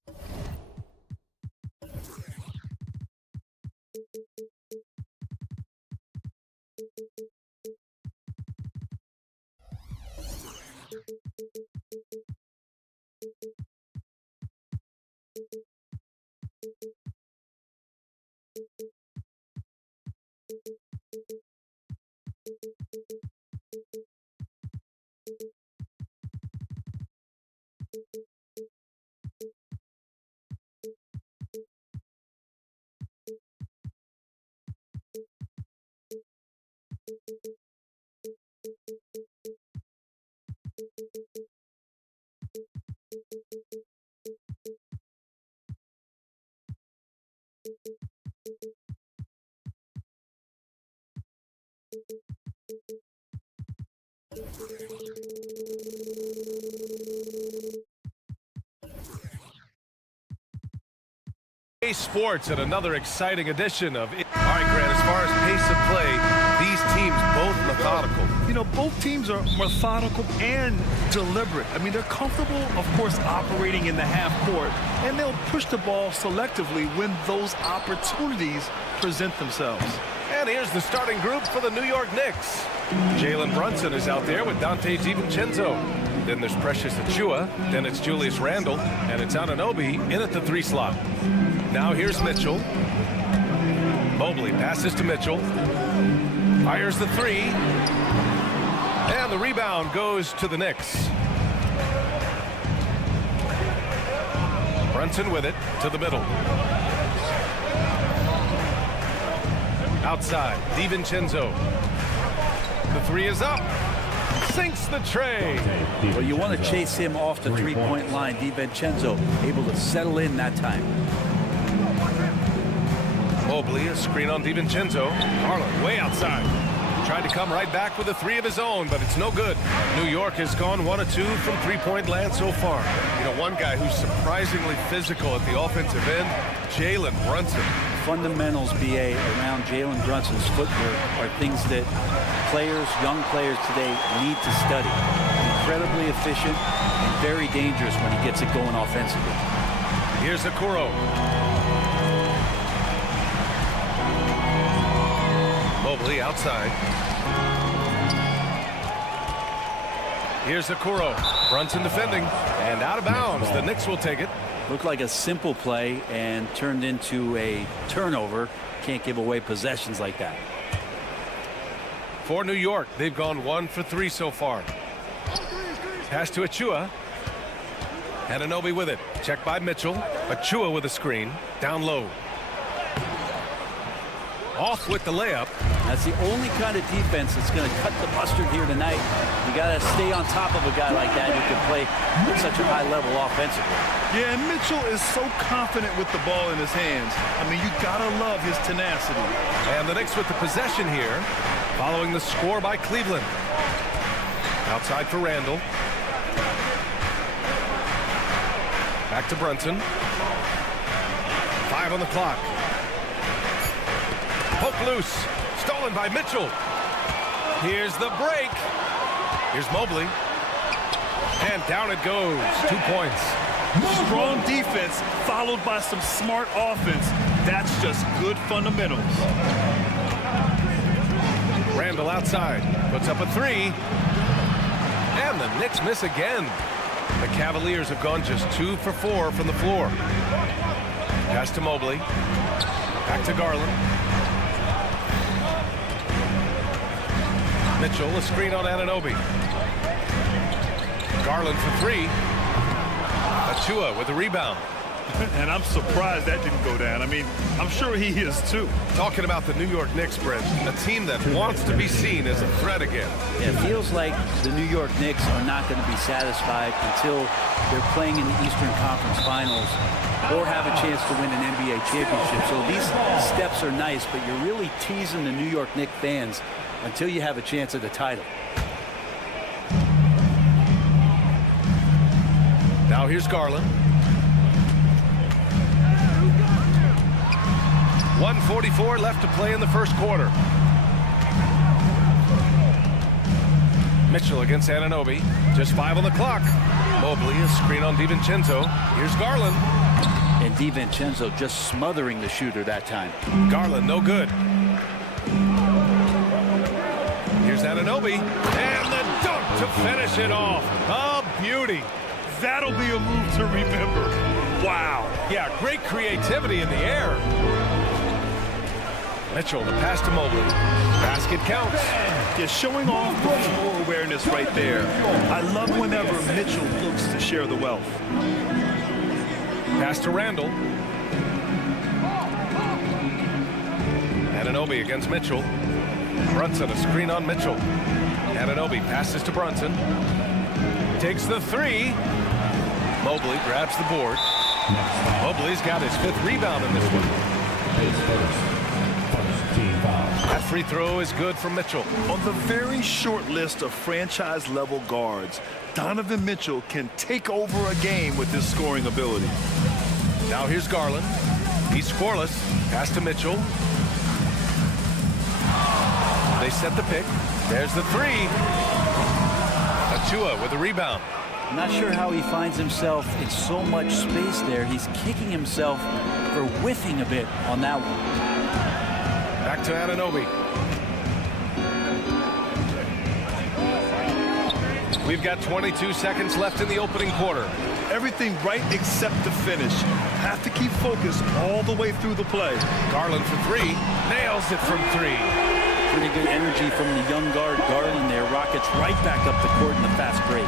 Sports and another exciting edition of it. All right, Grant, as far as pace of play, these teams both methodical. You know, both teams are methodical and deliberate. I mean, they're comfortable, of course, operating in the half court, and they'll push the ball selectively when those opportunities present themselves. And here's the starting group for the New York Knicks. Jalen Brunson is out there with Donte DiVincenzo. Then there's Precious Achiuwa. Then it's Julius Randle. And it's Anunoby in at the 3 slot. Now here's Mitchell. Mobley passes to Mitchell. Fires the 3. And the rebound goes to the Knicks. Brunson with it to the middle. Outside, DiVincenzo. The 3 is up. Sinks the tray. Well, you want to chase him off the three-point line. DiVincenzo able to settle in that time. Mobley, a screen on DiVincenzo. Garland way outside. Tried to come right back with a 3 of his own, but it's no good. New York has gone 1 of 2 from three-point land so far. You know, one guy who's surprisingly physical at the offensive end, Jalen Brunson. Fundamentals, BA, around Jalen Brunson's footwork are things that players, young players today need to study. Incredibly efficient and very dangerous when he gets it going offensively. Here's Okoro. Mobley outside. Here's Okoro. Brunson defending and out of bounds. The Knicks will take it. Looked like a simple play and turned into a turnover. Can't give away possessions like that. For New York, they've gone 1 for 3 so far. Pass to Achiuwa. Anunoby with it. Checked by Mitchell. Achiuwa with a screen. Down low. Off with the layup. That's the only kind of defense that's going to cut the mustard here tonight. You got to stay on top of a guy like that who can play at such a high level offensively. Yeah, and Mitchell is so confident with the ball in his hands. I mean, you got to love his tenacity. And the Knicks with the possession here, following the score by Cleveland. Outside for Randle. Back to Brunson. 5 on the clock. Poke loose. Stolen by Mitchell. Here's the break. Here's Mobley. And down it goes. 2 points. Strong defense followed by some smart offense. That's just good fundamentals. Randle outside. Puts up a 3. And the Knicks miss again. The Cavaliers have gone just 2 for 4 from the floor. Pass to Mobley. Back to Garland. Mitchell, a screen on Anunoby. Garland for 3. Achiuwa with the rebound. And I'm surprised that didn't go down. I mean, I'm sure he is too. Talking about the New York Knicks, Brent, a team that wants to be seen as a threat again. It feels like the New York Knicks are not going to be satisfied until they're playing in the Eastern Conference Finals or have a chance to win an NBA championship. So these steps are nice, but you're really teasing the New York Knicks fans until you have a chance at the title. Now here's Garland. 1:44 left to play in the first quarter. Mitchell against Anunoby. Just 5 on the clock. Mobley, a screen on DiVincenzo. Here's Garland. And DiVincenzo just smothering the shooter that time. Garland, no good. Here's Anunoby. And the dunk to finish it off. A beauty. That'll be a move to remember. Wow. Yeah, great creativity in the air. Mitchell, the pass to Mobley. Basket counts. Just showing off the floor awareness right there. I love whenever Mitchell looks to share the wealth. Pass to Randall. Anunoby against Mitchell. Brunson, a screen on Mitchell. Anunoby passes to Brunson. Takes the 3. Mobley grabs the board. Mobley's got his 5th rebound in this one. That free throw is good for Mitchell. On the very short list of franchise-level guards, Donovan Mitchell can take over a game with his scoring ability. Now here's Garland. He's scoreless. Pass to Mitchell. They set the pick. There's the 3. Achua with a rebound. I'm not sure how he finds himself in so much space there. He's kicking himself for whiffing a bit on that one. Back to Anunoby. We've got 22 seconds left in the opening quarter. Everything right except the finish. Have to keep focused all the way through the play. Garland for 3. Nails it from 3. Pretty good energy from the young guard Garland there. Rockets right back up the court in the fast break.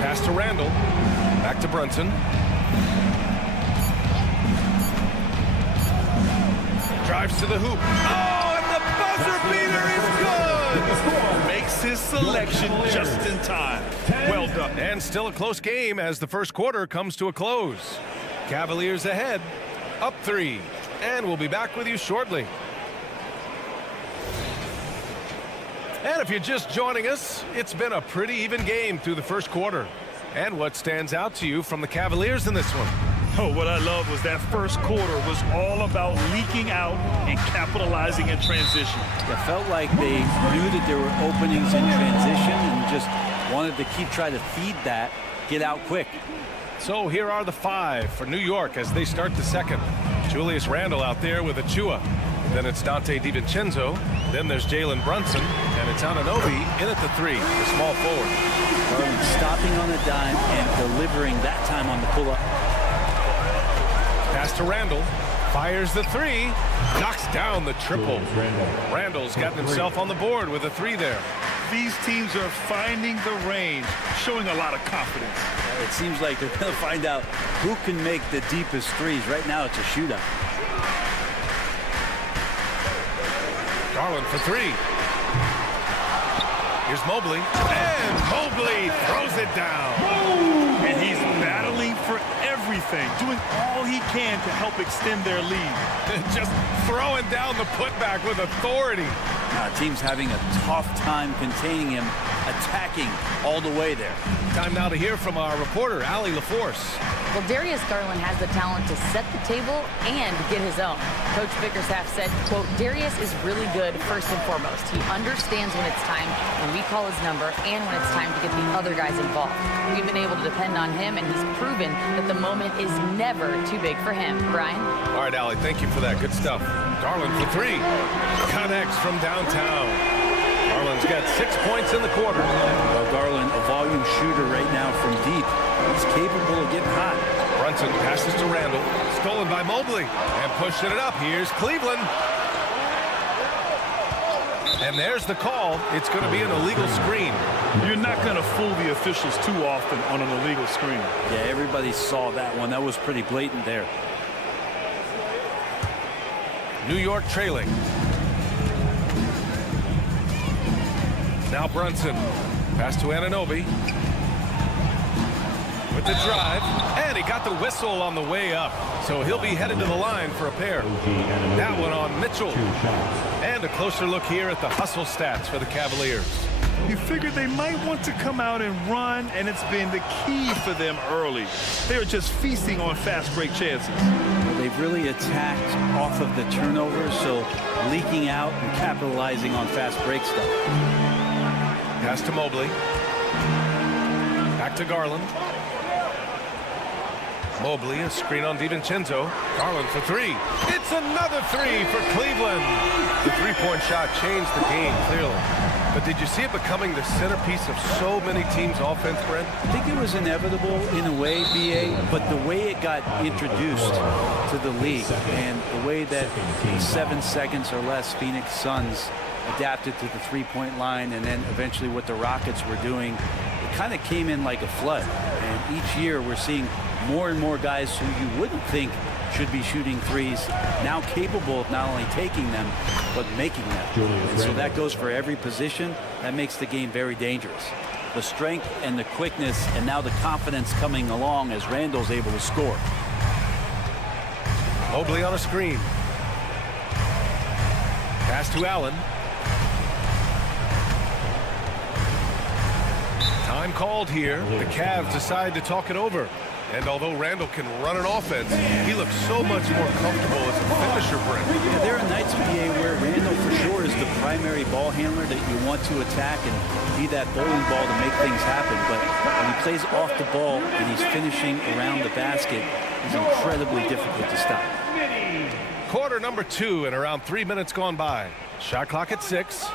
Pass to Randall. Back to Brunson. Drives to the hoop. Oh, and the buzzer beater is good! Makes his selection just in time. Well done. And still a close game as the first quarter comes to a close. Cavaliers ahead, up 3. And we'll be back with you shortly. And if you're just joining us, it's been a pretty even game through the first quarter. And what stands out to you from the Cavaliers in this one? Oh, what I love was that first quarter was all about leaking out and capitalizing in transition. It felt like they knew that there were openings in transition and just wanted to try to feed that, get out quick. So here are the 5 for New York as they start the second. Julius Randle out there with Achua. Then it's Dante DiVincenzo. Then there's Jalen Brunson. And it's Anunoby in at the 3, the small forward. Garland stopping on a dime and delivering that time on the pull-up. Pass to Randall. Fires the 3. Knocks down the triple. Randall's gotten himself on the board with a 3 there. These teams are finding the range, showing a lot of confidence. It seems like they're going to find out who can make the deepest threes. Right now, it's a shootout. Garland for 3. Here's Mobley. And Mobley throws it down. And he's battling for everything, doing all he can to help extend their lead. Just throwing down the putback with authority. Team's having a tough time containing him, attacking all the way there. Time now to hear from our reporter, Allie LaForce. Well, Darius Garland has the talent to set the table and get his own. Coach Bickerstaff said, quote, Darius is really good first and foremost. He understands when it's time, when we call his number, and when it's time to get the other guys involved. We've been able to depend on him, and he's proven that the moment is never too big for him. Brian? All right, Allie, thank you for that. Good stuff. Garland for 3. Connects from downtown. Garland's got 6 points in the quarter. Well, Garland, a volume shooter right now from deep. He's capable of getting hot. Brunson passes to Randall. Stolen by Mobley. And pushing it up. Here's Cleveland. And there's the call. It's going to be an illegal screen. You're not going to fool the officials too often on an illegal screen. Yeah, everybody saw that one. That was pretty blatant there. New York trailing. Now Brunson. Pass to Anunoby. With the drive. And he got the whistle on the way up. So he'll be headed to the line for a pair. That one on Mitchell. And a closer look here at the hustle stats for the Cavaliers. You figured they might want to come out and run, and it's been the key for them early. They're just feasting on fast break chances. Well, they've really attacked off of the turnovers, so leaking out and capitalizing on fast break stuff. Pass to Mobley. Back to Garland. Mobley, a screen on DiVincenzo. Garland for three. It's another three for Cleveland. The three-point shot changed the game, clearly. But did you see it becoming the centerpiece of so many teams' offense, Brent? I think it was inevitable in a way, BA, but the way it got introduced to the league and the way that in 7 seconds or less Phoenix Suns adapted to the three-point line, and then eventually what the Rockets were doing, it kind of came in like a flood. And each year we're seeing more and more guys who you wouldn't think should be shooting threes, now capable of not only taking them, but making them. And so that goes for every position. That makes the game very dangerous. The strength and the quickness, and now the confidence coming along as Randall's able to score. Mobley on a screen. Pass to Allen. Time called here. The Cavs decide to talk it over. And although Randall can run an offense, he looks so much more comfortable as a finisher, Brent. Yeah, there are nights, BA, where Randall for sure is the primary ball handler that you want to attack and be that bowling ball to make things happen. But when he plays off the ball and he's finishing around the basket, he's incredibly difficult to stop. Quarter number 2 and around 3 minutes gone by. Shot clock at 6.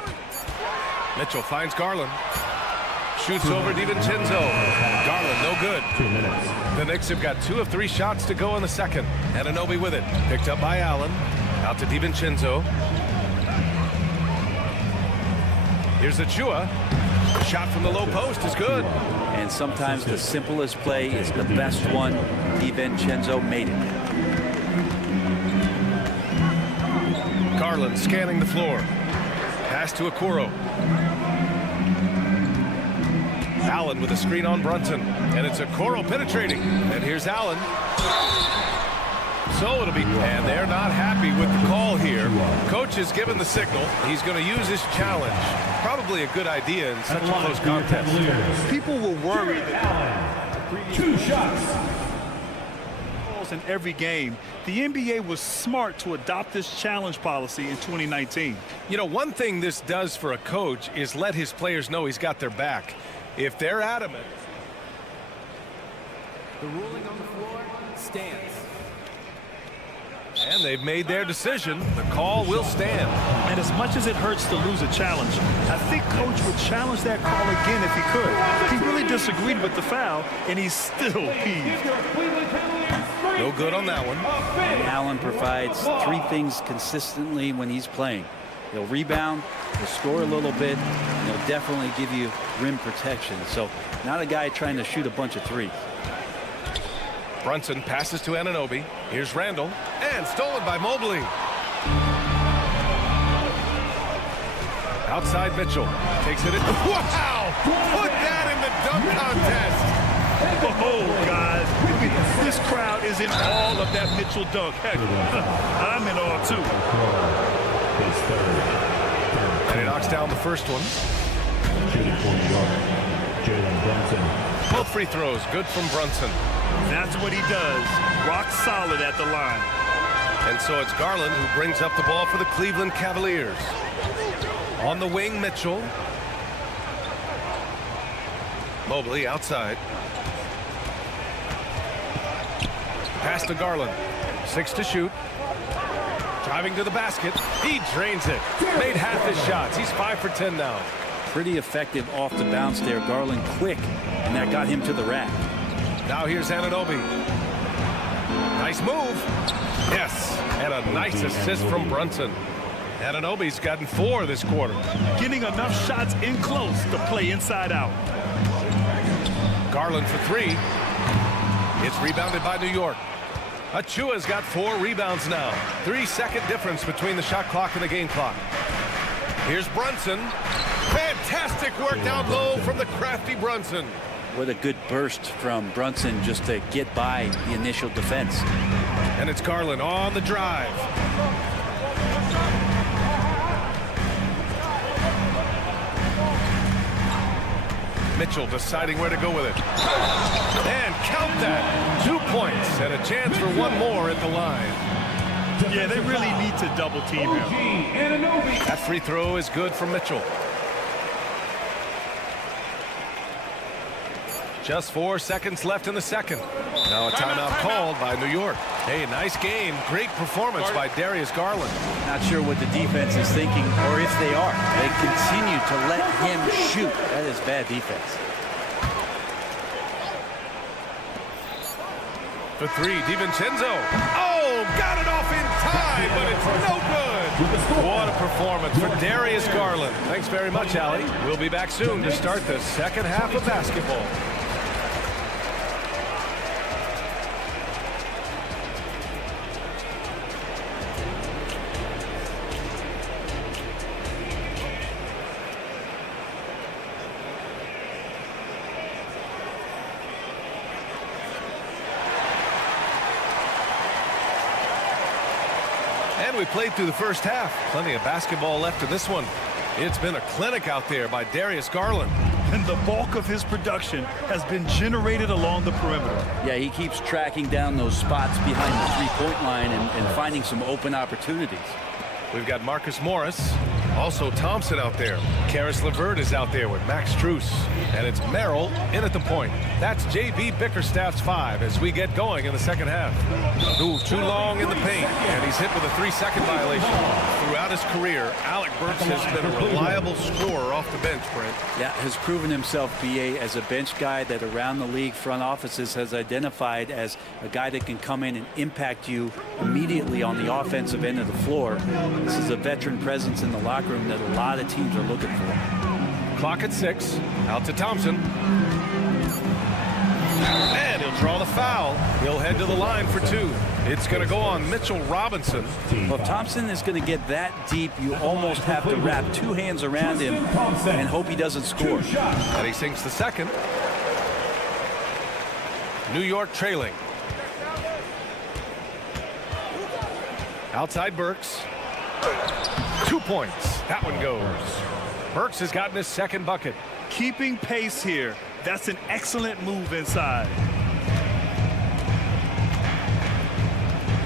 Mitchell finds Garland. Shoots over DiVincenzo. Garland, no good. 2 minutes. The Knicks have got 2 of 3 shots to go in the second. Anunoby with it. Picked up by Allen. Out to DiVincenzo. Here's Achua. The shot from the low post is good. And sometimes the simplest play is the best one. DiVincenzo made it. Garland scanning the floor. Pass to Okoro. Allen with a screen on Brunson. And it's Okoro penetrating. And here's Allen. So it'll be, and they're not happy with the call here. Coach has given the signal. He's going to use his challenge. Probably a good idea in such a close contest. People will worry that 2 shots. in every game. The NBA was smart to adopt this challenge policy in 2019. You know, one thing this does for a coach is let his players know he's got their back. If they're adamant. The ruling on the floor stands. And they've made their decision. The call will stand. And as much as it hurts to lose a challenge, I think Coach would challenge that call again if he could. He really disagreed with the foul, and he's still peeved. No good on that one. And Allen provides 3 things consistently when he's playing. He'll rebound, he'll score a little bit, and he'll definitely give you rim protection. So not a guy trying to shoot a bunch of threes. Brunson passes to Anunoby. Here's Randall. And stolen by Mobley. Outside Mitchell. Takes it in. Wow! Put that in the dunk contest. Oh, guys. This crowd is in awe of that Mitchell dunk. Heck, I'm in awe, too. And he knocks down the first one. Shooting for New York, Jalen Brunson. Both free throws. Good from Brunson. That's what he does. Rock solid at the line. And so it's Garland who brings up the ball for the Cleveland Cavaliers. On the wing, Mitchell. Mobley outside. Pass to Garland. 6 to shoot. Driving to the basket. He drains it. Made half his shots. He's 5 for 10 now. Pretty effective off the bounce there. Garland quick, and that got him to the rack. Now here's Anunoby. Nice move. Yes, and a nice assist from Brunson. Anunoby's gotten 4 this quarter. Getting enough shots in close to play inside out. Garland for 3. It's rebounded by New York. Achua's got 4 rebounds now. 3-second difference between the shot clock and the game clock. Here's Brunson. Fantastic work down low from the crafty Brunson. What a good burst from Brunson just to get by the initial defense. And it's Garland on the drive. Mitchell deciding where to go with it. And count that. 2 points and a chance for one more at the line. Yeah, they really need to double team him. That free throw is good for Mitchell. Just 4 seconds left in the second. Now a timeout called by New York. Hey, nice game. Great performance by Darius Garland. Not sure what the defense is thinking, or if they are. They continue to let him shoot. That is bad defense. For three, DiVincenzo. Oh, got it off in time, but it's no good. What a performance for Darius Garland. Thanks very much, Allie. We'll be back soon to start the second half of basketball. We played through the first half. Plenty of basketball left in this one. It's been a clinic out there by Darius Garland. And the bulk of his production has been generated along the perimeter. Yeah, he keeps tracking down those spots behind the three-point line and finding some open opportunities. We've got Marcus Morris, also Thompson out there. Karis LeVert is out there with Max Strus. And it's Merrill in at the point. That's J.B. Bickerstaff's 5 as we get going in the second half. Ooh, too long in the paint, and he's hit with a 3-second violation. Throughout his career, Alec Burks has been a reliable scorer off the bench, Brent. Yeah, has proven himself, B.A., as a bench guy that around the league front offices has identified as a guy that can come in and impact you immediately on the offensive end of the floor. This is a veteran presence in the locker room that a lot of teams are looking for. Clock at 6. Out to Thompson. And he'll draw the foul. He'll head to the line for 2. It's going to go on Mitchell Robinson. Well, if Thompson is going to get that deep, you almost have to wrap 2 hands around him and hope he doesn't score. And he sinks the second. New York trailing. Outside Burks. 2 points. That one goes. Burks has gotten his second bucket. Keeping pace here. That's an excellent move inside.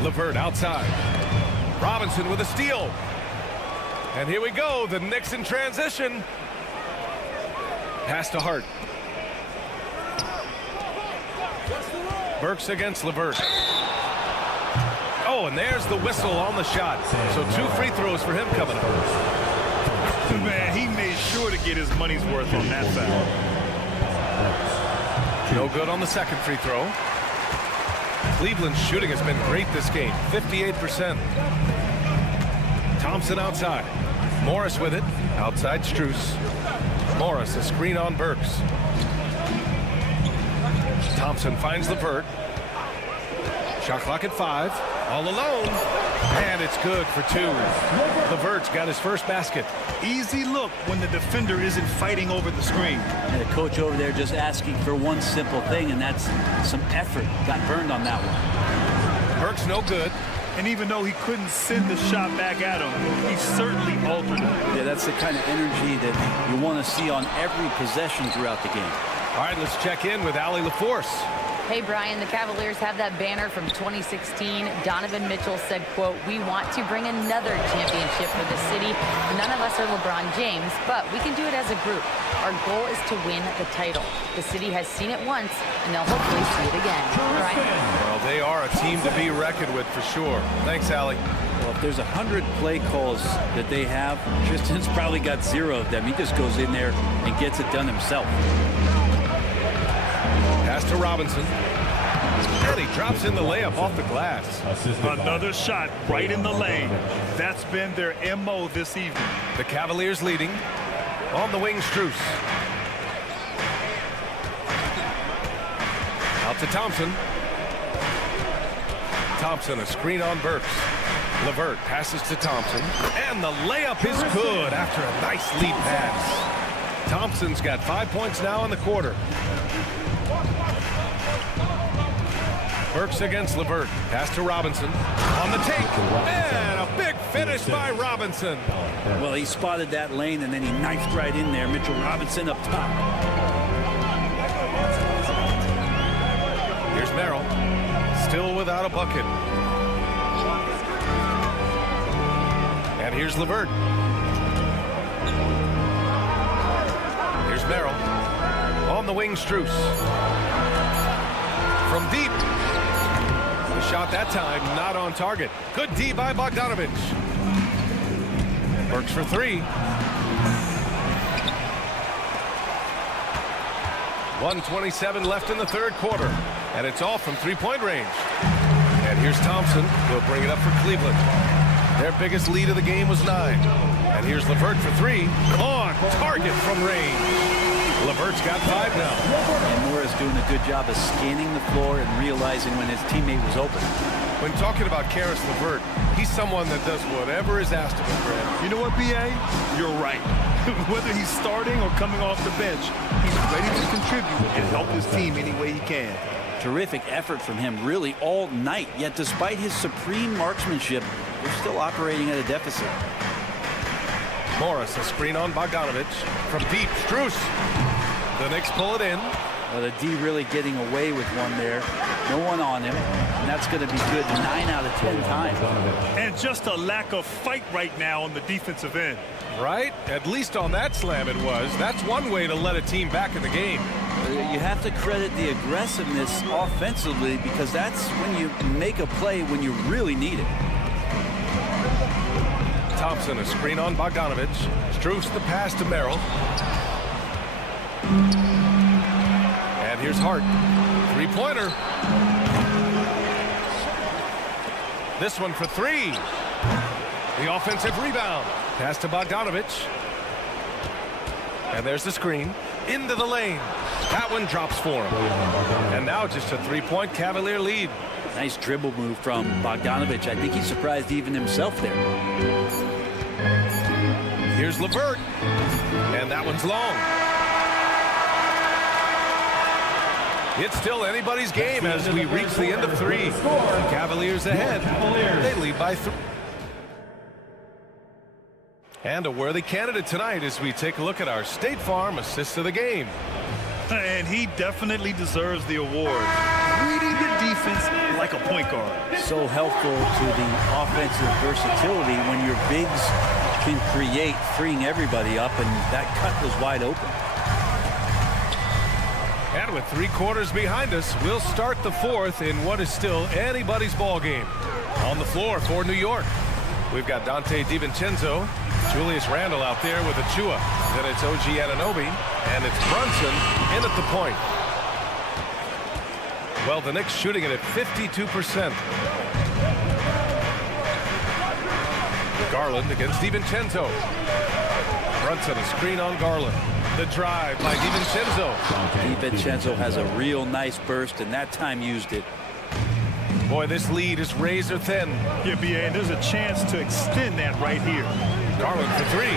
LeVert outside. Robinson with a steal. And here we go. The Knicks in transition. Pass to Hart. Burks against LeVert. Oh, and there's the whistle on the shot. So 2 free throws for him coming up. Man, he made sure to get his money's worth on that foul. No good on the second free throw. Cleveland's shooting has been great this game, 58%. Thompson outside. Morris with it. Outside Strus. Morris, a screen on Burks. Thompson finds LeVert. Shot clock at 5. All alone. And it's good for 2. LeVert's got his first basket. Easy look when the defender isn't fighting over the screen. And the coach over there just asking for one simple thing, and that's some effort. Got burned on that one. Burks no good. And even though he couldn't send the shot back at him, he certainly altered it. Yeah, that's the kind of energy that you want to see on every possession throughout the game. All right, let's check in with Allie LaForce. Hey, Brian, the Cavaliers have that banner from 2016. Donovan Mitchell said, quote, "We want to bring another championship for the city. None of us are LeBron James, but we can do it as a group. Our goal is to win the title. The city has seen it once, and they'll hopefully see it again." Brian? Well, they are a team to be reckoned with for sure. Thanks, Allie. Well, if there's 100 play calls that they have, Tristan's probably got 0 of them. He just goes in there and gets it done himself. Pass to Robinson. And he drops in the layup off the glass. Another shot right in the lane. That's been their MO this evening. The Cavaliers leading. On the wing, Strus. Out to Thompson. Thompson, a screen on Burks. LeVert passes to Thompson. And the layup is good after a nice lead pass. Thompson's got 5 points now in the quarter. Burks against LeVert. Pass to Robinson. On the take. And a big finish by Robinson. Well, he spotted that lane, and then he knifed right in there. Mitchell Robinson up top. Here's Merrill, still without a bucket. And here's LeVert. Here's Merrill. On the wing, Strus. From deep. The shot that time, not on target. Good D by Bogdanovic. Works for three. 1:27 left in the third quarter. And it's off from three-point range. And here's Thompson. He'll bring it up for Cleveland. Their biggest lead of the game was 9. And here's LeVert for three. On target from range. LeVert's got 5 now. And Morris doing a good job of scanning the floor and realizing when his teammate was open. When talking about Karis LeVert, he's someone that does whatever is asked of him, Brad. You know what, B.A.? You're right. Whether he's starting or coming off the bench, he's ready to contribute and help his team any way he can. Terrific effort from him really all night, yet despite his supreme marksmanship, they're still operating at a deficit. Morris, a screen on Bogdanovic. From deep, Strus. The Knicks pull it in. Well, the D really getting away with one there. No one on him, and that's going to be good 9 out of 10 times. And just a lack of fight right now on the defensive end. Right? At least on that slam it was. That's one way to let a team back in the game. You have to credit the aggressiveness offensively because that's when you make a play when you really need it. Thompson, a screen on Bogdanovic. Strus the pass to Merrill. And here's Hart. Three-pointer. This one for three. The offensive rebound. Pass to Bogdanovic. And there's the screen. Into the lane. That one drops for him. And now just a three-point Cavalier lead. Nice dribble move from Bogdanovic. I think he surprised even himself there. Here's LeVert. And that one's long. It's still anybody's game as we reach the end of 3. Cavaliers ahead. They lead by 3. And a worthy candidate tonight as we take a look at our State Farm assist of the game. And he definitely deserves the award. Reading the defense like a point guard. So helpful to the offensive versatility when your bigs can create, freeing everybody up, and that cut was wide open. And with 3 quarters behind us, we'll start the 4th in what is still anybody's ball game. On the floor for New York, we've got Donte DiVincenzo, Julius Randle out there with Achua. Then it's OG Anunoby, and it's Brunson in at the point. Well, the Knicks shooting it at 52%. Garland against DiVincenzo. Brunson, a screen on Garland. The drive by DiVincenzo. DiVincenzo has a real nice burst, and that time used it. Boy, this lead is razor thin. Yeah, B.A., and there's a chance to extend that right here. Garland for 3.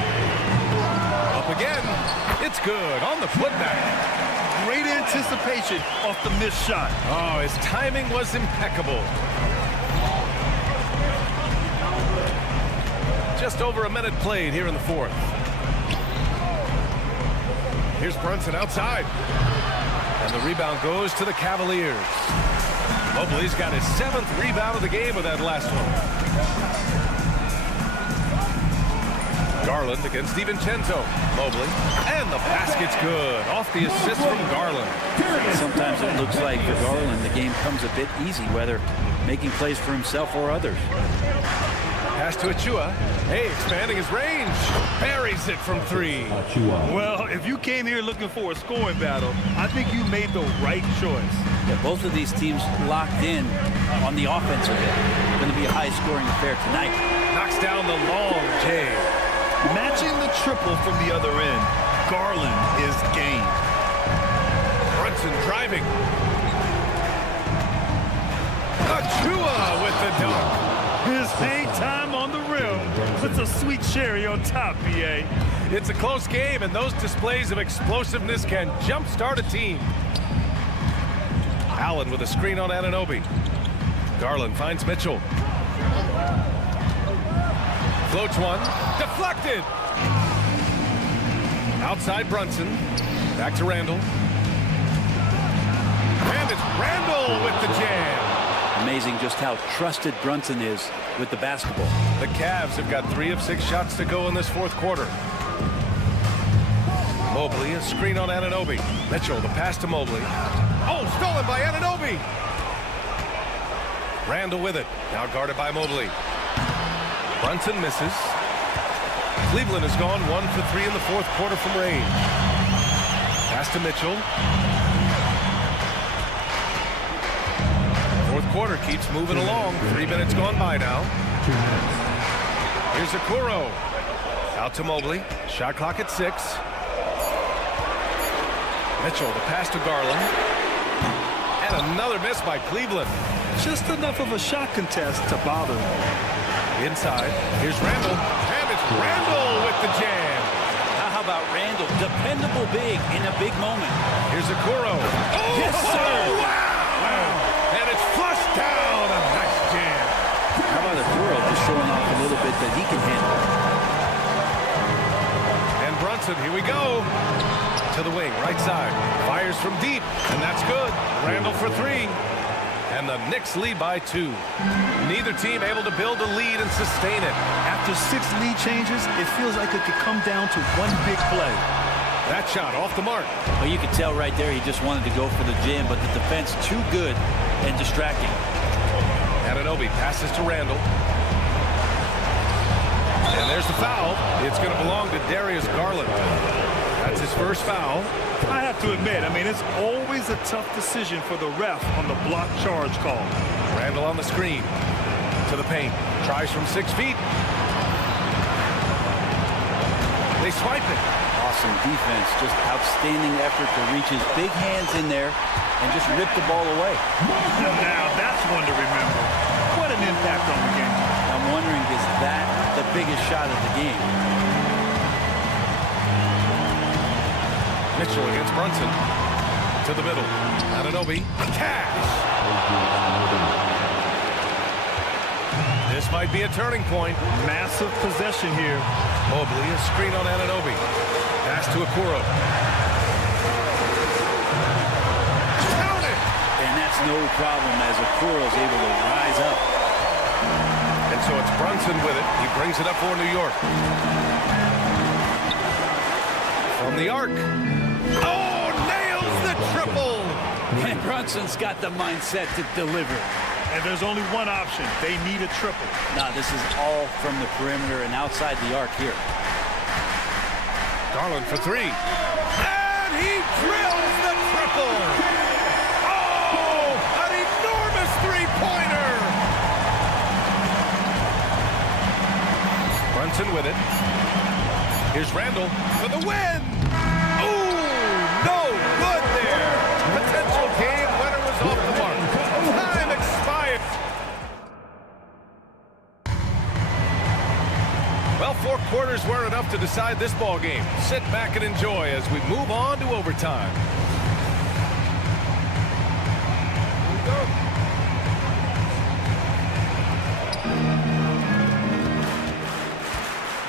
Up again. It's good on the putback. Great anticipation off the missed shot. Oh, his timing was impeccable. Just over a minute played here in the 4th. Here's Brunson outside. And the rebound goes to the Cavaliers. Mobley's got his 7th rebound of the game with that last one. Garland against DiVincenzo. Mobley. And the basket's good. Off the assist from Garland. Sometimes it looks like for Garland the game comes a bit easy, whether making plays for himself or others. Pass to Achua. Hey, expanding his range. Buries it from 3. Well, if you came here looking for a scoring battle, I think you made the right choice. Yeah, both of these teams locked in on the offensive end. It's going to be a high-scoring affair tonight. Knocks down the long J. Matching the triple from the other end. Garland is game. Brunson driving. Achua with the dunk. His hang time on the rim puts a sweet cherry on top, B.A. It's a close game, and those displays of explosiveness can jumpstart a team. Allen with a screen on Anunoby. Garland finds Mitchell. Floats one. Deflected. Outside Brunson. Back to Randle. And it's Randall with the jam. Amazing just how trusted Brunson is with the basketball. The Cavs have got 3 of 6 shots to go in this fourth quarter. Mobley, a screen on Anunoby. Mitchell, the pass to Mobley. Oh, stolen by Anunoby. Randall with it. Now guarded by Mobley. Brunson misses. Cleveland has gone 1 for 3 in the fourth quarter from range. Pass to Mitchell. Fourth quarter keeps moving along. 3 minutes gone by now. Here's Okoro. Out to Mobley. Shot clock at 6. Mitchell, the pass to Garland. And another miss by Cleveland. Just enough of a shot contest to bother him. Inside, here's Randall. And it's Randall with the jam. How about Randall? Dependable big in a big moment. Here's Okoro. Oh, yes, sir. Wow. And it's flushed down. A nice jam. How about Okoro just showing off a little bit that he can handle? And Brunson, here we go. To the wing, right side. Fires from deep, and that's good. Randall for 3. And the Knicks lead by 2. Neither team able to build a lead and sustain it. After 6 lead changes, it feels like it could come down to one big play. That shot off the mark. Well, you can tell right there he just wanted to go for the jam, but the defense too good and distracting. Anunoby passes to Randall. And there's the foul. It's going to belong to Darius Garland. That's his first foul. I have to admit, it's always a tough decision for the ref on the block charge call. Randall on the screen. To the paint. Tries from 6 feet. They swipe it. Awesome defense. Just outstanding effort to reach his big hands in there and just rip the ball away. Now that's one to remember. What an impact on the game. I'm wondering, is that the biggest shot of the game? Mitchell against Brunson. To the middle. Anunoby. Cash. This might be a turning point. Massive possession here. Mobley, a screen on Anunoby. Pass to Okoro. Count it! And that's no problem as Okoro is able to rise up. And so it's Brunson with it. He brings it up for New York. From the arc. Oh, nails the triple! And Brunson's got the mindset to deliver. And there's only one option. They need a triple. Now, this is all from the perimeter and outside the arc here. Garland for 3. And he drills the triple! Oh, an enormous three-pointer! Brunson with it. Here's Randall for the win! Oh, no good there! Potential game winner was off the mark. Time expired. Well, 4 quarters weren't enough to decide this ball game. Sit back and enjoy as we move on to overtime. Here we go.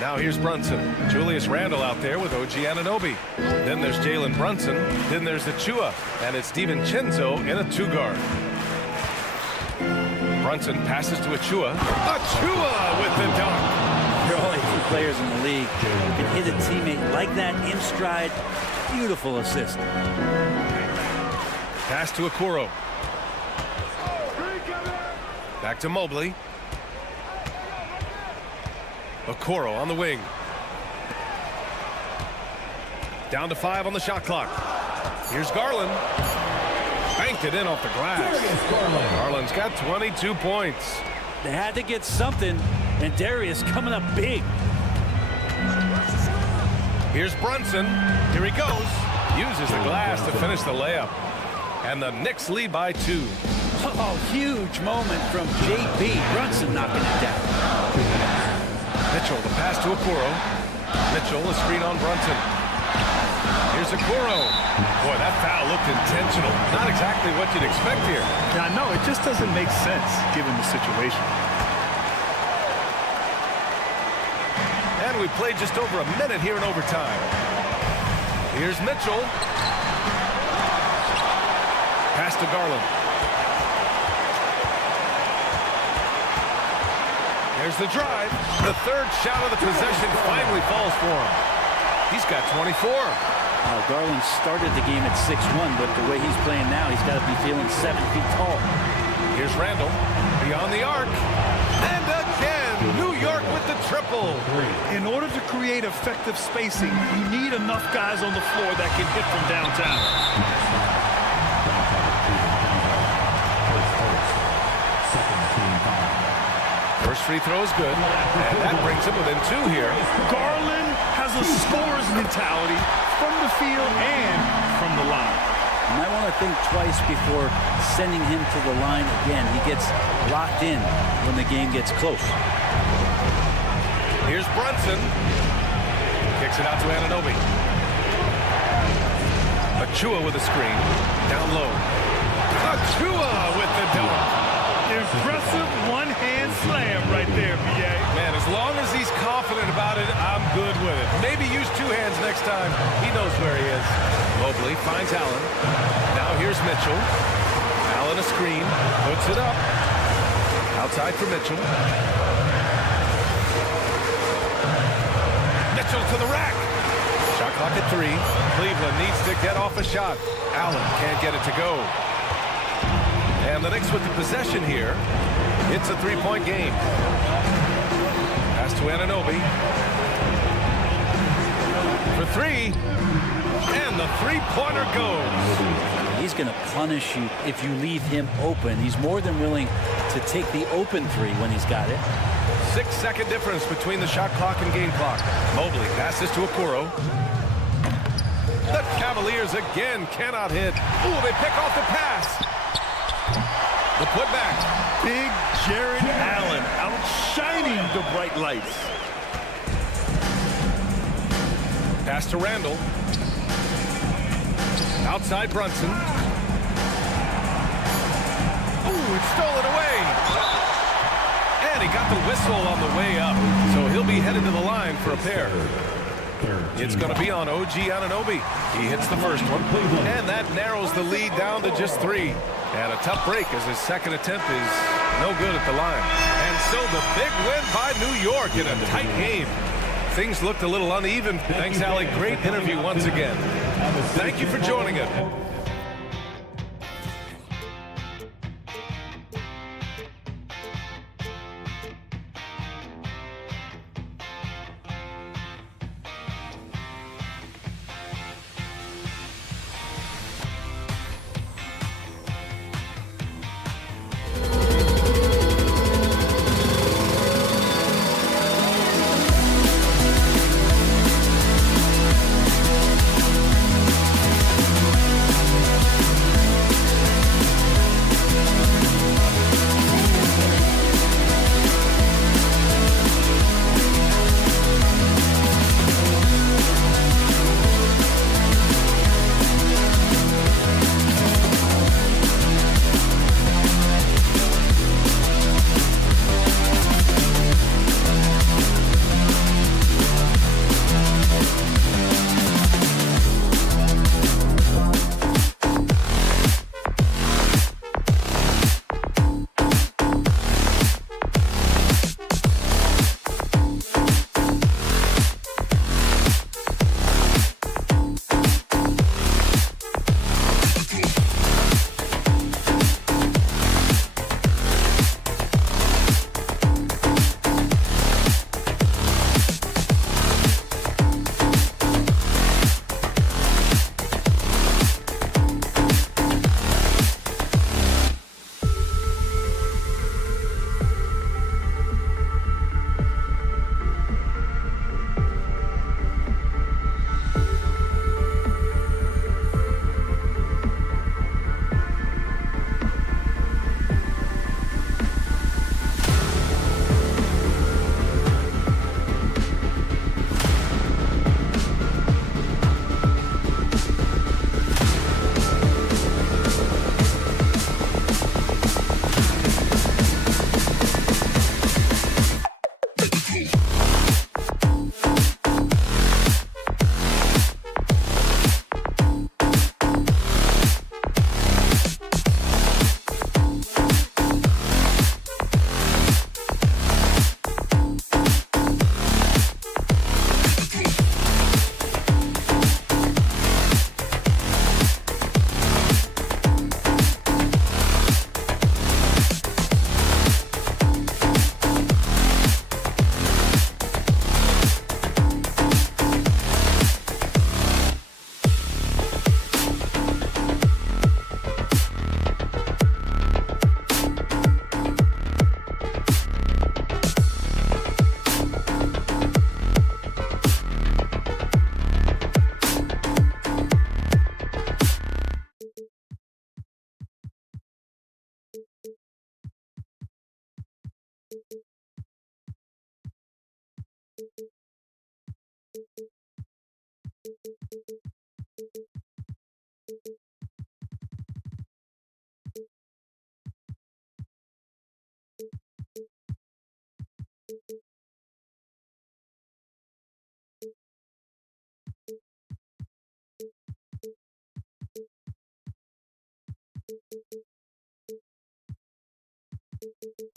Now here's Brunson. Julius Randle out there with OG Anunoby. Then there's Jalen Brunson. Then there's Achua. And it's DiVincenzo in a 2-guard. Brunson passes to Achua. Achua with the dunk. There are only 2 players in the league who can hit a teammate like that in stride. Beautiful assist. Pass to Okoro. Back to Mobley. Okoro on the wing. Down to 5 on the shot clock. Here's Garland. Banked it in off the glass. Garland's got 22 points. They had to get something, and Darius coming up big. Here's Brunson. Here he goes. Uses the glass to finish the layup. And the Knicks lead by 2. Oh, huge moment from JB. Brunson knocking it down. Mitchell, the pass to Okoro. Mitchell, a screen on Brunson. Here's Okoro. Boy, that foul looked intentional. Not exactly what you'd expect here. Yeah, no, it just doesn't make sense given the situation. And we played just over a minute here in overtime. Here's Mitchell. Pass to Garland. There's the drive. The third shot of the possession finally falls for him. He's got 24. Garland started the game at 6'1", but the way he's playing now, he's got to be feeling 7 feet tall. Here's Randall beyond the arc. And again, New York with the triple. In order to create effective spacing, you need enough guys on the floor that can hit from downtown. First free throw is good, and that brings him within 2 here. Garland has a scorer's mentality from the field and from the line. You might want to think twice before sending him to the line again. He gets locked in when the game gets close. Here's Brunson. Kicks it out to Anunoby. Achua with a screen. Down low. Achua with the dunk. Impressive one-hand slam right there, B.A. Man, as long as he's confident about it, I'm good with it. Maybe use 2 hands next time. He knows where he is. Mobley finds Allen. Now here's Mitchell. Allen a screen. Puts it up. Outside for Mitchell. Mitchell to the rack. Shot clock at 3. Cleveland needs to get off a shot. Allen can't get it to go. And the Knicks with the possession here. It's a 3-point game. Pass to Anunoby. For 3. And the 3-pointer goes. He's going to punish you if you leave him open. He's more than willing to take the open 3 when he's got it. 6-second difference between the shot clock and game clock. Mobley passes to Okoro. The Cavaliers again cannot hit. Ooh, they pick off the pass. The putback. Big Jared Allen outshining the bright lights. Pass to Randall. Outside Brunson. Ooh, it's stolen away. And he got the whistle on the way up. So he'll be headed to the line for a pair. It's going to be on OG Anunoby. He hits the first one. And that narrows the lead down to just 3. And a tough break as his second attempt is no good at the line. And so the big win by New York in a tight game. Things looked a little uneven. Thanks, Allie. Great interview once again. Thank you for joining us. For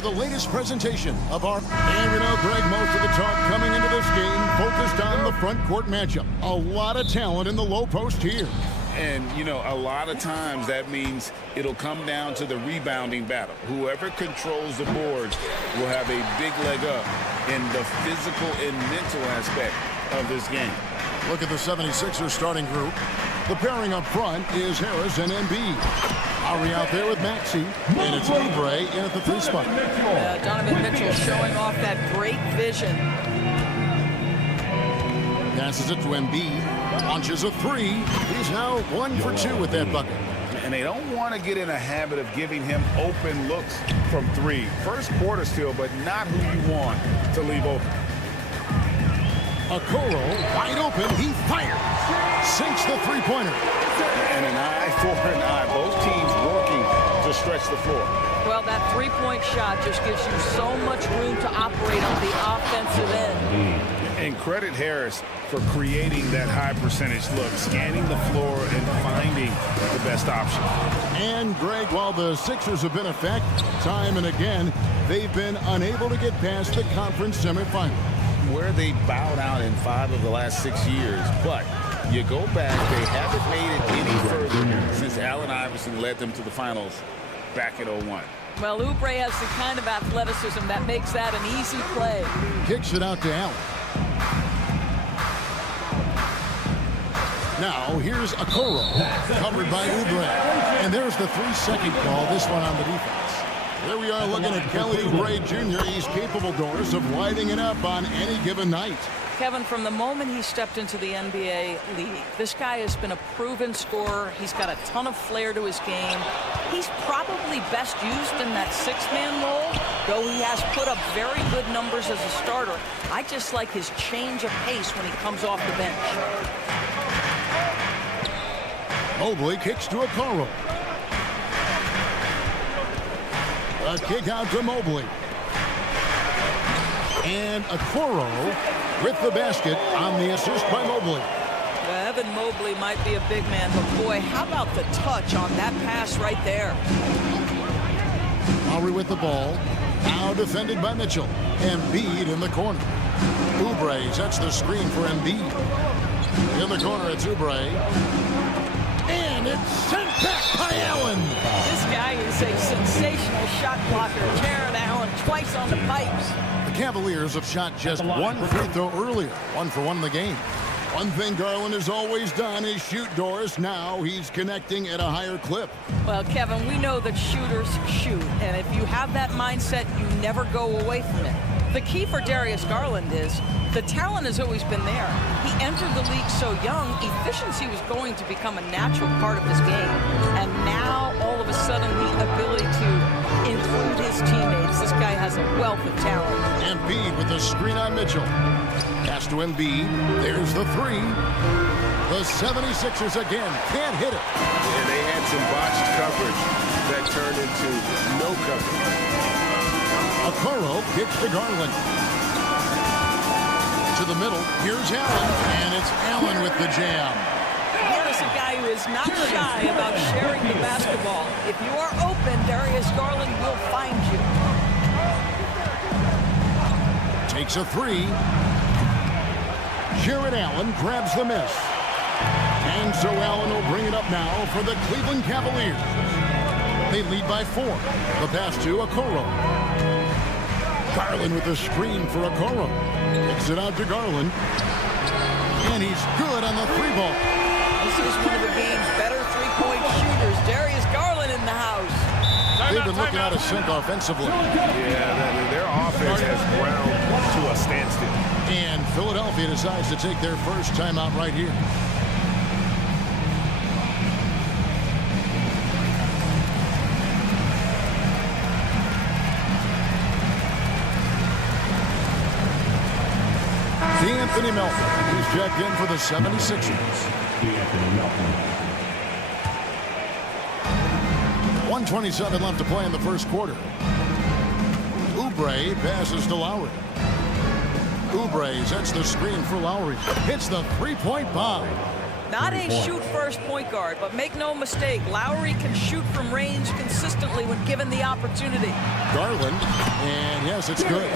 the latest presentation of our... And we know, Greg, most of the talk coming into this game focused on the front court matchup. A lot of talent in the low post here. And, you know, a lot of times that means it'll come down to the rebounding battle. Whoever controls the boards will have a big leg up in the physical and mental aspect of this game. Look at the 76ers starting group. The pairing up front is Harris and Embiid. Lowry out there with Maxey, and it's Oubre in at the 3 spot. Donovan Mitchell showing off that great vision. Passes it to Embiid, launches a 3. He's now 1 for 2 with that bucket. And they don't want to get in a habit of giving him open looks from 3. First quarter still, but not who you want to leave open. Okoro wide open, he fires. Sinks the 3-pointer. And an eye for an eye. Both teams working to stretch the floor. Well, that 3-point shot just gives you so much room to operate on the offensive end. And credit Harris for creating that high percentage look, scanning the floor and finding the best option. And Greg, while the Sixers have been a fact time and again, they've been unable to get past the conference semifinal. Where they bowed out in 5 of the last 6 years, but you go back, they haven't made it any further since Allen Iverson led them to the finals back in 01. Well, Oubre has the kind of athleticism that makes that an easy play. Kicks it out to Allen. Now, here's Okoro, covered by Oubre. And there's the 3-second call, this one on the defense. Here we are looking at Kelly Oubre Jr. He's capable, Doris, of lighting it up on any given night. Kevin, from the moment he stepped into the NBA league, this guy has been a proven scorer. He's got a ton of flair to his game. He's probably best used in that 6-man role, though he has put up very good numbers as a starter. I just like his change of pace when he comes off the bench. Mobley kicks to Okoro. A kick out to Mobley. And Okoro with the basket on the assist by Mobley. Well, Evan Mobley might be a big man, but boy, how about the touch on that pass right there? Lowry with the ball. Now defended by Mitchell. Embiid in the corner. Oubre sets the screen for Embiid. In the corner, it's Oubre. And it's sent back by Allen. This guy is a sensational shot blocker. Jared Allen twice on the pipes. The Cavaliers have shot just 1 free throw earlier. 1 for 1 in the game. One thing Garland has always done is shoot, Doris. Now he's connecting at a higher clip. Well, Kevin, we know that shooters shoot. And if you have that mindset, you never go away from it. The key for Darius Garland is the talent has always been there. He entered the league so young, efficiency was going to become a natural part of his game. And now, all of a sudden, the ability to include his teammates. This guy has a wealth of talent. Embiid with the screen on Mitchell. Pass to Embiid. There's the 3. The 76ers again can't hit it. And they had some botched coverage that turned into no coverage. Okoro kicks to Garland. To the middle. Here's Allen. And it's Allen with the jam. Here is a guy who is not shy about sharing the basketball. If you are open, Darius Garland will find you. Takes a 3. Jared Allen grabs the miss. And so Allen will bring it up now for the Cleveland Cavaliers. They lead by 4. The pass to Okoro. Garland with the screen for Okoro. Kicks it out to Garland. And he's good on the 3-ball. This is one of the game's better 3-point shooters. Darius Garland in the house. They've been looking out of sync offensively. Yeah, their offense has ground to a standstill. And Philadelphia decides to take their first timeout right here. Anthony Melton, who's checked in for the 76ers. 1:27 left to play in the first quarter. Oubre passes to Lowry. Oubre sets the screen for Lowry. Hits the three-point bomb. Not a shoot-first point guard, but make no mistake, Lowry can shoot from range consistently when given the opportunity. Garland, and yes, it's good.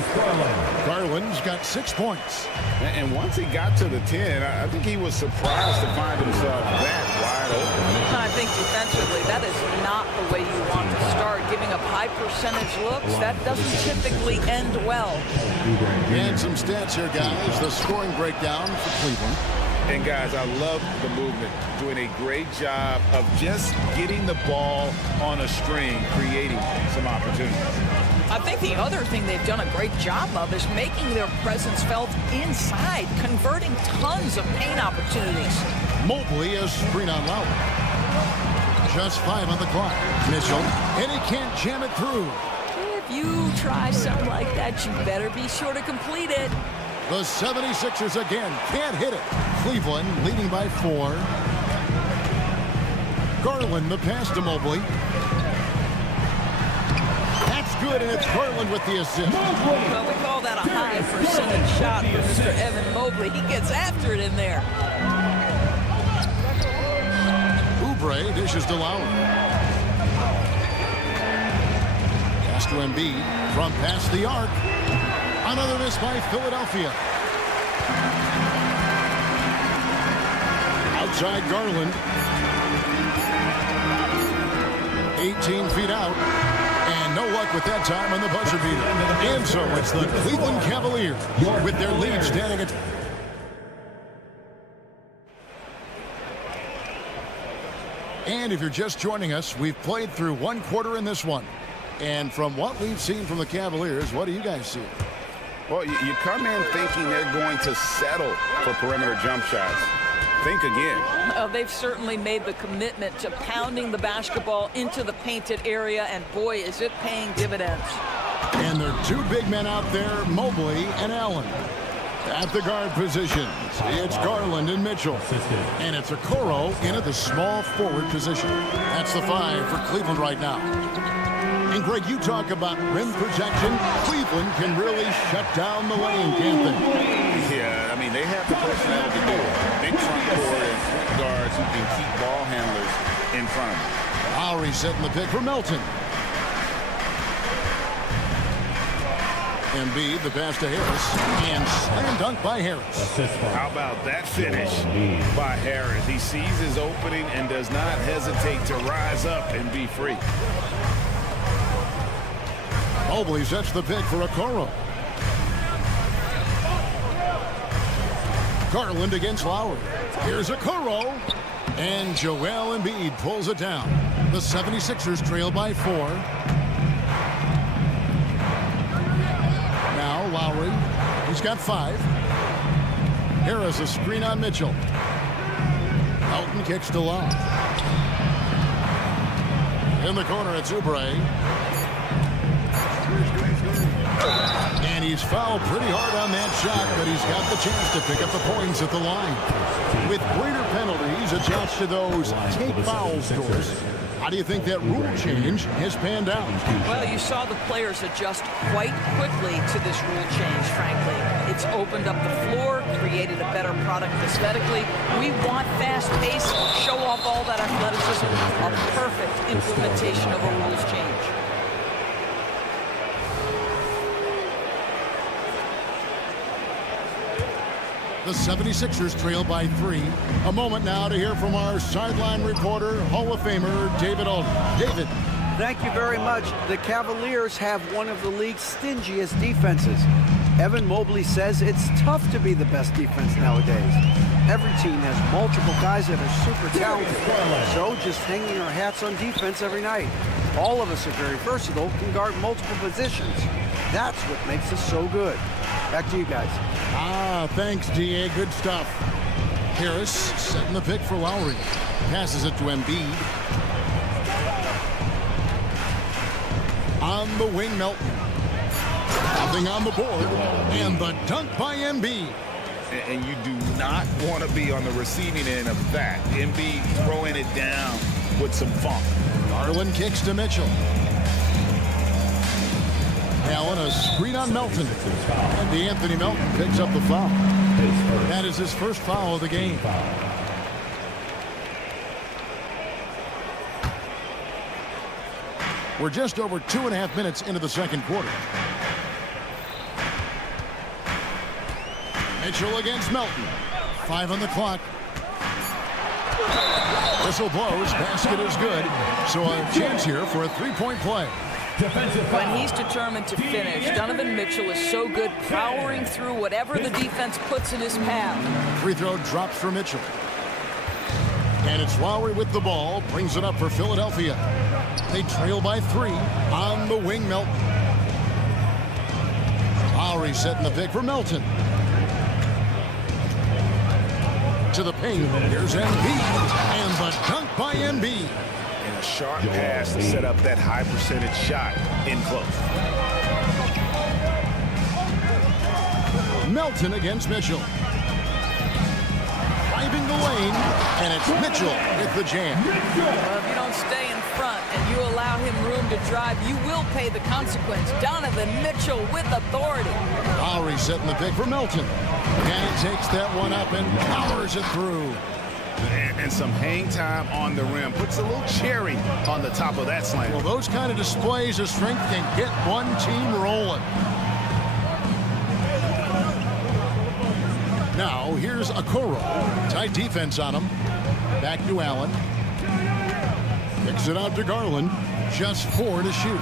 Garland's got 6 points. And once he got to the 10, I think he was surprised to find himself that wide open. I think defensively, that is not the way you want to start. Giving up high percentage looks, that doesn't typically end well. And some stats here, guys. The scoring breakdown for Cleveland. And guys, I love the movement. Doing a great job of just getting the ball on a string, creating some opportunities. I think the other thing they've done a great job of is making their presence felt inside, converting tons of paint opportunities. Mobley is screen on Lowry. Just 5 on the clock. Mitchell, and he can't jam it through. If you try something like that, you better be sure to complete it. The 76ers again can't hit it. Cleveland leading by 4. Garland, the pass to Mobley. That's good, and it's Garland with the assist. Well, we call that a high percentage shot for Mr. Evan Mobley. He gets after it in there. Oubre dishes to Lowry. Pass to Embiid from past the arc. Another miss by Philadelphia. Outside Garland. 18 feet out. And no luck with that time on the buzzer beater. And so it's the Cleveland Cavaliers with their lead standing at... And if you're just joining us, we've played through 1 quarter in this one. And from what we've seen from the Cavaliers, what do you guys see? Well, you come in thinking they're going to settle for perimeter jump shots. Think again. They've certainly made the commitment to pounding the basketball into the painted area, and boy, is it paying dividends. And there are 2 big men out there, Mobley and Allen. At the guard positions, it's Garland and Mitchell. And it's Okoro in at the small forward position. That's the 5 for Cleveland right now. And Greg, you talk about rim protection. Cleveland can really shut down the lane, can't they? Yeah, I mean, they have the personnel to do it. Big front court and point guards who can keep ball handlers in front of them. Lowry setting the pick for Melton. Embiid, the pass to Harris. And slam dunk by Harris. How about that finish by Harris? He sees his opening and does not hesitate to rise up and be free. Mobley sets the pick for Okoro. Garland against Lowry. Here's Okoro. And Joel Embiid pulls it down. The 76ers trail by 4. Now Lowry. He's got 5. Harris a screen on Mitchell. Melton kicks to Love. In the corner, it's Oubre. And he's fouled pretty hard on that shot, but he's got the chance to pick up the points at the line. With greater penalties attached to those take foul scores, how do you think that rule change has panned out? Well, you saw the players adjust quite quickly to this rule change, frankly. It's opened up the floor, created a better product aesthetically. We want fast pace, show off all that athleticism, a perfect implementation of a rules change. The 76ers trail by 3. A moment now to hear from our sideline reporter, Hall of Famer David Alden. David. Thank you very much. The Cavaliers have one of the league's stingiest defenses. Evan Mobley says it's tough to be the best defense nowadays. Every team has multiple guys that are super talented. So just hanging our hats on defense every night. All of us are very versatile, can guard multiple positions. That's what makes us so good. Back to you guys. Thanks, D.A. Good stuff. Harris setting the pick for Lowry. Passes it to Embiid. On the wing, Melton. Nothing on the board. And the dunk by Embiid. And you do not want to be on the receiving end of that. Embiid throwing it down with some funk. Garland kicks to Mitchell. Allen, a screen on Melton. And Anthony Melton picks up the foul. That is his first foul of the game. We're just over 2.5 minutes into the second quarter. Mitchell against Melton. 5 on the clock. Whistle blows. Basket is good. So a chance here for a three-point play. When he's determined to finish, Donovan Mitchell is so good powering through whatever the defense puts in his path. Free throw drops for Mitchell. And it's Lowry with the ball. Brings it up for Philadelphia. They trail by 3 on the wing, Melton. Lowry setting the pick for Melton. To the paint. Here's Embiid. And the dunk by Embiid. And a sharp pass to set up that high percentage shot in close. Melton against Mitchell. Driving the lane, and it's Mitchell with the jam. Well, if you don't stay in front and you allow him room to drive, you will pay the consequence. Donovan Mitchell with authority. Lowry setting the pick for Melton. And he takes that one up and powers it through. And some hang time on the rim. Puts a little cherry on the top of that slam. Well, those kind of displays of strength can get one team rolling. Now, here's Okoro. Tight defense on him. Back to Allen. Kicks it out to Garland. Just 4 to shoot.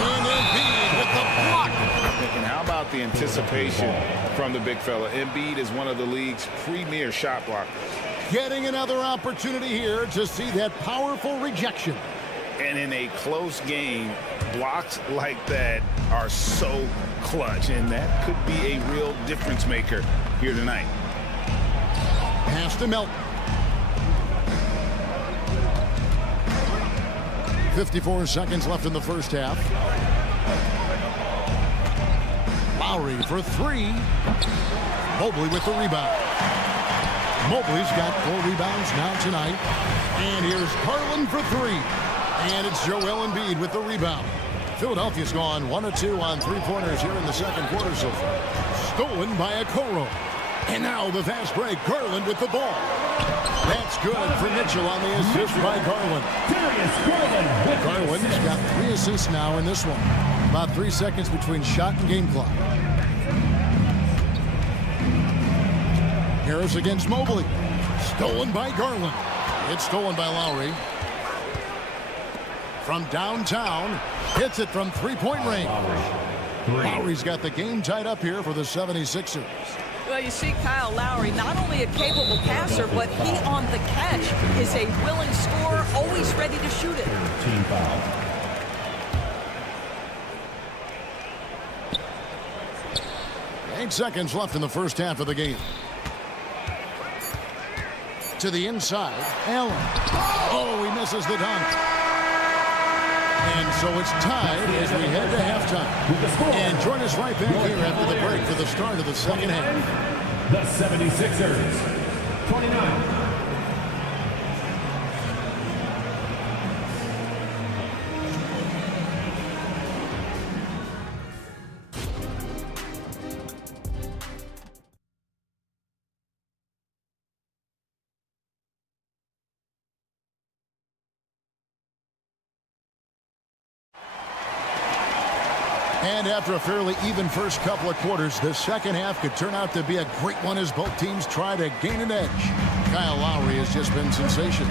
And Embiid with the block. And how about the anticipation from the big fella? Embiid is one of the league's premier shot blockers. Getting another opportunity here to see that powerful rejection. And in a close game, blocks like that are so clutch, and that could be a real difference maker here tonight. Pass to Melton. 54 seconds left in the first half. Lowry for 3. Mobley with the rebound. Mobley's got 4 rebounds now tonight. And here's Garland for 3. And it's Joel Embiid with the rebound. Philadelphia's gone 1 of 2 on 3-pointers here in the second quarter so far. Stolen by Okoro. And now the fast break. Garland with the ball. That's good for Mitchell on the assist by Garland. Garland's got 3 assists now in this one. About 3 seconds between shot and game clock. Harris against Mobley. Stolen by Garland. It's stolen by Lowry. From downtown, hits it from 3-point range. Lowry's got the game tied up here for the 76ers. Well, you see Kyle Lowry, not only a capable passer, but he on the catch is a willing scorer, always ready to shoot it. Team foul. Eight seconds left in the first half of the game. To the inside, Allen. Oh, he misses the dunk. And so it's tied as we head to halftime. And join us right back here after the break for the start of the second half. The 76ers, 29. And after a fairly even first couple of quarters, the second half could turn out to be a great one as both teams try to gain an edge. Kyle Lowry has just been sensational.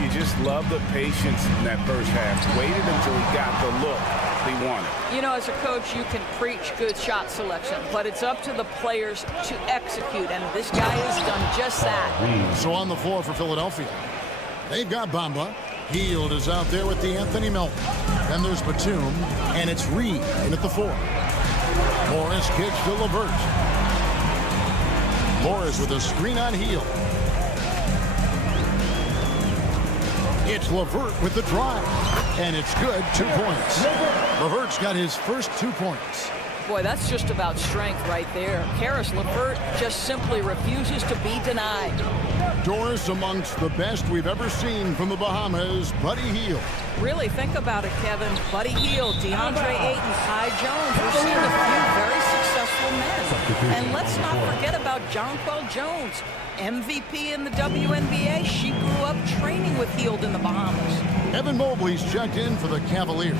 You just love the patience in that first half. Waited until he got the look he wanted. You know, as a coach, you can preach good shot selection, but it's up to the players to execute, and this guy has done just that. So on the floor for Philadelphia, they've got Bamba. Hield is out there with the Anthony Melton. Then there's Batum, and it's Reed in at the 4. Morris kicks to LeVert. Morris with a screen on Hield. It's LeVert with the drive, and it's good. 2 points. LeVert's got his first 2 points. Boy, that's just about strength right there. Karis LeVert just simply refuses to be denied. Doris amongst the best we've ever seen from the Bahamas, Buddy Hield. Really think about it, Kevin. Buddy Hield, DeAndre Ayton, Ty Jones. We're seeing a few very successful men. And let's not forget about Jonquel Jones, MVP in the WNBA. She grew up training with Hield in the Bahamas. Evan Mobley's checked in for the Cavaliers.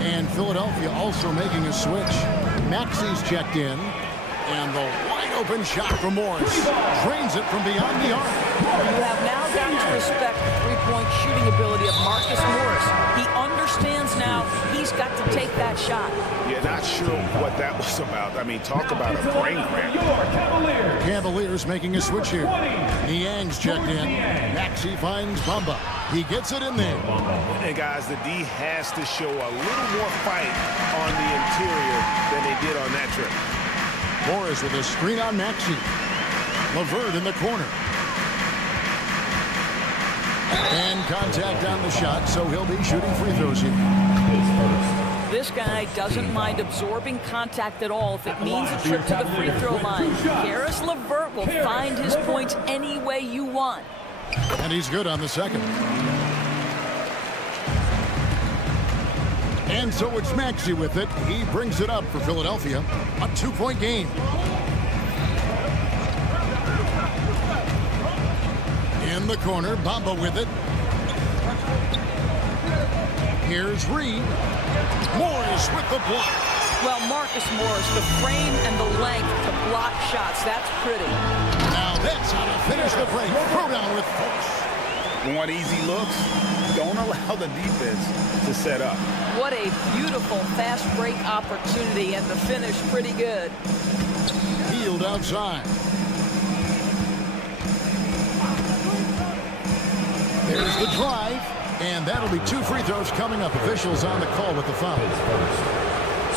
And Philadelphia also making a switch. Maxi's checked in. And the wide-open shot from Morris drains it from beyond the arc. You have now got to respect the three-point shooting ability of Marcus Morris. He understands now he's got to take that shot. Yeah, not sure what that was about. I mean, talk about a brain cramp. Cavaliers making a switch here. Niang's checked in. Maxey finds Bamba. He gets it in there. And guys, the D has to show a little more fight on the interior than they did on that trip. Morris with a screen on Maxey. LeVert in the corner. And contact on the shot, so he'll be shooting free throws here. This guy doesn't mind absorbing contact at all if it means a trip to the free throw line. Karis LeVert will find his points any way you want. And he's good on the second. And so it's Maxey with it. He brings it up for Philadelphia. A 2-point game. In the corner, Bamba with it. Here's Reed. Morris with the block. Well, Marcus Morris, the frame and the length to block shots, that's pretty. Now that's how to finish the break. Throw down with force. Want easy looks? Don't allow the defense to set up. What a beautiful fast break opportunity, and the finish pretty good. Hield outside. There's the drive, and that'll be 2 free throws coming up. Officials on the call with the foul.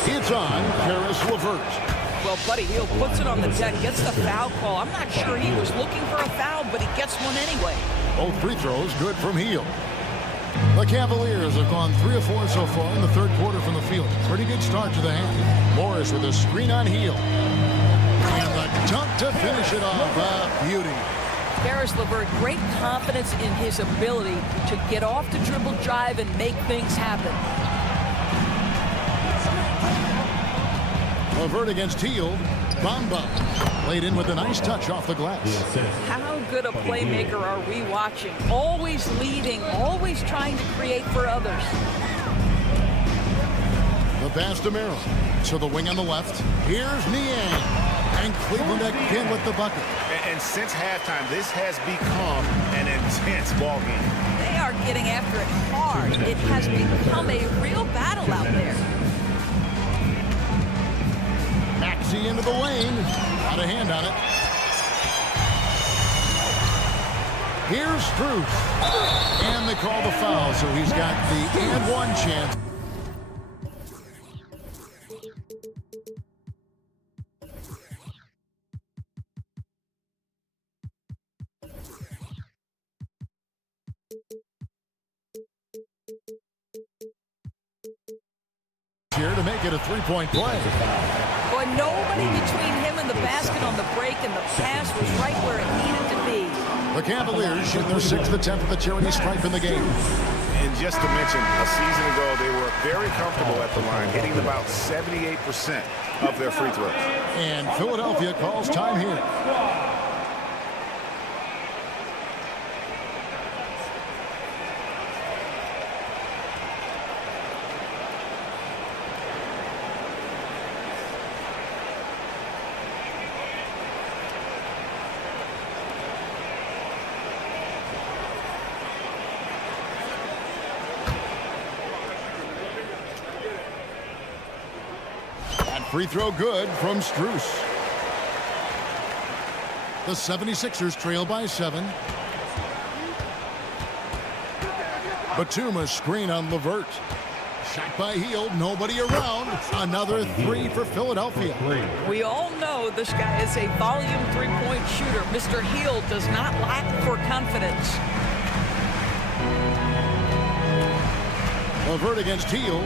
It's on Karis LeVert. Well, Buddy Hield puts it on the deck, gets the foul call. I'm not sure he was looking for a foul, but he gets one anyway. Both free throws good from Hield. The Cavaliers have gone 3 of 4 so far in the third quarter from the field. Pretty good start to the half. Morris with a screen on Hield. And the dunk to finish it off. Beauty. Karis LeVert, great confidence in his ability to get off the dribble drive and make things happen. LeVert against Hield. Bamba laid in with a nice touch off the glass. How good a playmaker are we watching? Always leading, always trying to create for others. The pass to Merrill. So the wing on the left. Here's Niang. And Cleveland again with the bucket. And since halftime, this has become an intense ball game. They are getting after it hard. It has become a real battle out there. Maxey into the lane. Got a hand on it. Here's Struth. And they call the foul, so he's got the and one chance. Here to make it a 3-point play. Boy, nobody between him and the basket on the break, and the pass was right where it needed to be. The Cavaliers shoot their 6th attempt at the charity stripe in the game. And just to mention, a season ago, they were very comfortable at the line, hitting about 78% of their free throws. And Philadelphia calls time here. Free throw good from Struth. The 76ers trail by 7. Batum screen on LeVert. Shot by Hield, nobody around. Another 3 for Philadelphia. We all know this guy is a volume 3-point shooter. Mr. Hield does not lack for confidence. LeVert against Hield.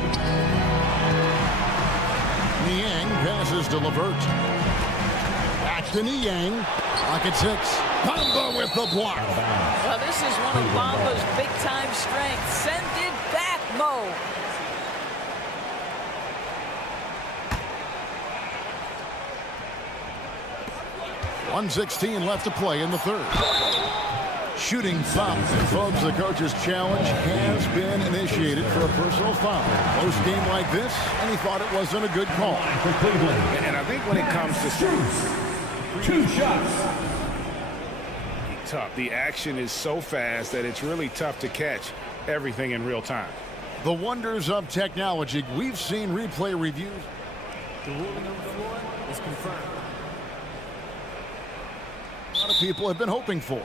Niang passes to LeVert. Back to Niang. Pocket 6. Bamba with the block. Well, this is one of Bamba's big-time strengths. Send it back, Mo. .116 left to play in the third. Shooting foul. And folks, the coach's challenge has been initiated for a personal foul. Close game like this, and he thought it wasn't a good call. And I think when it comes to Two shots. tough, the action is so fast that it's really tough to catch everything in real time. The wonders of technology. We've seen replay reviews. The ruling on the floor is confirmed. A lot of people have been hoping for.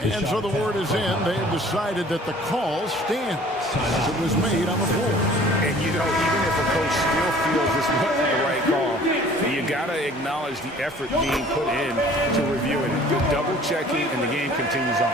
And so the word is in. They have decided that the call stands as it was made on the floor. And, you know, even if a coach still feels this wasn't the right call, you got to acknowledge the effort being put in to reviewing it. The double-checking, and the game continues on.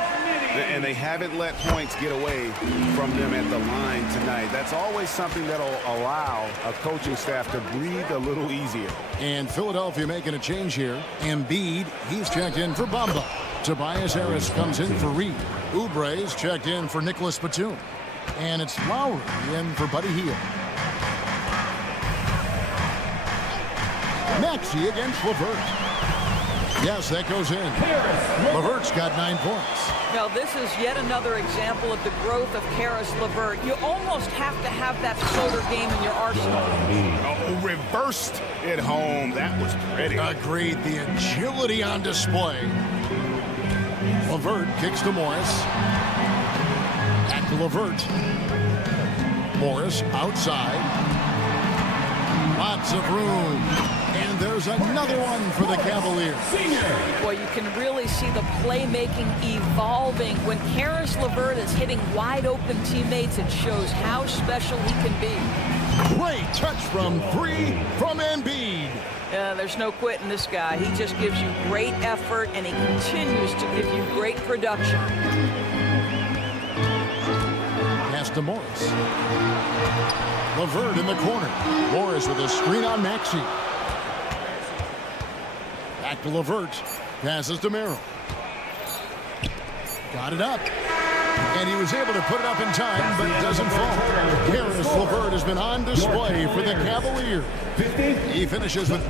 And they haven't let points get away from them at the line tonight. That's always something that'll allow a coaching staff to breathe a little easier. And Philadelphia making a change here. Embiid, he's checked in for Bamba. Tobias Harris comes in for Reed. Oubre's checked in for Nicholas Batum. And it's Lowry in for Buddy Hield. Maxey against LeVert. Yes, that goes in. LeVert's got 9 points. Now, this is yet another example of the growth of Karis LeVert. You almost have to have that floater game in your arsenal. Oh, reversed at home. That was pretty. Agreed. The agility on display. LeVert kicks to Morris. Back to LeVert. Morris outside. Lots of room. And there's another one for the Cavaliers. Well, you can really see the playmaking evolving. When Karis LeVert is hitting wide-open teammates, it shows how special he can be. Great touch from 3 from Embiid. There's no quitting this guy. He just gives you great effort, and he continues to give you great production. Pass to Morris. LeVert in the corner. Morris with a screen on Maxey. Back to LeVert. Passes to Merrill. Got it up. And he was able to put it up in time, but it doesn't fall. Karis LeVert has been on display for the Cavaliers. He finishes with...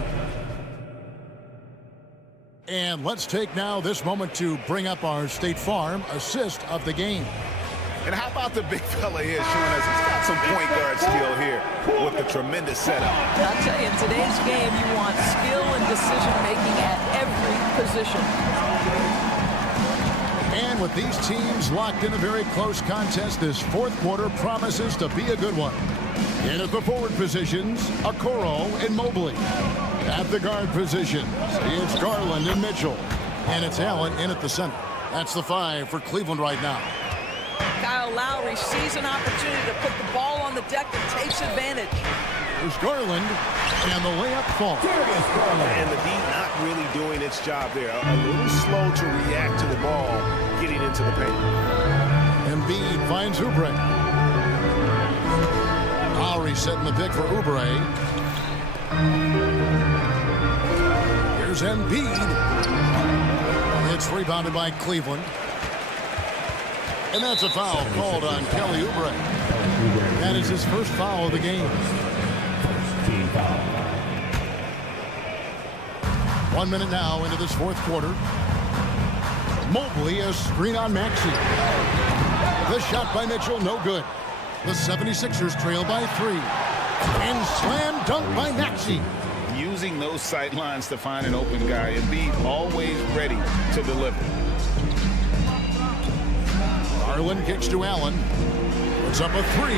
And let's take now this moment to bring up our State Farm assist of the game. And how about the big fella here showing us he's got some point guard skill here with the tremendous setup. I'll tell you, in today's game, you want skill and decision-making at every position. And with these teams locked in a very close contest, this fourth quarter promises to be a good one. In at the forward positions, Okoro and Mobley. At the guard positions, it's Garland and Mitchell. And it's Allen in at the center. That's the 5 for Cleveland right now. Kyle Lowry sees an opportunity to put the ball on the deck and takes advantage. There's Garland, and the layup falls. And the D not really doing its job there. A little slow to react to the ball getting into the paint. Embiid finds Oubre. Lowry setting the pick for Oubre. Here's Embiid. It's rebounded by Cleveland. And that's a foul called on Kelly Oubre. That is his first foul of the game. 1 minute now into this fourth quarter. Mobley, a screen on Maxey. The shot by Mitchell, no good. The 76ers trail by 3. And slam dunk by Maxey. Using those sight lines to find an open guy and be always ready to deliver. Garland kicks to Allen. Puts up a 3.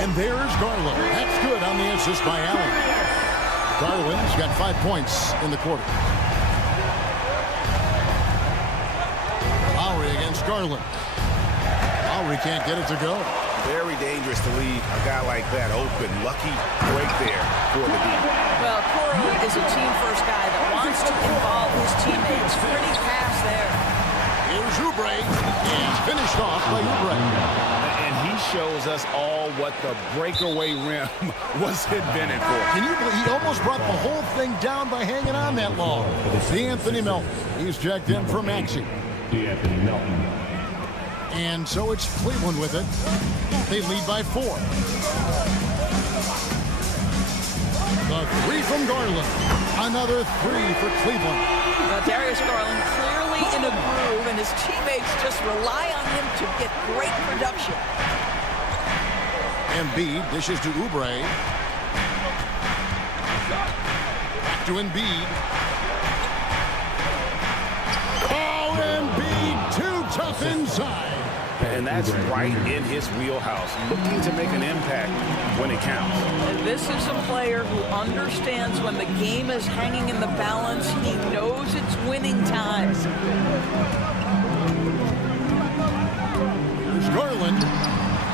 And there's Garland. That's good on the assist by Allen. Garland's got 5 points in the quarter. Lowry against Garland. Lowry can't get it to go. Very dangerous to leave a guy like that open. Lucky break there for the D. Well, Okoro is a team-first guy that wants to involve his teammates. Pretty pass there. Here's Oubre, and finished off by Oubre. And he shows us all what the breakaway rim was invented for. Can you believe he almost brought the whole thing down by hanging on that long? D'Anthony Melton. He's checked in for Maxey. D'Anthony Melton. And so it's Cleveland with it. They lead by 4. The 3 from Garland. Another 3 for Cleveland. Now, Darius Garland clearly in a groove, and his teammates just rely on him to get great production. Embiid dishes to Oubre. Back to Embiid. Oh, Embiid, too tough inside. And that's right in his wheelhouse, looking to make an impact when it counts. And this is a player who understands when the game is hanging in the balance. He knows it's winning time. Here's Garland.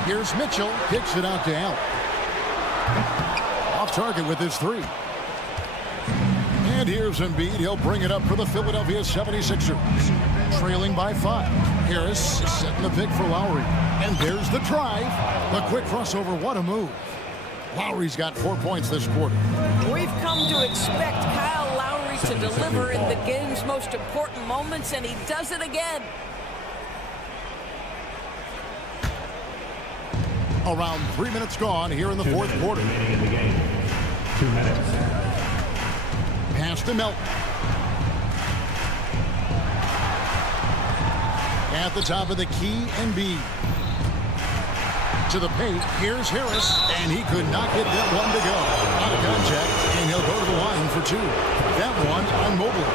Here's Mitchell. Kicks it out to Allen. Off target with his 3. And here's Embiid. He'll bring it up for the Philadelphia 76ers. Trailing by 5. Harris setting the pick for Lowry. And there's the drive. A quick crossover. What a move. Lowry's got 4 points this quarter. We've come to expect Kyle Lowry to deliver in the game's most important moments, and he does it again. Around 3 minutes gone here in the fourth quarter. Remaining in the game. 2 minutes. Pass to Melton. At the top of the key, Embiid. To the paint, here's Harris, and he could not get that one to go. Out of contact, and he'll go to the line for 2. That one on Mobley.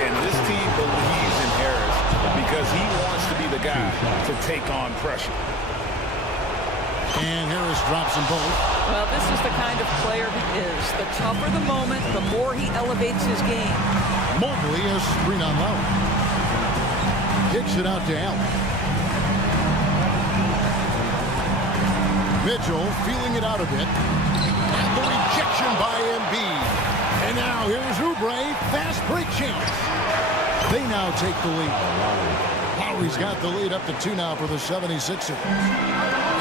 And this team believes in Harris because he wants to be the guy to take on pressure. And Harris drops them both. Well, this is the kind of player he is. The tougher the moment, the more he elevates his game. Mobley has screen on Lowry. Kicks it out to Allen. Mitchell feeling it out a bit. And the rejection by Embiid. And now here's Oubre. Fast break chance. They now take the lead. Lowry's got the lead up to 2 now for the 76ers.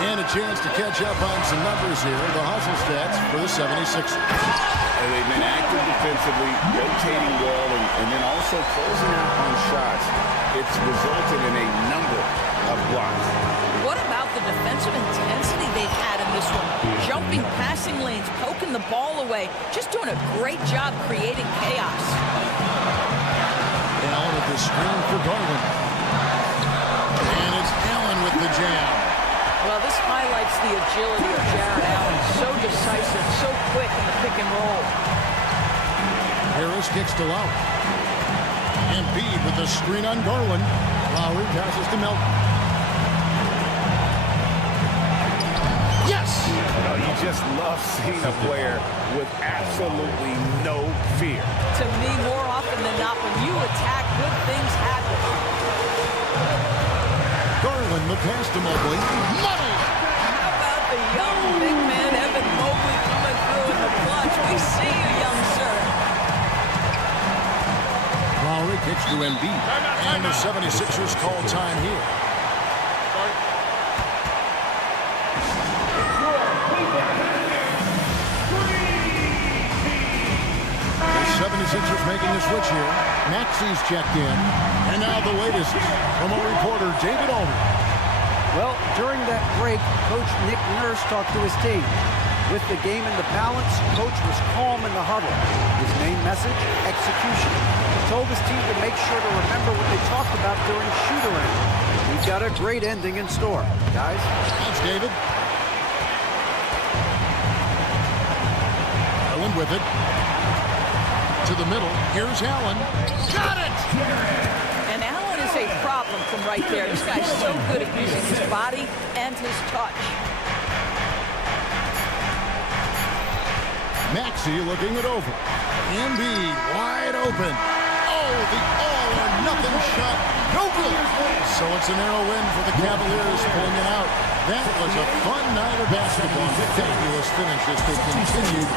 And a chance to catch up on some numbers here. The hustle stats for the 76ers. And they've been active defensively, rotating well, and then also closing out on shots. It's resulted in a number of blocks. What about the defensive intensity they've had in this one? Jumping passing lanes, poking the ball away, just doing a great job creating chaos. Allen with the screen for Garland. And it's Allen with the jam. Well, this highlights the agility of Jarrett Allen. So decisive, so quick in the pick and roll. Harris kicks to Lowry. Embiid with the screen on Garland. Lowry passes to Melton. Yes! Well, you just love seeing a player with absolutely no fear. To me, more often than not, when you attack, good things happen. Garland, the pass to Mobley. Money! How about the young big man, Evan Mobley, coming through in the clutch? We see you, young sir. Lowry kicks to Embiid. And the 76ers call time here. The 76ers making the switch here. Maxey's checked in. And now the latest from our reporter, David Alden. Well, during that break, Coach Nick Nurse talked to his team. With the game in the balance, Coach was calm in the huddle. His main message, execution. He told his team to make sure to remember what they talked about during shoot-around. We've got a great ending in store, guys. Thanks, David. Allen with it. To the middle. Here's Allen. Got it! And Allen is a problem from right there. This guy's so good at using his body and his touch. Maxey looking it over. Embiid wide open. Oh, the all-or-nothing shot. No good. So it's a narrow win for the Cavaliers, pulling it out. That was a fun night of basketball. Fabulous finish as they continued